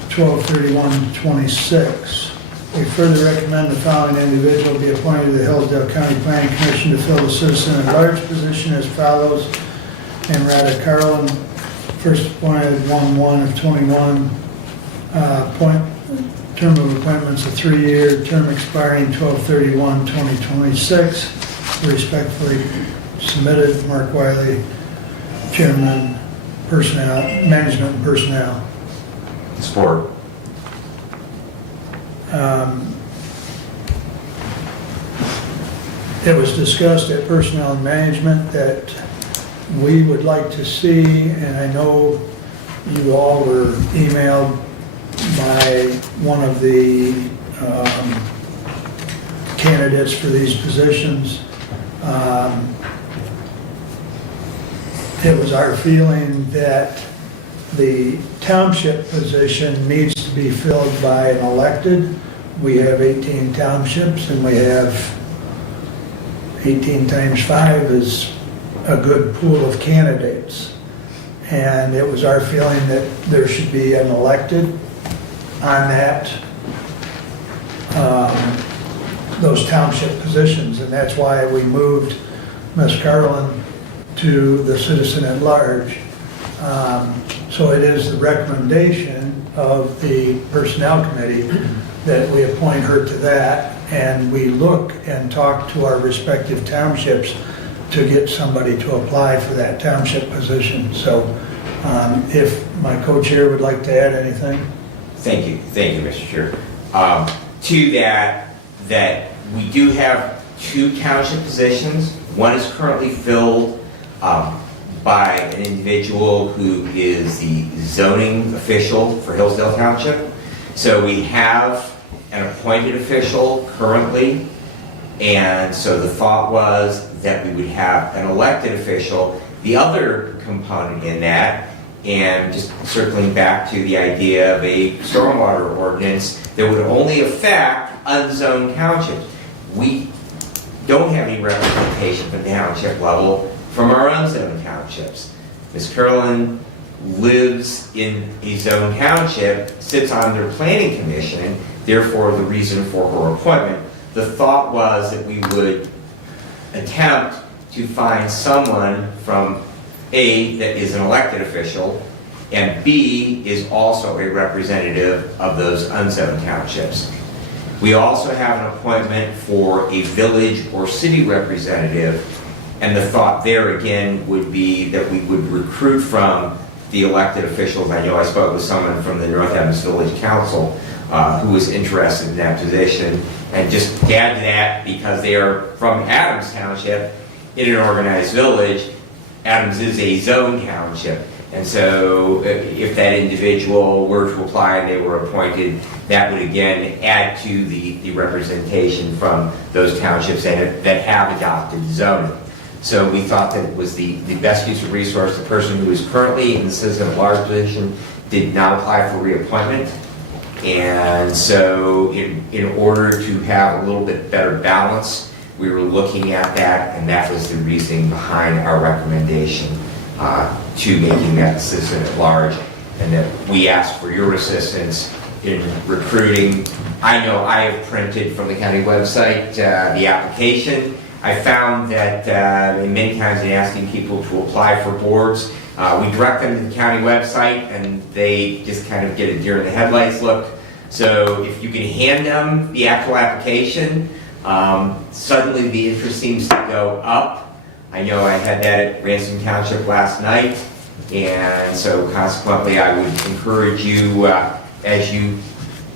12/31/26. We further recommend the following individual be appointed to the Hillsdale County Planning Commission to fill the citizen at large position as follows. Rada Carlin, first appointed 1/1/21, term of appointments a 3-year, term expiring 12/31/2026. Respectfully submitted, Mark Wiley, Chairman, Personnel, Management and Personnel. Support. It was discussed at Personnel and Management that we would like to see, and I know you all were emailed by one of the candidates for these positions. It was our feeling that the township position needs to be filled by an elected. We have 18 townships, and we have 18 times 5 is a good pool of candidates. And it was our feeling that there should be an elected on that, those township positions. And that's why we moved Ms. Carlin to the citizen at large. So it is the recommendation of the Personnel Committee that we appoint her to that, and we look and talk to our respective townships to get somebody to apply for that township position. So if my co-chair would like to add anything? Thank you, Mr. Chair. To that we do have 2 township positions. One is currently filled by an individual who is the zoning official for Hillsdale Township. So we have an appointed official currently, and so the thought was that we would have an elected official. The other component in that, and just circling back to the idea of a stormwater ordinance that would only affect unzoned townships. We don't have any representation at the township level from our unzoned townships. Ms. Carlin lives in a zoned township, sits on their planning commission, therefore the reason for her appointment. The thought was that we would attempt to find someone from A, that is an elected official, and B, is also a representative of those unzoned townships. We also have an appointment for a village or city representative, and the thought there again would be that we would recruit from the elected officials. I know I spoke with someone from the North Adams Village Council who was interested in that position, and just to add to that, because they are from Adams Township in an organized village, Adams is a zone township. And so if that individual were to apply and they were appointed, that would again add to the representation from those townships that have adopted zoning. So we thought that it was the best use of resource. The person who is currently in the citizen at large position did not apply for reappointment. And so in order to have a little bit better balance, we were looking at that, and that was the reasoning behind our recommendation to making that citizen at large, and that we asked for your assistance in recruiting. I know I have printed from the county website the application. I found that many times in asking people to apply for boards, we direct them to the county website and they just kind of get a deer in the headlights look. So if you can hand them the actual application, suddenly the interest seems to go up. I know I had that at Ransom Township last night, and so consequently I would encourage you as you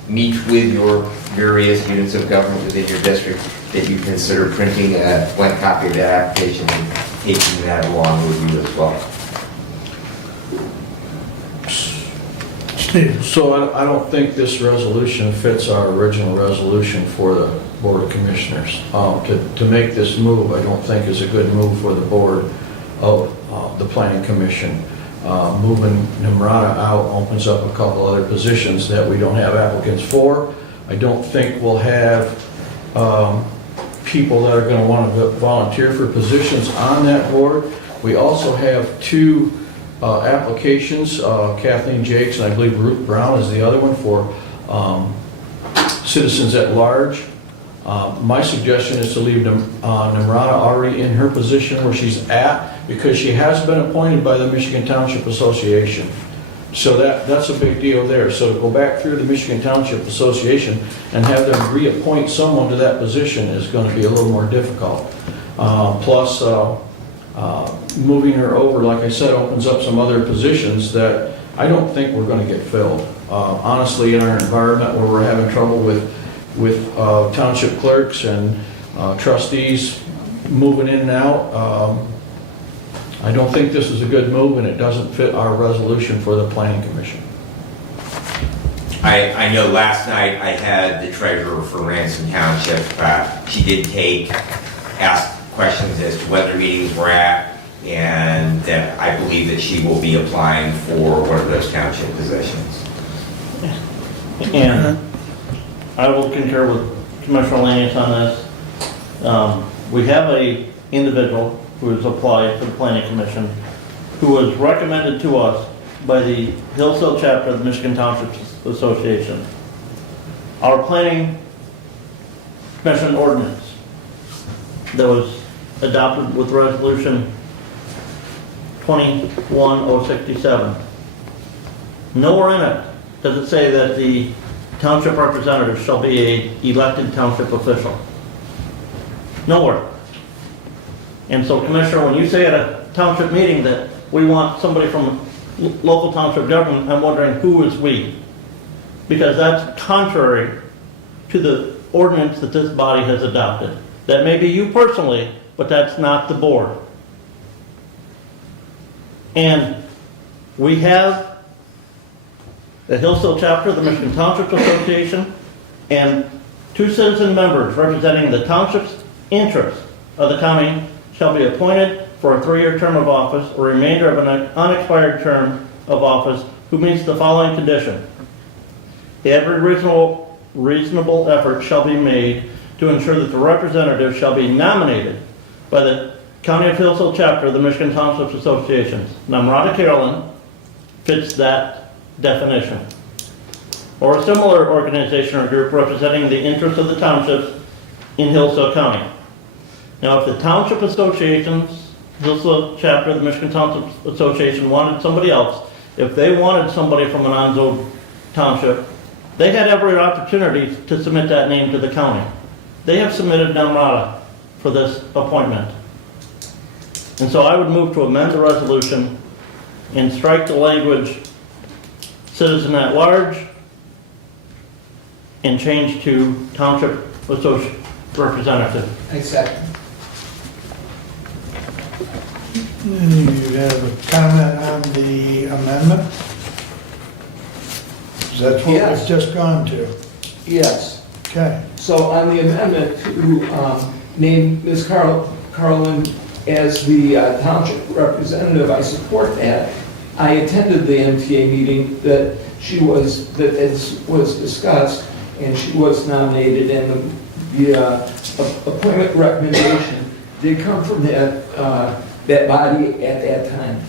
meet with your various units of government within your district that you consider printing a blank copy of that application and taking that along with you as well. Steve? So I don't think this resolution fits our original resolution for the Board of Commissioners. To make this move, I don't think is a good move for the Board of the Planning Commission. Moving Nimrata out opens up a couple other positions that we don't have applicants for. I don't think we'll have people that are going to want to volunteer for positions on that board. We also have two applications, Kathleen Jakes and I believe Ruth Brown is the other one for citizens at large. My suggestion is to leave Nimrata already in her position where she's at, because she has been appointed by the Michigan Township Association. So that's a big deal there. So to go back through the Michigan Township Association and have them reappoint someone to that position is going to be a little more difficult. Plus, moving her over, like I said, opens up some other positions that I don't think we're going to get filled. Honestly, in our environment where we're having trouble with township clerks and trustees moving in and out, I don't think this is a good move, and it doesn't fit our resolution for the Planning Commission. I know last night I had the treasurer for Ransom Township. She did ask questions as to whether meetings were at, and that I believe that she will be applying for one of those township positions. And I will concur with Commissioner Lanius on this. We have a individual who has applied for the Planning Commission, who was recommended to us by the Hillsdale chapter of the Michigan Township Association. Our Planning Commission ordinance that was adopted with resolution 21067. Nowhere in it does it say that the township representative shall be an elected township official. Nowhere. And so, Commissioner, when you say at a township meeting that we want somebody from local township government, I'm wondering who is we? Because that's contrary to the ordinance that this body has adopted. That may be you personally, but that's not the board. And we have the Hillsdale chapter of the Michigan Township Association and two citizen members representing the township's interests of the county shall be appointed for a 3-year term of office or remainder of an unexpired term of office who meets the following condition. Every reasonable effort shall be made to ensure that the representative shall be nominated by the County of Hillsdale chapter of the Michigan Township Association. Nimrata Carolyn fits that definition. Or a similar organization or group representing the interests of the townships in Hillsdale County. Now, if the Township Associations, Hillsdale chapter of the Michigan Township Association wanted somebody else, if they wanted somebody from an unzoned township, they had every opportunity to submit that name to the county. They have submitted Nimrata for this appointment. And so I would move to amend the resolution and strike the language citizen at large and change to township representative. I second. You have a comment on the amendment? That's what Yes. we've just gone to. Yes. Okay. So on the amendment to name Ms. Carlin as the township representative, I support that. I attended the MTA meeting that she was, that as was discussed, and she was nominated, and the appointment recommendation did come from that body at that time.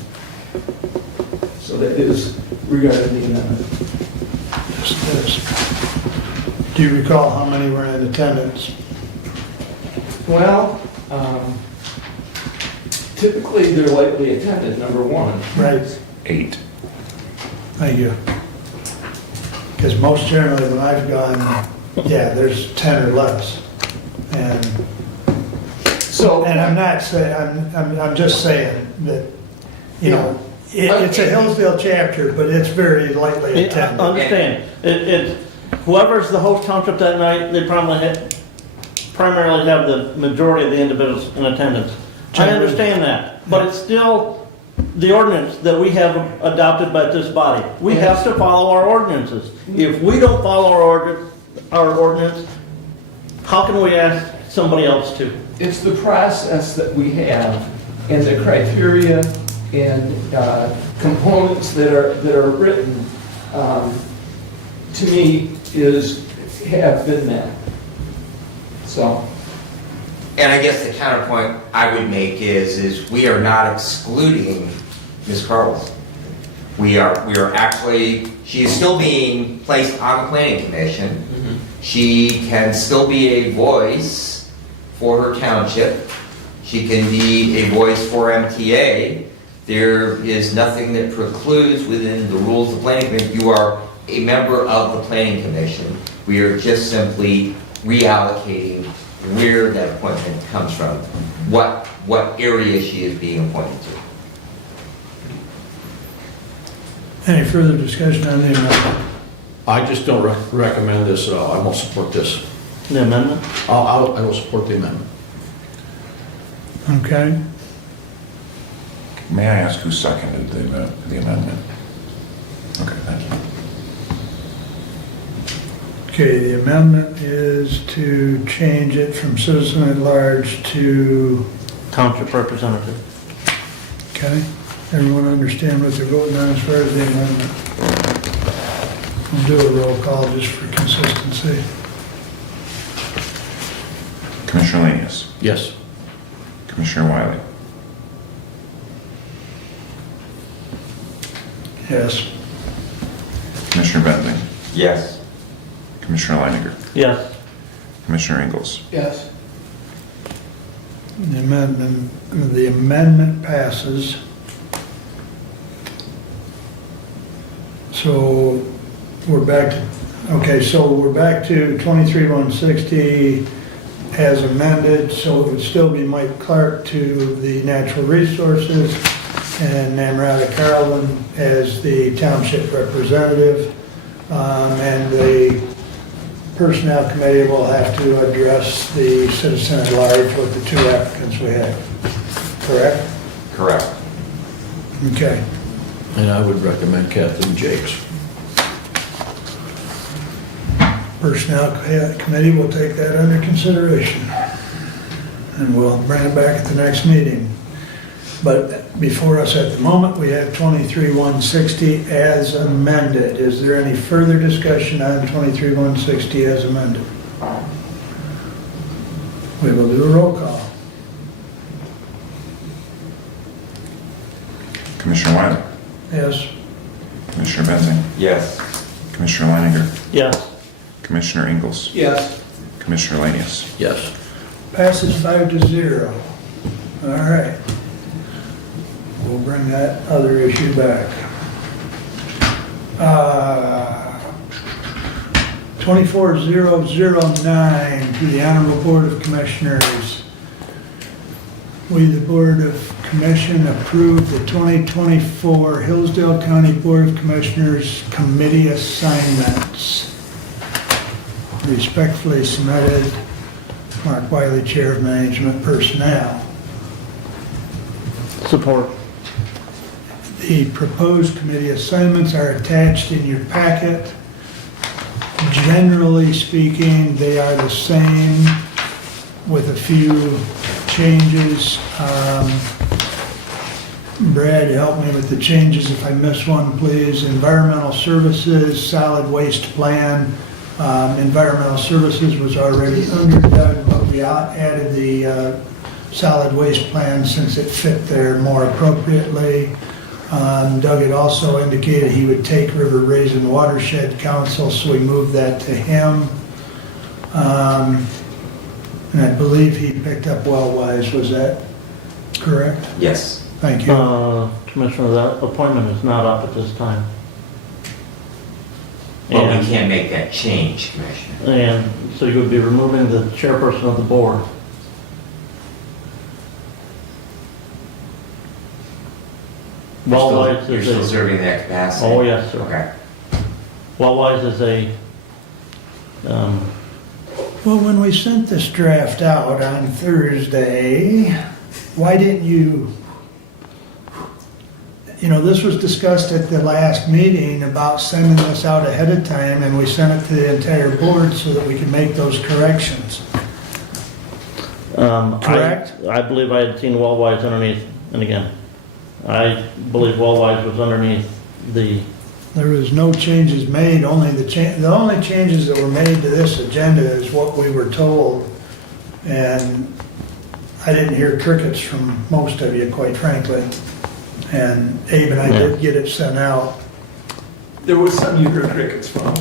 So that is regarding the amendment. Just this. Do you recall how many were in attendance? Well, typically they're lightly attended, number one. Right. 8. Thank you. Because most generally when I've gone, yeah, there's 10 or less. And So, I'm not saying, I'm just saying that, you know, it's a Hillsdale chapter, but it's very lightly I attended. understand. Whoever's the host township that night, they primarily have the majority of the individuals in attendance. I understand that, but it's still the ordinance that we have adopted by this body. We have to follow our ordinances. If we don't follow our ordinance, how can we ask somebody else to? it's the process that we have and the criteria and components that are written, to me, have been met. So. And I guess the counterpoint I would make is we are not excluding Ms. Carlson. We are actually, she is still being placed on the planning commission. Mm-hmm. She can still be a voice for her township. She can be a voice for MTA. There is nothing that precludes within the rules of the planning commission. You are a member of the planning commission. We are just simply reallocating where that appointment comes from, what area she is being appointed to. Any further discussion on the amendment? I just don't recommend this at all. I won't support this. The amendment? I will support the amendment. Okay. May I ask who seconded the amendment? Okay, thank you. Okay, the amendment is to change it from citizen at large to, Township representative. okay? Everyone understand what they're voting on as far as the amendment? We'll do a roll call just for consistency. Commissioner Lanius. Yes. Commissioner Wiley. Yes. Commissioner Benzing. Yes. Commissioner Leininger. Yes. Commissioner Ingalls. Yes. The amendment passes. So we're back to, okay, so we're back to 23-160 as amended, so it would still be Mike Clark to the Natural Resources and Namrata Carlin as the township representative. And the Personnel Committee will have to address the citizen at large with the two applicants we have. Correct? Correct. Okay. And I would recommend Kathleen Jakes. Personnel Committee will take that under consideration. And we'll bring it back at the next meeting. But before us at the moment, we have 23-160 as amended. Is there any further discussion on 23-160 as amended? We will do a roll call. Commissioner Wiley. Yes? Commissioner Benzing. Yes. Commissioner Leininger. Yes. Commissioner Ingalls. Yes. Commissioner Lanius. Yes. Passes 5-0. All right. We'll bring that other issue back. 24009 to the Honorable Board of Commissioners. We, the Board of Commission, approve the 2024 Hillsdale County Board of Commissioners Committee assignments. Respectfully submitted, Mark Wiley, Chair of Management Personnel. Support. The proposed committee assignments are attached in your packet. Generally speaking, they are the same with a few changes. Brad, help me with the changes if I miss one, please. Environmental services, solid waste plan. Environmental services was already under Doug, but we added the solid waste plan since it fit there more appropriately. Doug had also indicated he would take River Raisin Watershed Council, so we moved that to him. And I believe he picked up Wellwise, was that correct? Yes. Thank you. Commissioner, that appointment is not up at this time. But And- we can't make that change, Commissioner. And so you would be removing the chairperson of the board. Wellwise You're is still a, serving that capacity? oh yes, sir. Okay. Wellwise is a, Well, when we sent this draft out on Thursday, why didn't you, this was discussed at the last meeting about sending this out ahead of time, and we sent it to the entire board so that we could make those corrections. Correct? I believe I had seen Wellwise underneath, and again, I believe Wellwise was underneath the, There was no changes made, the only changes that were made to this agenda is what we were told. And I didn't hear crickets from most of you, quite frankly. And Abe and I did get it sent out. There was some you heard crickets from.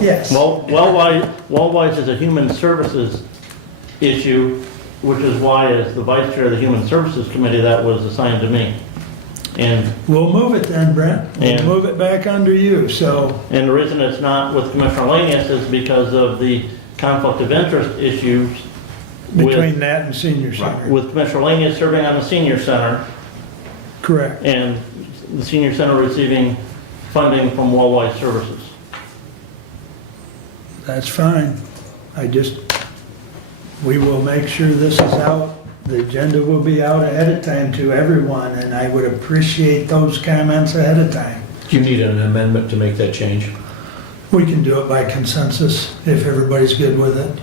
Yes. Wellwise is a human services issue, which is why, as the vice chair of the Human Services Committee, that was assigned to me. And We'll move it then, Brent. We'll And- move it back under you, so. And the reason it's not with Commissioner Lanius is because of the conflict of interest issues Between that and senior center. with Commissioner Lanius serving on the senior center Correct. and the senior center receiving funding from Wellwise Services. That's fine. We will make sure this is out. The agenda will be out ahead of time to everyone, and I would appreciate those comments ahead of time. Do you need an amendment to make that change? We can do it by consensus if everybody's good with it.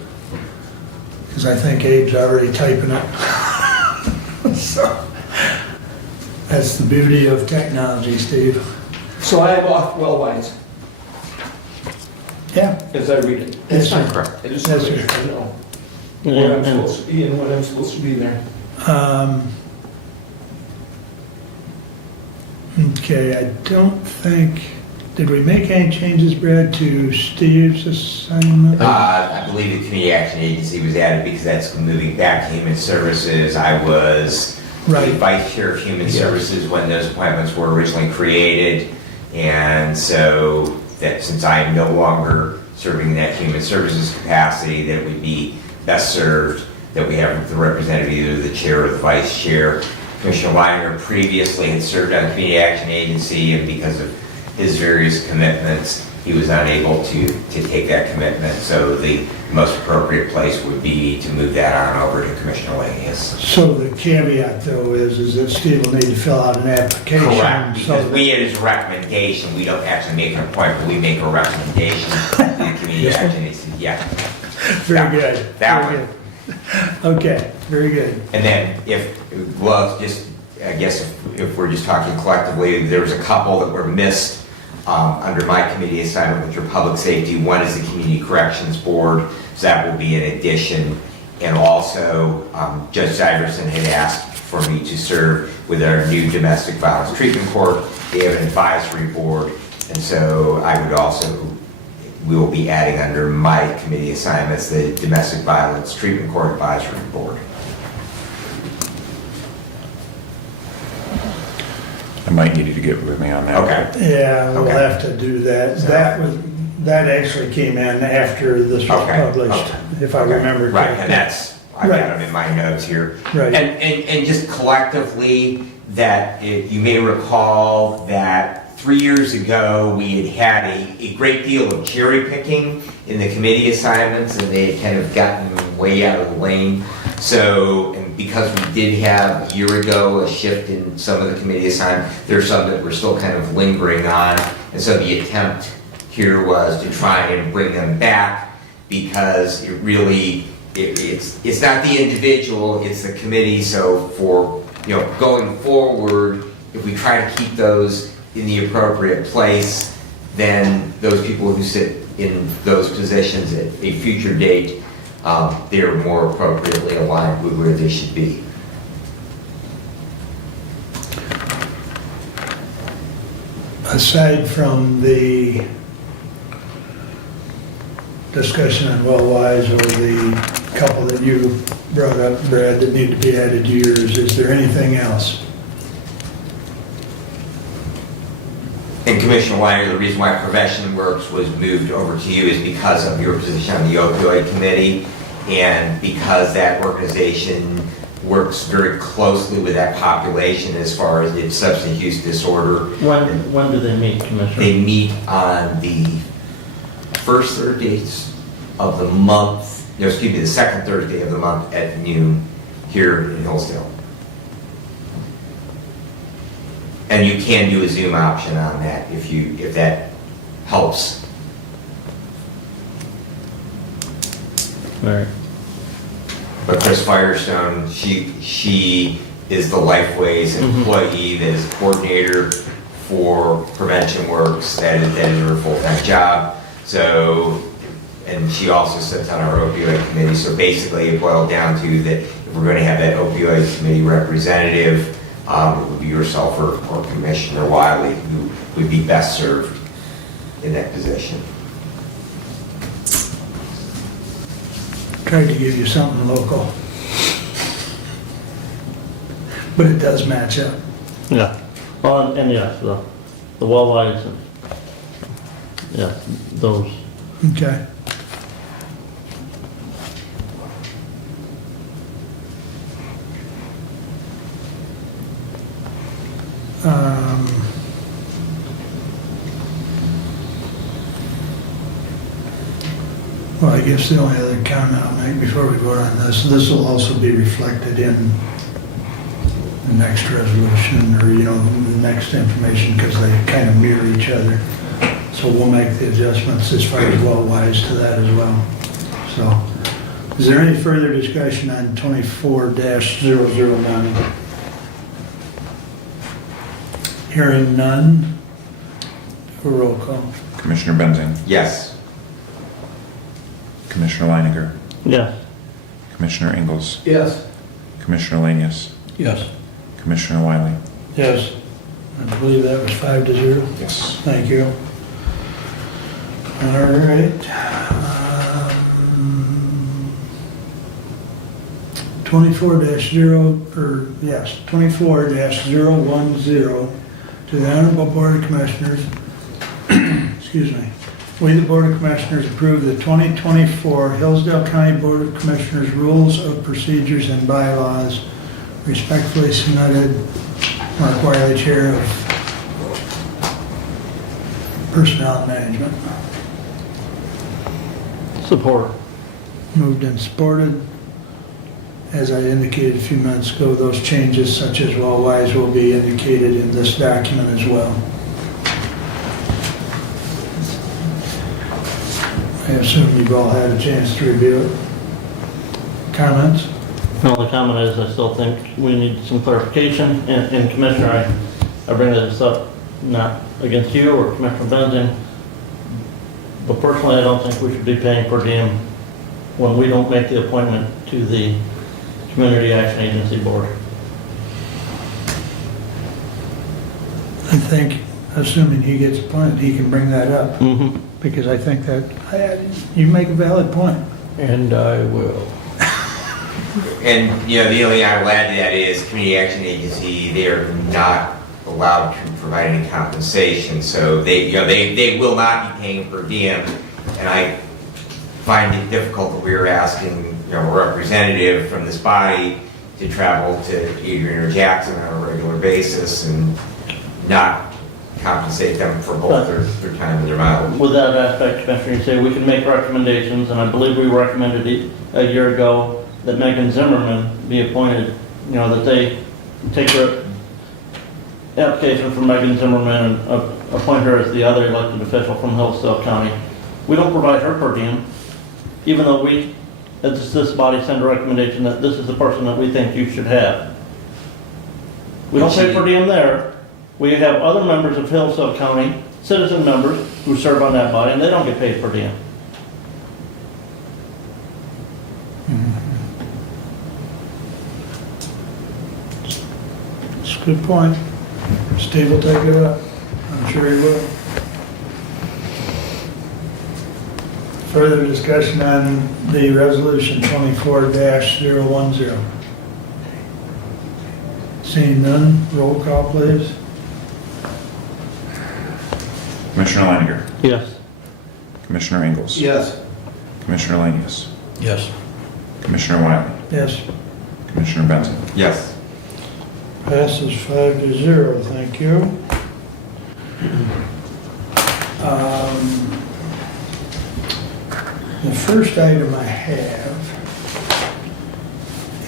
Because I think Abe's already typing it. So, that's the beauty of technology, Steve. So I have off Wellwise, Yeah. as I read it. Yes, sir. Correct. I just Yes, want to sir. make sure I know where I'm And- supposed to be and when I'm supposed to be there. Okay, I don't think, did we make any changes, Brad, to Steve's assignment? I believe the community action agency was added because that's moving back to human services. I was the Right. vice chair of human services when those appointments were originally created. And so that since I am no longer serving in that human services capacity, that it would be best served that we have the representative, either the chair or the vice chair. Commissioner Weiner previously had served on the community action agency, and because of his various commitments, he was unable to take that commitment. So the most appropriate place would be to move that on over to Commissioner Lanius. So the caveat, though, is that Steve will need to fill out an application. Correct, so because that- we, it is a recommendation, we don't actually make an appointment, we make a recommendation to the community action agency, yeah. Very good. That very one. good. Okay, very good. And then I guess if we're just talking collectively, there was a couple that were missed under my committee assignment, which are public safety. One is the Community Corrections Board, so that will be an addition. And also, Judge Iverson had asked for me to serve with our new Domestic Violence Treatment Court. They have an advisory board, and so we will be adding under my committee assignments the Domestic Violence Treatment Court Advisory Board. I might need you to get with me on that. Okay. Yeah, we'll Okay. have to do that. That actually came in after this was Okay. published, Okay. if I remember Right, correctly. and I've got them in my notes here. Right. And just collectively, that you may recall that 3 years ago, we had a great deal of cherry picking in the committee assignments, and they had kind of gotten way out of the lane. So, and because we did have a year ago a shift in some of the committee assignments, there's some that we're still kind of lingering on. And so the attempt here was to try and bring them back, because it really, it's not the individual, it's the committee. So for going forward, if we try to keep those in the appropriate place, then those people who sit in those positions at a future date, they're more appropriately aligned with where they should be. Aside from the discussion on well-wise or the couple that you brought up, Brad, that need to be added to yours, is there anything else? And Commissioner Weiner, the reason why Prevention Works was moved over to you is because of your position on the opioid committee, and because that organization works very closely with that population as far as its substance use disorder. When do they meet, Commissioner? They meet on the first Thursdays of the month, no, excuse me, the second Thursday of the month at noon here in Hillsdale. And you can do a Zoom option on that if that helps. All right. But Chris Firestone, she is the Lifeways employee that is coordinator for Prevention Works. That is her full-time job. So, and she also sits on our opioid committee. So basically it boiled down to that if we're going to have that opioid committee representative, it would be yourself or Commissioner Wiley who would be best served in that position. Tried to give you something local. But it does match up. Yeah. Well, and yes, the walleyes and, yeah, those. Okay. Well, I guess the only other comment I'll make before we vote on this will also be reflected in the next resolution or, the next information because they kind of mirror each other. So we'll make the adjustments as far as well-wise to that as well. So, is there any further discussion on 24-009? Hearing none, a roll call. Commissioner Benzing, Yes. Commissioner Leininger, Yes. Commissioner Ingalls, Yes. Commissioner Lanius, Yes. Commissioner Wiley. Yes. I believe that was 5-0. Yes. Thank you. All right. 24-010 to the Honorable Board of Commissioners. Excuse me. We, the Board of Commissioners, approve the 2024 Hillsdale County Board of Commissioners Rules of Procedures and Bylaws. Respectfully submitted, Mark Wiley, Chair of Personnel Management. Support. Moved and supported. As I indicated a few minutes ago, those changes such as well-wise will be indicated in this document as well. I assume you've all had a chance to review it. Comments? The only comment is I still think we need some clarification. And Commissioner, I bring this up not against you or Commissioner Benzing, but personally I don't think we should be paying per diem when we don't make the appointment to the Community Action Agency Board. I think, assuming he gets appointed, he can bring that up. Because I think that, you make a valid point. And I will. And, the only thing I will add to that is Community Action Agency, they are not allowed to provide any compensation, so they will not be paying per diem, and I find it difficult that we're asking, a representative from this body to travel to Adrian or Jackson on a regular basis and not compensate them for both their time and their mileage. With that aspect, Commissioner, you say we can make recommendations, and I believe we recommended a year ago that Megan Zimmerman be appointed, that they take her application from Megan Zimmerman and appoint her as the other elected official from Hillsdale County. We don't provide her per diem, even though we, as this body, send a recommendation that this is the person that we think you should have. We don't pay per diem there. We have other members of Hillsdale County, citizen members, who serve on that body, and they don't get paid per diem. It's a good point. Steve will take it up. I'm sure he will. Further discussion on the resolution 24-010. Seeing none, roll call please. Commissioner Leininger. Yes. Commissioner Ingles. Yes. Commissioner Lanius. Yes. Commissioner Wiley. Yes. Commissioner Benson. Yes. Passes 5-0, thank you. The first item I have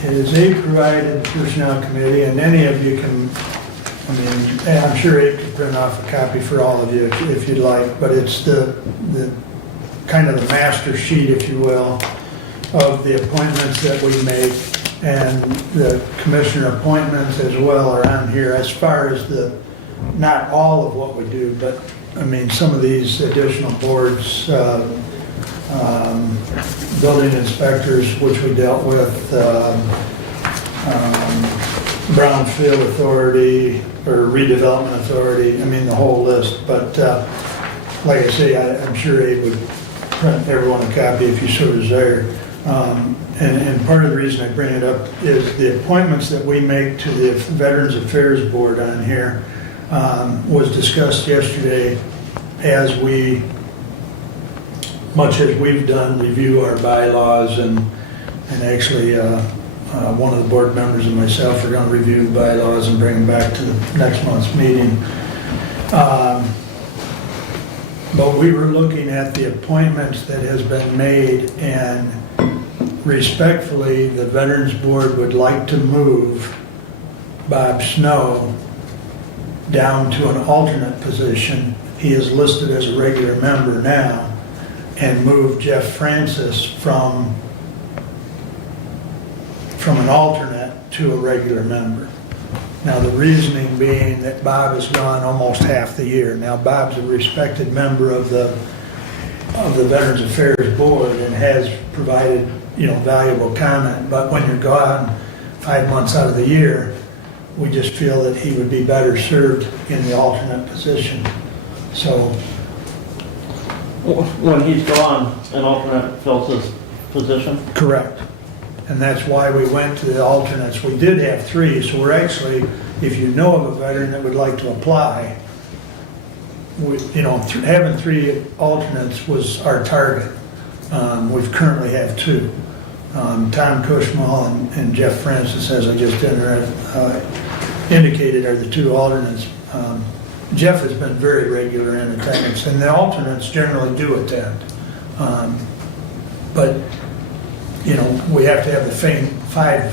is Abe provided the Personnel Committee, and any of you can, I mean, I'm sure Abe could print off a copy for all of you if you'd like, but it's the kind of the master sheet, if you will, of the appointments that we make, and the commissioner appointments as well are on here as far as not all of what we do, but I mean, some of these additional boards, building inspectors, which we dealt with, Brownfield Authority, or Redevelopment Authority, I mean, the whole list, but like I say, I'm sure Abe would print everyone a copy if you so desire. And part of the reason I bring it up is the appointments that we make to the Veterans Affairs Board on here was discussed yesterday as we, much as we've done, review our bylaws, and actually one of the board members and myself are going to review bylaws and bring them back to the next month's meeting. But we were looking at the appointments that has been made, and respectfully, the Veterans Board would like to move Bob Snow down to an alternate position. He is listed as a regular member now, and move Jeff Francis from an alternate to a regular member. Now, the reasoning being that Bob has gone almost half the year. Now, Bob's a respected member of the Veterans Affairs Board and has provided, valuable comment, but when you're gone 5 months out of the year, we just feel that he would be better served in the alternate position. So, When he's gone, an alternate fills his position? correct. And that's why we went to the alternates. We did have 3, so we're actually, if you know of a veteran that would like to apply, having 3 alternates was our target. We currently have 2. Tom Cushmal and Jeff Francis, as I just indicated, are the 2 alternates. Jeff has been very regular in attendance, and the alternates generally do attend. But, we have to have the 5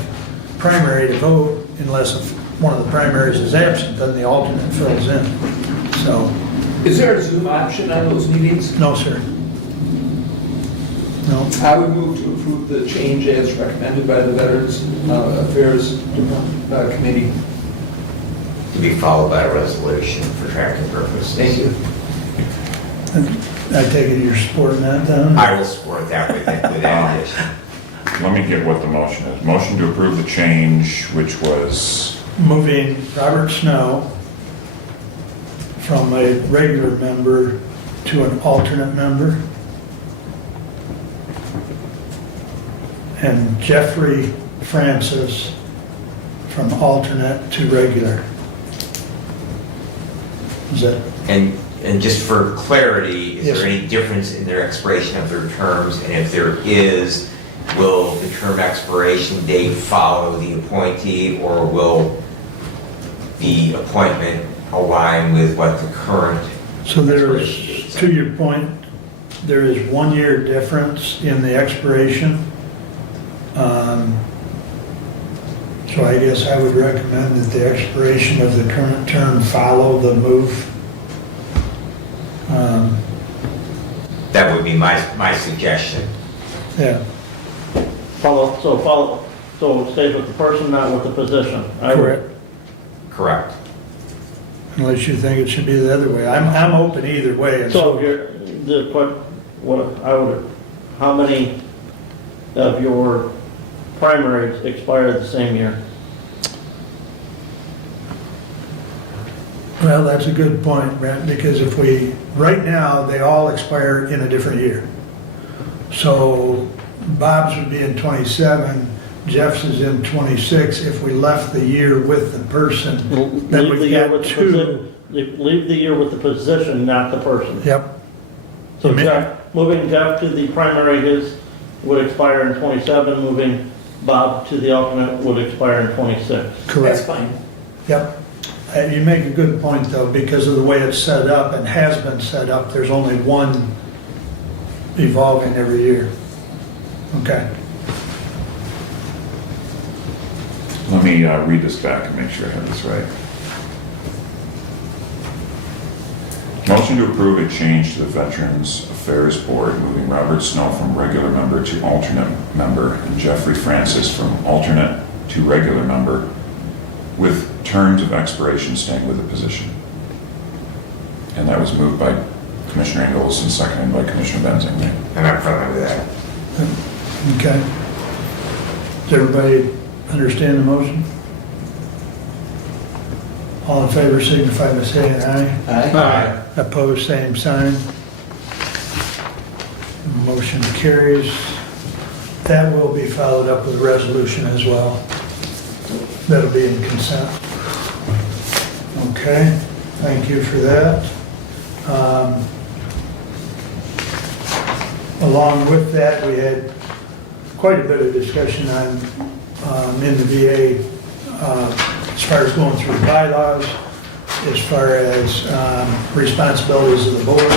primary to vote, unless one of the primaries is absent, then the alternate fills in. So. Is there a Zoom option on those meetings? No, sir. No. I would move to approve the change as recommended by the Veterans Affairs Committee. To be followed by a resolution for tracking purposes. Thank you. I take it you're supporting that then? I will support that with that addition. Let me get what the motion is. Motion to approve the change, which was, Moving Robert Snow from a regular member to an alternate member. And Jeffrey Francis from alternate to regular. Is that? And just for clarity, is Yes. there any difference in their expiration of their terms? And if there is, will the term expiration date follow the appointee, or will the appointment align with what the current? So there is, expiration dates are? to your point, there is 1 year difference in the expiration. So I guess I would recommend that the expiration of the current term follow the move. That would be my suggestion. Yeah, So it stays with the person, not with the position. I would- correct. Correct. Unless you think it should be the other way. I'm open either way. And So how many of your primaries expire the same year? Well, that's a good point, Brent, because right now, they all expire in a different year. So Bob's would be in 27, Jeff's is in 26. If we left the year with the person, then we've got two. Leave the year with the position, not the person. Yep. So moving Jeff to the primary, his would expire in 27, moving Bob to the alternate would expire in 26. Correct. That's fine. Yep. You make a good point, though, because of the way it's set up and has been set up, there's only one evolving every year. Okay. Let me read this back and make sure I have this right. Motion to approve a change to the Veterans Affairs Board, moving Robert Snow from regular member to alternate member and Jeffrey Francis from alternate to regular member, with terms of expiration staying with the position. And that was moved by Commissioner Engels and seconded by Commissioner Benzing. And I'm fine with that. Okay. Does everybody understand the motion? All in favor signify by saying aye. Aye. Opposed, same sign. Motion carries. That will be followed up with a resolution as well. That'll be in consent. Okay, thank you for that. Along with that, we had quite a bit of discussion on in the VA as far as going through the bylaws, as far as responsibilities of the board.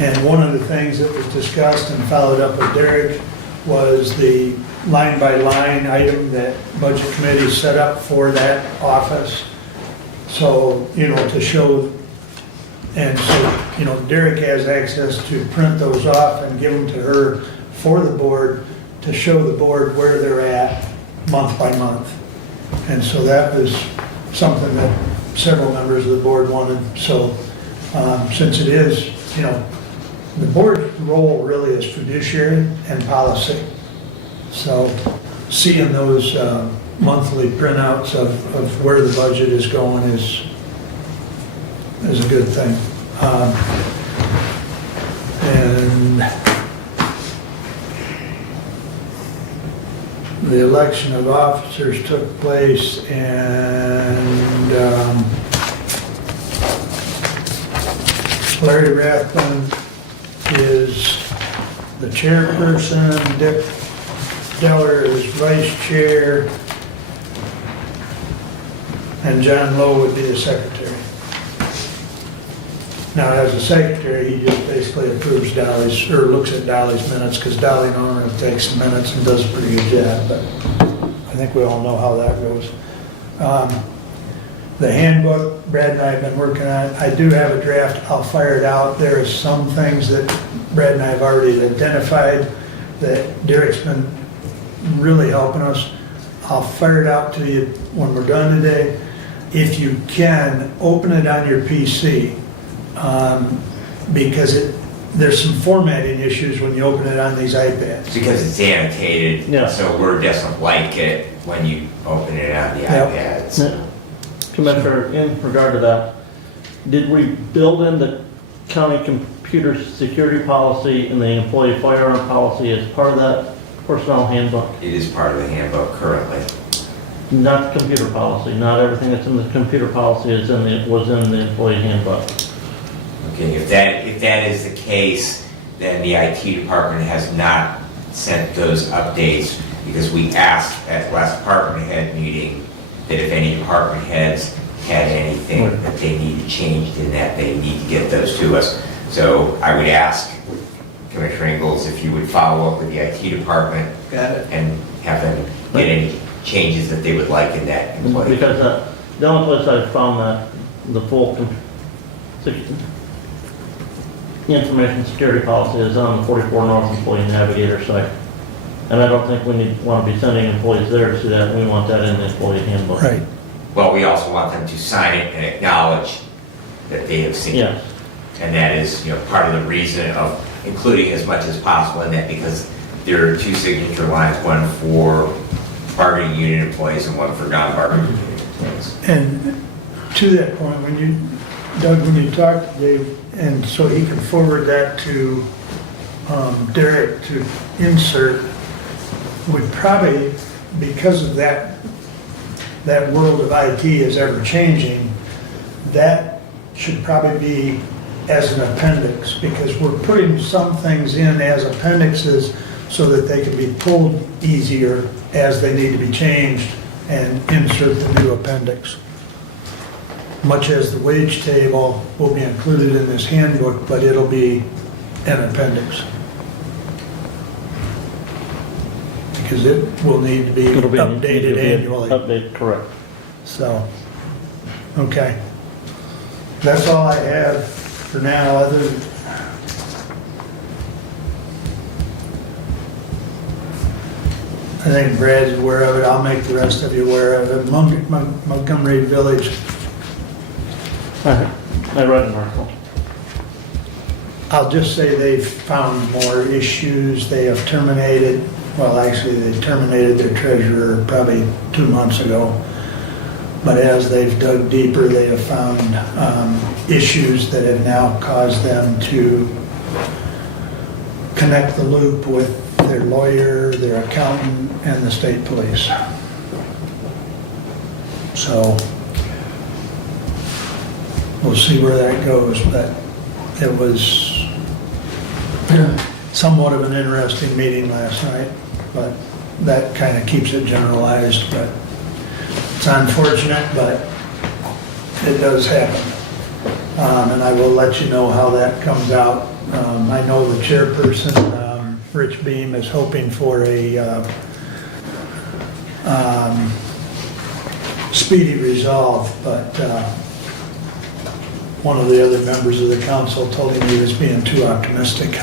And one of the things that was discussed and followed up with Derek was the line-by-line item that Budget Committee set up for that office. So, to show, and so, Derek has access to print those off and give them to her for the board to show the board where they're at month by month. And so that was something that several members of the board wanted. So since it is, the board's role really is fiduciary and policy. So seeing those monthly printouts of where the budget is going is a good thing. And the election of officers took place, and Larry Rathbun is the chairperson, Dick Deller is vice chair, and John Lowe would be the secretary. Now, as a secretary, he just basically approves Dolly's, or looks at Dolly's minutes, because Dolly normally takes some minutes and does a pretty good job, but I think we all know how that goes. The handbook, Brad and I have been working on it. I do have a draft, I'll fire it out. There are some things that Brad and I have already identified that Derek's been really helping us. I'll fire it out to you when we're done today. If you can, open it on your PC. Because there's some formatting issues when you open it on these iPads. Because it's annotated, Yeah. so Word doesn't like it when you open it on the iPads. Yeah. Commissioner, in regard to that, did we build in the county computer security policy and the employee firearm policy as part of that personnel handbook? It is part of the handbook currently. Not the computer policy, not everything that's in the computer policy was in the employee handbook. Okay, if that is the case, then the IT department has not sent those updates, because we asked at last department head meeting that if any department heads had anything that they need changed in that, they need to get those to us. So I would ask Commissioner Engels if you would follow up with the IT department. Got it. And have them get any changes that they would like in that employee. Because the only place I found that the full information security policy is on the 44 North Employee Navigator site. And I don't think we want to be sending employees there to see that. We want that in the employee handbook. Right. Well, we also want them to sign it and acknowledge that they have seen it. Yes. And that is, part of the reason of including as much as possible in that, because there are 2 signature lines, one for bargaining unit employees and one for non-bargaining unit employees. And to that point, Doug, when you talk to Dave, and so he can forward that to Derek to insert, would probably, because of that world of IT is ever changing, that should probably be as an appendix, because we're putting some things in as appendixes so that they can be pulled easier as they need to be changed and insert the new appendix. Much as the wage table will be included in this handbook, but it'll be an appendix. Because it will need to be It'll be updated annually. Updated, correct. So, okay. That's all I have for now, I think Brad's aware of it, I'll make the rest of you aware of it. Montgomery Village, I read an article. I'll just say they've found more issues, they have terminated, well, actually, they terminated their treasurer probably 2 months ago. But as they've dug deeper, they have found issues that have now caused them to connect the loop with their lawyer, their accountant, and the state police. So we'll see where that goes, but it was somewhat of an interesting meeting last night, but that kind of keeps it generalized, but it's unfortunate, but it does happen. And I will let you know how that comes out. I know the chairperson, Rich Beam, is hoping for a speedy resolve, but one of the other members of the council told him he was being too optimistic.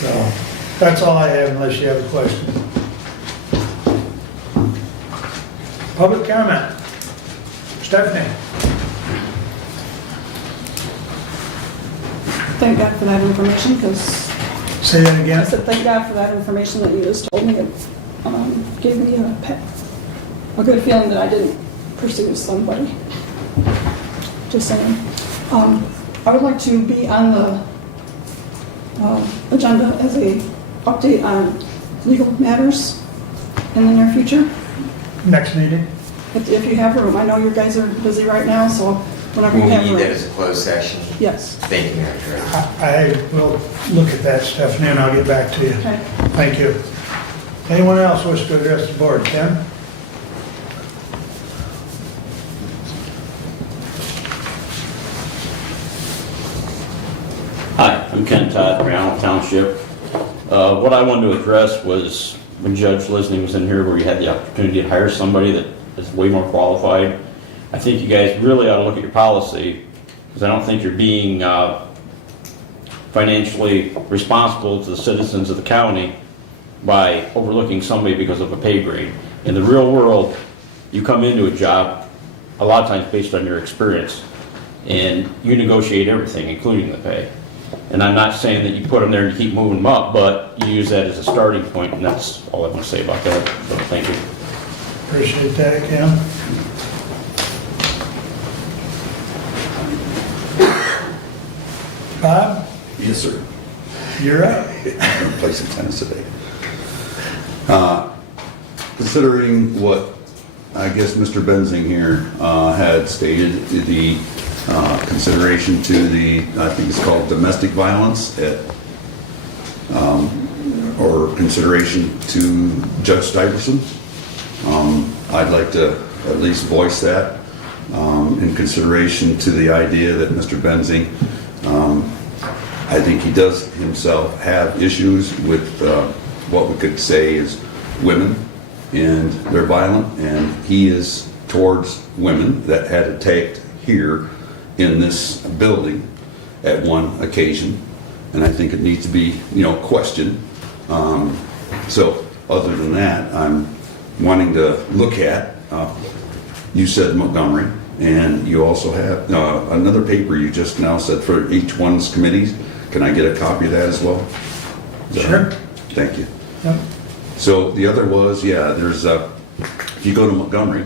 So that's all I have unless you have a question. Public comment. Stephanie. Thank God for that information, because Say that I again. said thank God for that information that you just told me. It gave me a good feeling that I didn't pursue somebody. Just saying. I would like to be on the agenda as a update on legal matters in the near future. Next meeting. If you have room. I know you guys are busy right now, so whenever Will you we have need that room. as a closed session? Yes. Thank you, Madam Chair. I will look at that, Stephanie, and I'll get back to you. Okay. Thank you. Anyone else wish to address the board? Ken? Hi, I'm Ken Todd, Brown Township. What I wanted to address was when Judge Lisning was in here, where you had the opportunity to hire somebody that is way more qualified. I think you guys really ought to look at your policy, because I don't think you're being financially responsible to the citizens of the county by overlooking somebody because of a pay grade. In the real world, you come into a job a lot of times based on your experience, and you negotiate everything, including the pay. And I'm not saying that you put them there and keep moving them up, but you use that as a starting point, and that's all I want to say about that. So thank you. Appreciate that, Ken. Bob, Yes, sir. you're up. I'm gonna play some tennis today. Considering what I guess Mr. Benzing here had stated, the consideration to the, I think it's called domestic violence, or consideration to Judge Stuyvesant. I'd like to at least voice that in consideration to the idea that Mr. Benzing, I think he does himself have issues with what we could say is women, and they're violent, and he is towards women that had attacked here in this building at one occasion, and I think it needs to be, questioned. So other than that, I'm wanting to look at, you said Montgomery, and you also have another paper you just now said for each one's committees. Can I get a copy of that as well? Sure. Thank you. Yep. So the other was, there's if you go to Montgomery,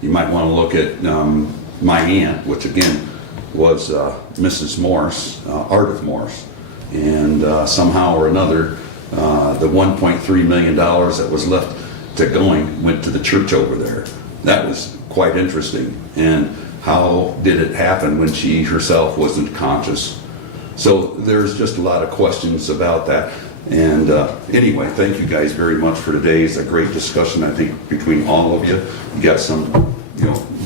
you might want to look at my aunt, which again was Mrs. Morse, Art of Morse. And somehow or another, the $1.3 million that was left to going went to the church over there. That was quite interesting. And how did it happen when she herself wasn't conscious? So there's just a lot of questions about that. And anyway, thank you guys very much for today. It's a great discussion, I think, between all of you. You got some,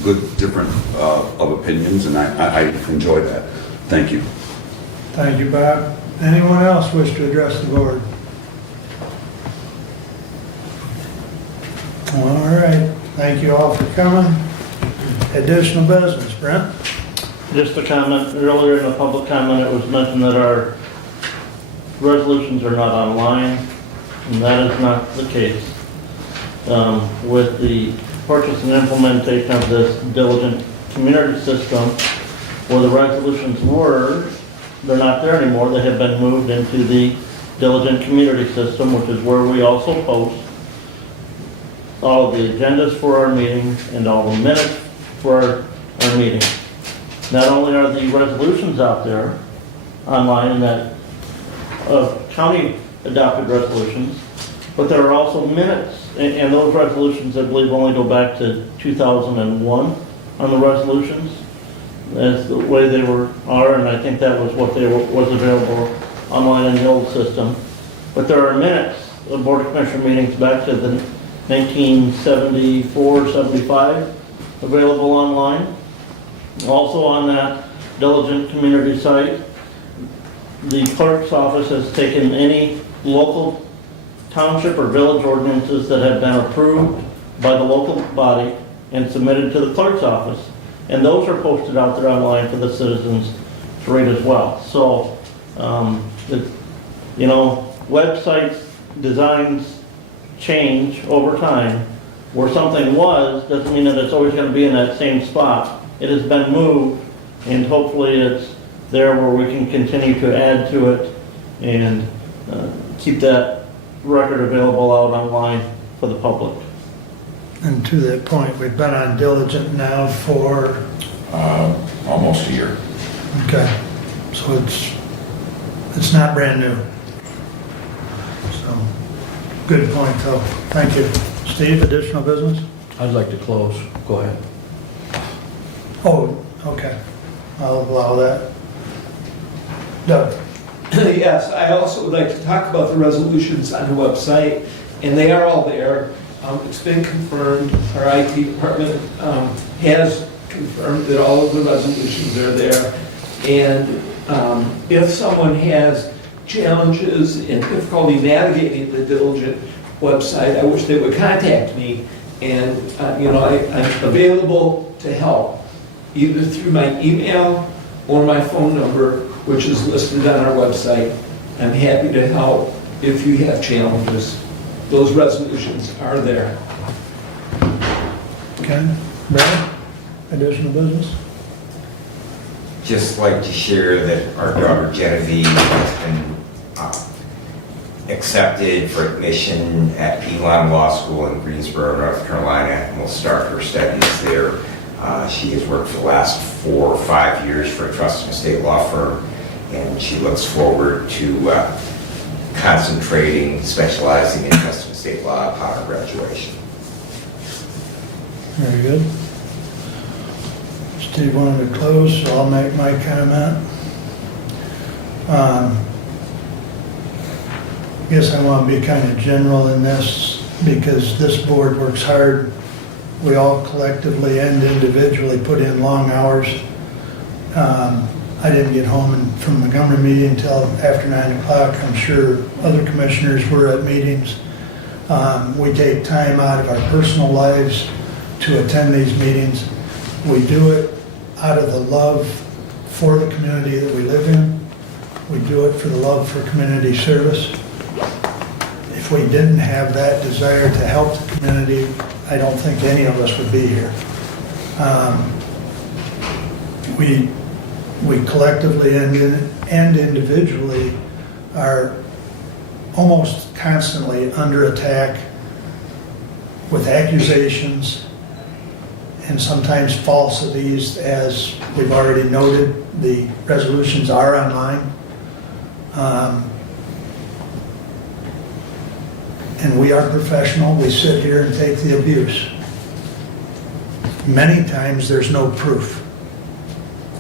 good different of opinions, and I enjoy that. Thank you. Thank you, Bob. Anyone else wish to address the board? All right. Thank you all for coming. Additional business, Brent? Just a comment, earlier in the public comment, it was mentioned that our resolutions are not online, and that is not the case. With the purchase and implementation of this diligent community system, where the resolutions were, they're not there anymore. They have been moved into the diligent community system, which is where we also post all of the agendas for our meetings and all the minutes for our meetings. Not only are the resolutions out there online and that of county adopted resolutions, but there are also minutes, and those resolutions, I believe, only go back to 2001 on the resolutions, as the way they are, and I think that was what was available online in the old system. But there are minutes of Board of Commissioner meetings back to the 1974, 75 available online. Also on that diligent community site, the clerk's office has taken any local township or village ordinances that have been approved by the local body and submitted to the clerk's office. And those are posted out there online for the citizens to read as well. So, websites, designs change over time. Where something was doesn't mean that it's always going to be in that same spot. It has been moved, and hopefully it's there where we can continue to add to it and keep that record available out online for the public. And to that point, we've been on diligent now for? Almost a year. Okay, so it's not brand new. So, good point though. Thank you. Steve, additional business? I'd like to close. Go ahead. Oh, okay. I'll allow that. Doug? Yes, I also would like to talk about the resolutions on the website, and they are all there. It's been confirmed, our IT department has confirmed that all of the resolutions are there. And if someone has challenges and difficulty navigating the diligent website, I wish they would contact me. And, I'm available to help, either through my email or my phone number, which is listed on our website. I'm happy to help if you have challenges. Those resolutions are there. Okay. Brad, additional business? Just like to share that our daughter Genevieve has been accepted for admission at Elon Law School in Greensboro, North Carolina, and will start her studies there. She has worked for the last 4 or 5 years for a trust and estate law firm, and she looks forward to concentrating, specializing in trust and estate law upon her graduation. Very good. Steve wanted to close, so I'll make my comment. I guess I want to be kind of general in this because this board works hard. We all collectively and individually put in long hours. I didn't get home from the Montgomery meeting until after 9 o'clock. I'm sure other commissioners were at meetings. We take time out of our personal lives to attend these meetings. We do it out of the love for the community that we live in. We do it for the love for community service. if we didn't have that desire to help the community, I don't think any of us would be here. We collectively and individually are almost constantly under attack with accusations and sometimes falsities, as we've already noted. The resolutions are online. And we are professional. We sit here and take the abuse. Many times there's no proof.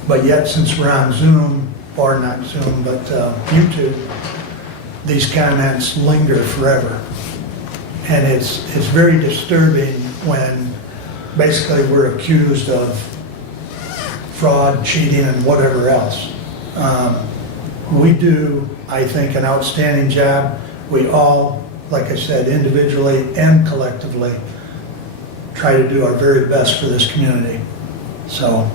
But yet, since we're on Zoom, or not Zoom, but YouTube, these comments linger forever. And it's very disturbing when basically we're accused of fraud, cheating, and whatever else. We do, I think, an outstanding job. We all, like I said, individually and collectively, try to do our very best for this community. So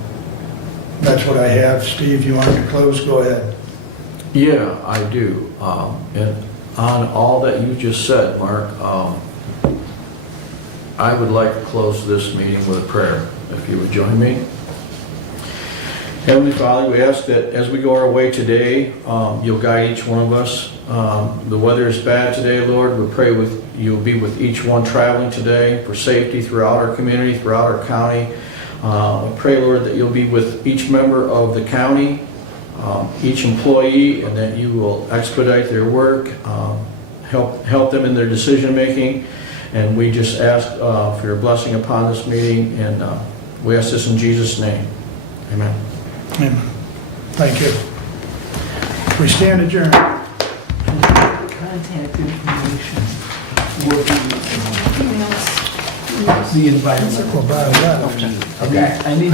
that's what I have. Steve, you wanted to close? Go ahead. Yeah, I do. And on all that you just said, Mark, I would like to close this meeting with a prayer, if you would join me. Heavenly Father, we ask that as we go our way today, you'll guide each one of us. The weather is bad today, Lord. We pray you'll be with each one traveling today for safety throughout our community, throughout our county. We pray, Lord, that you'll be with each member of the county, each employee, and that you will expedite their work, help them in their decision making. And we just ask for your blessing upon this meeting, and we ask this in Jesus' name. Amen. Amen. Thank you. We stand adjourned. Contact information will be the environmental. Well, by that, I need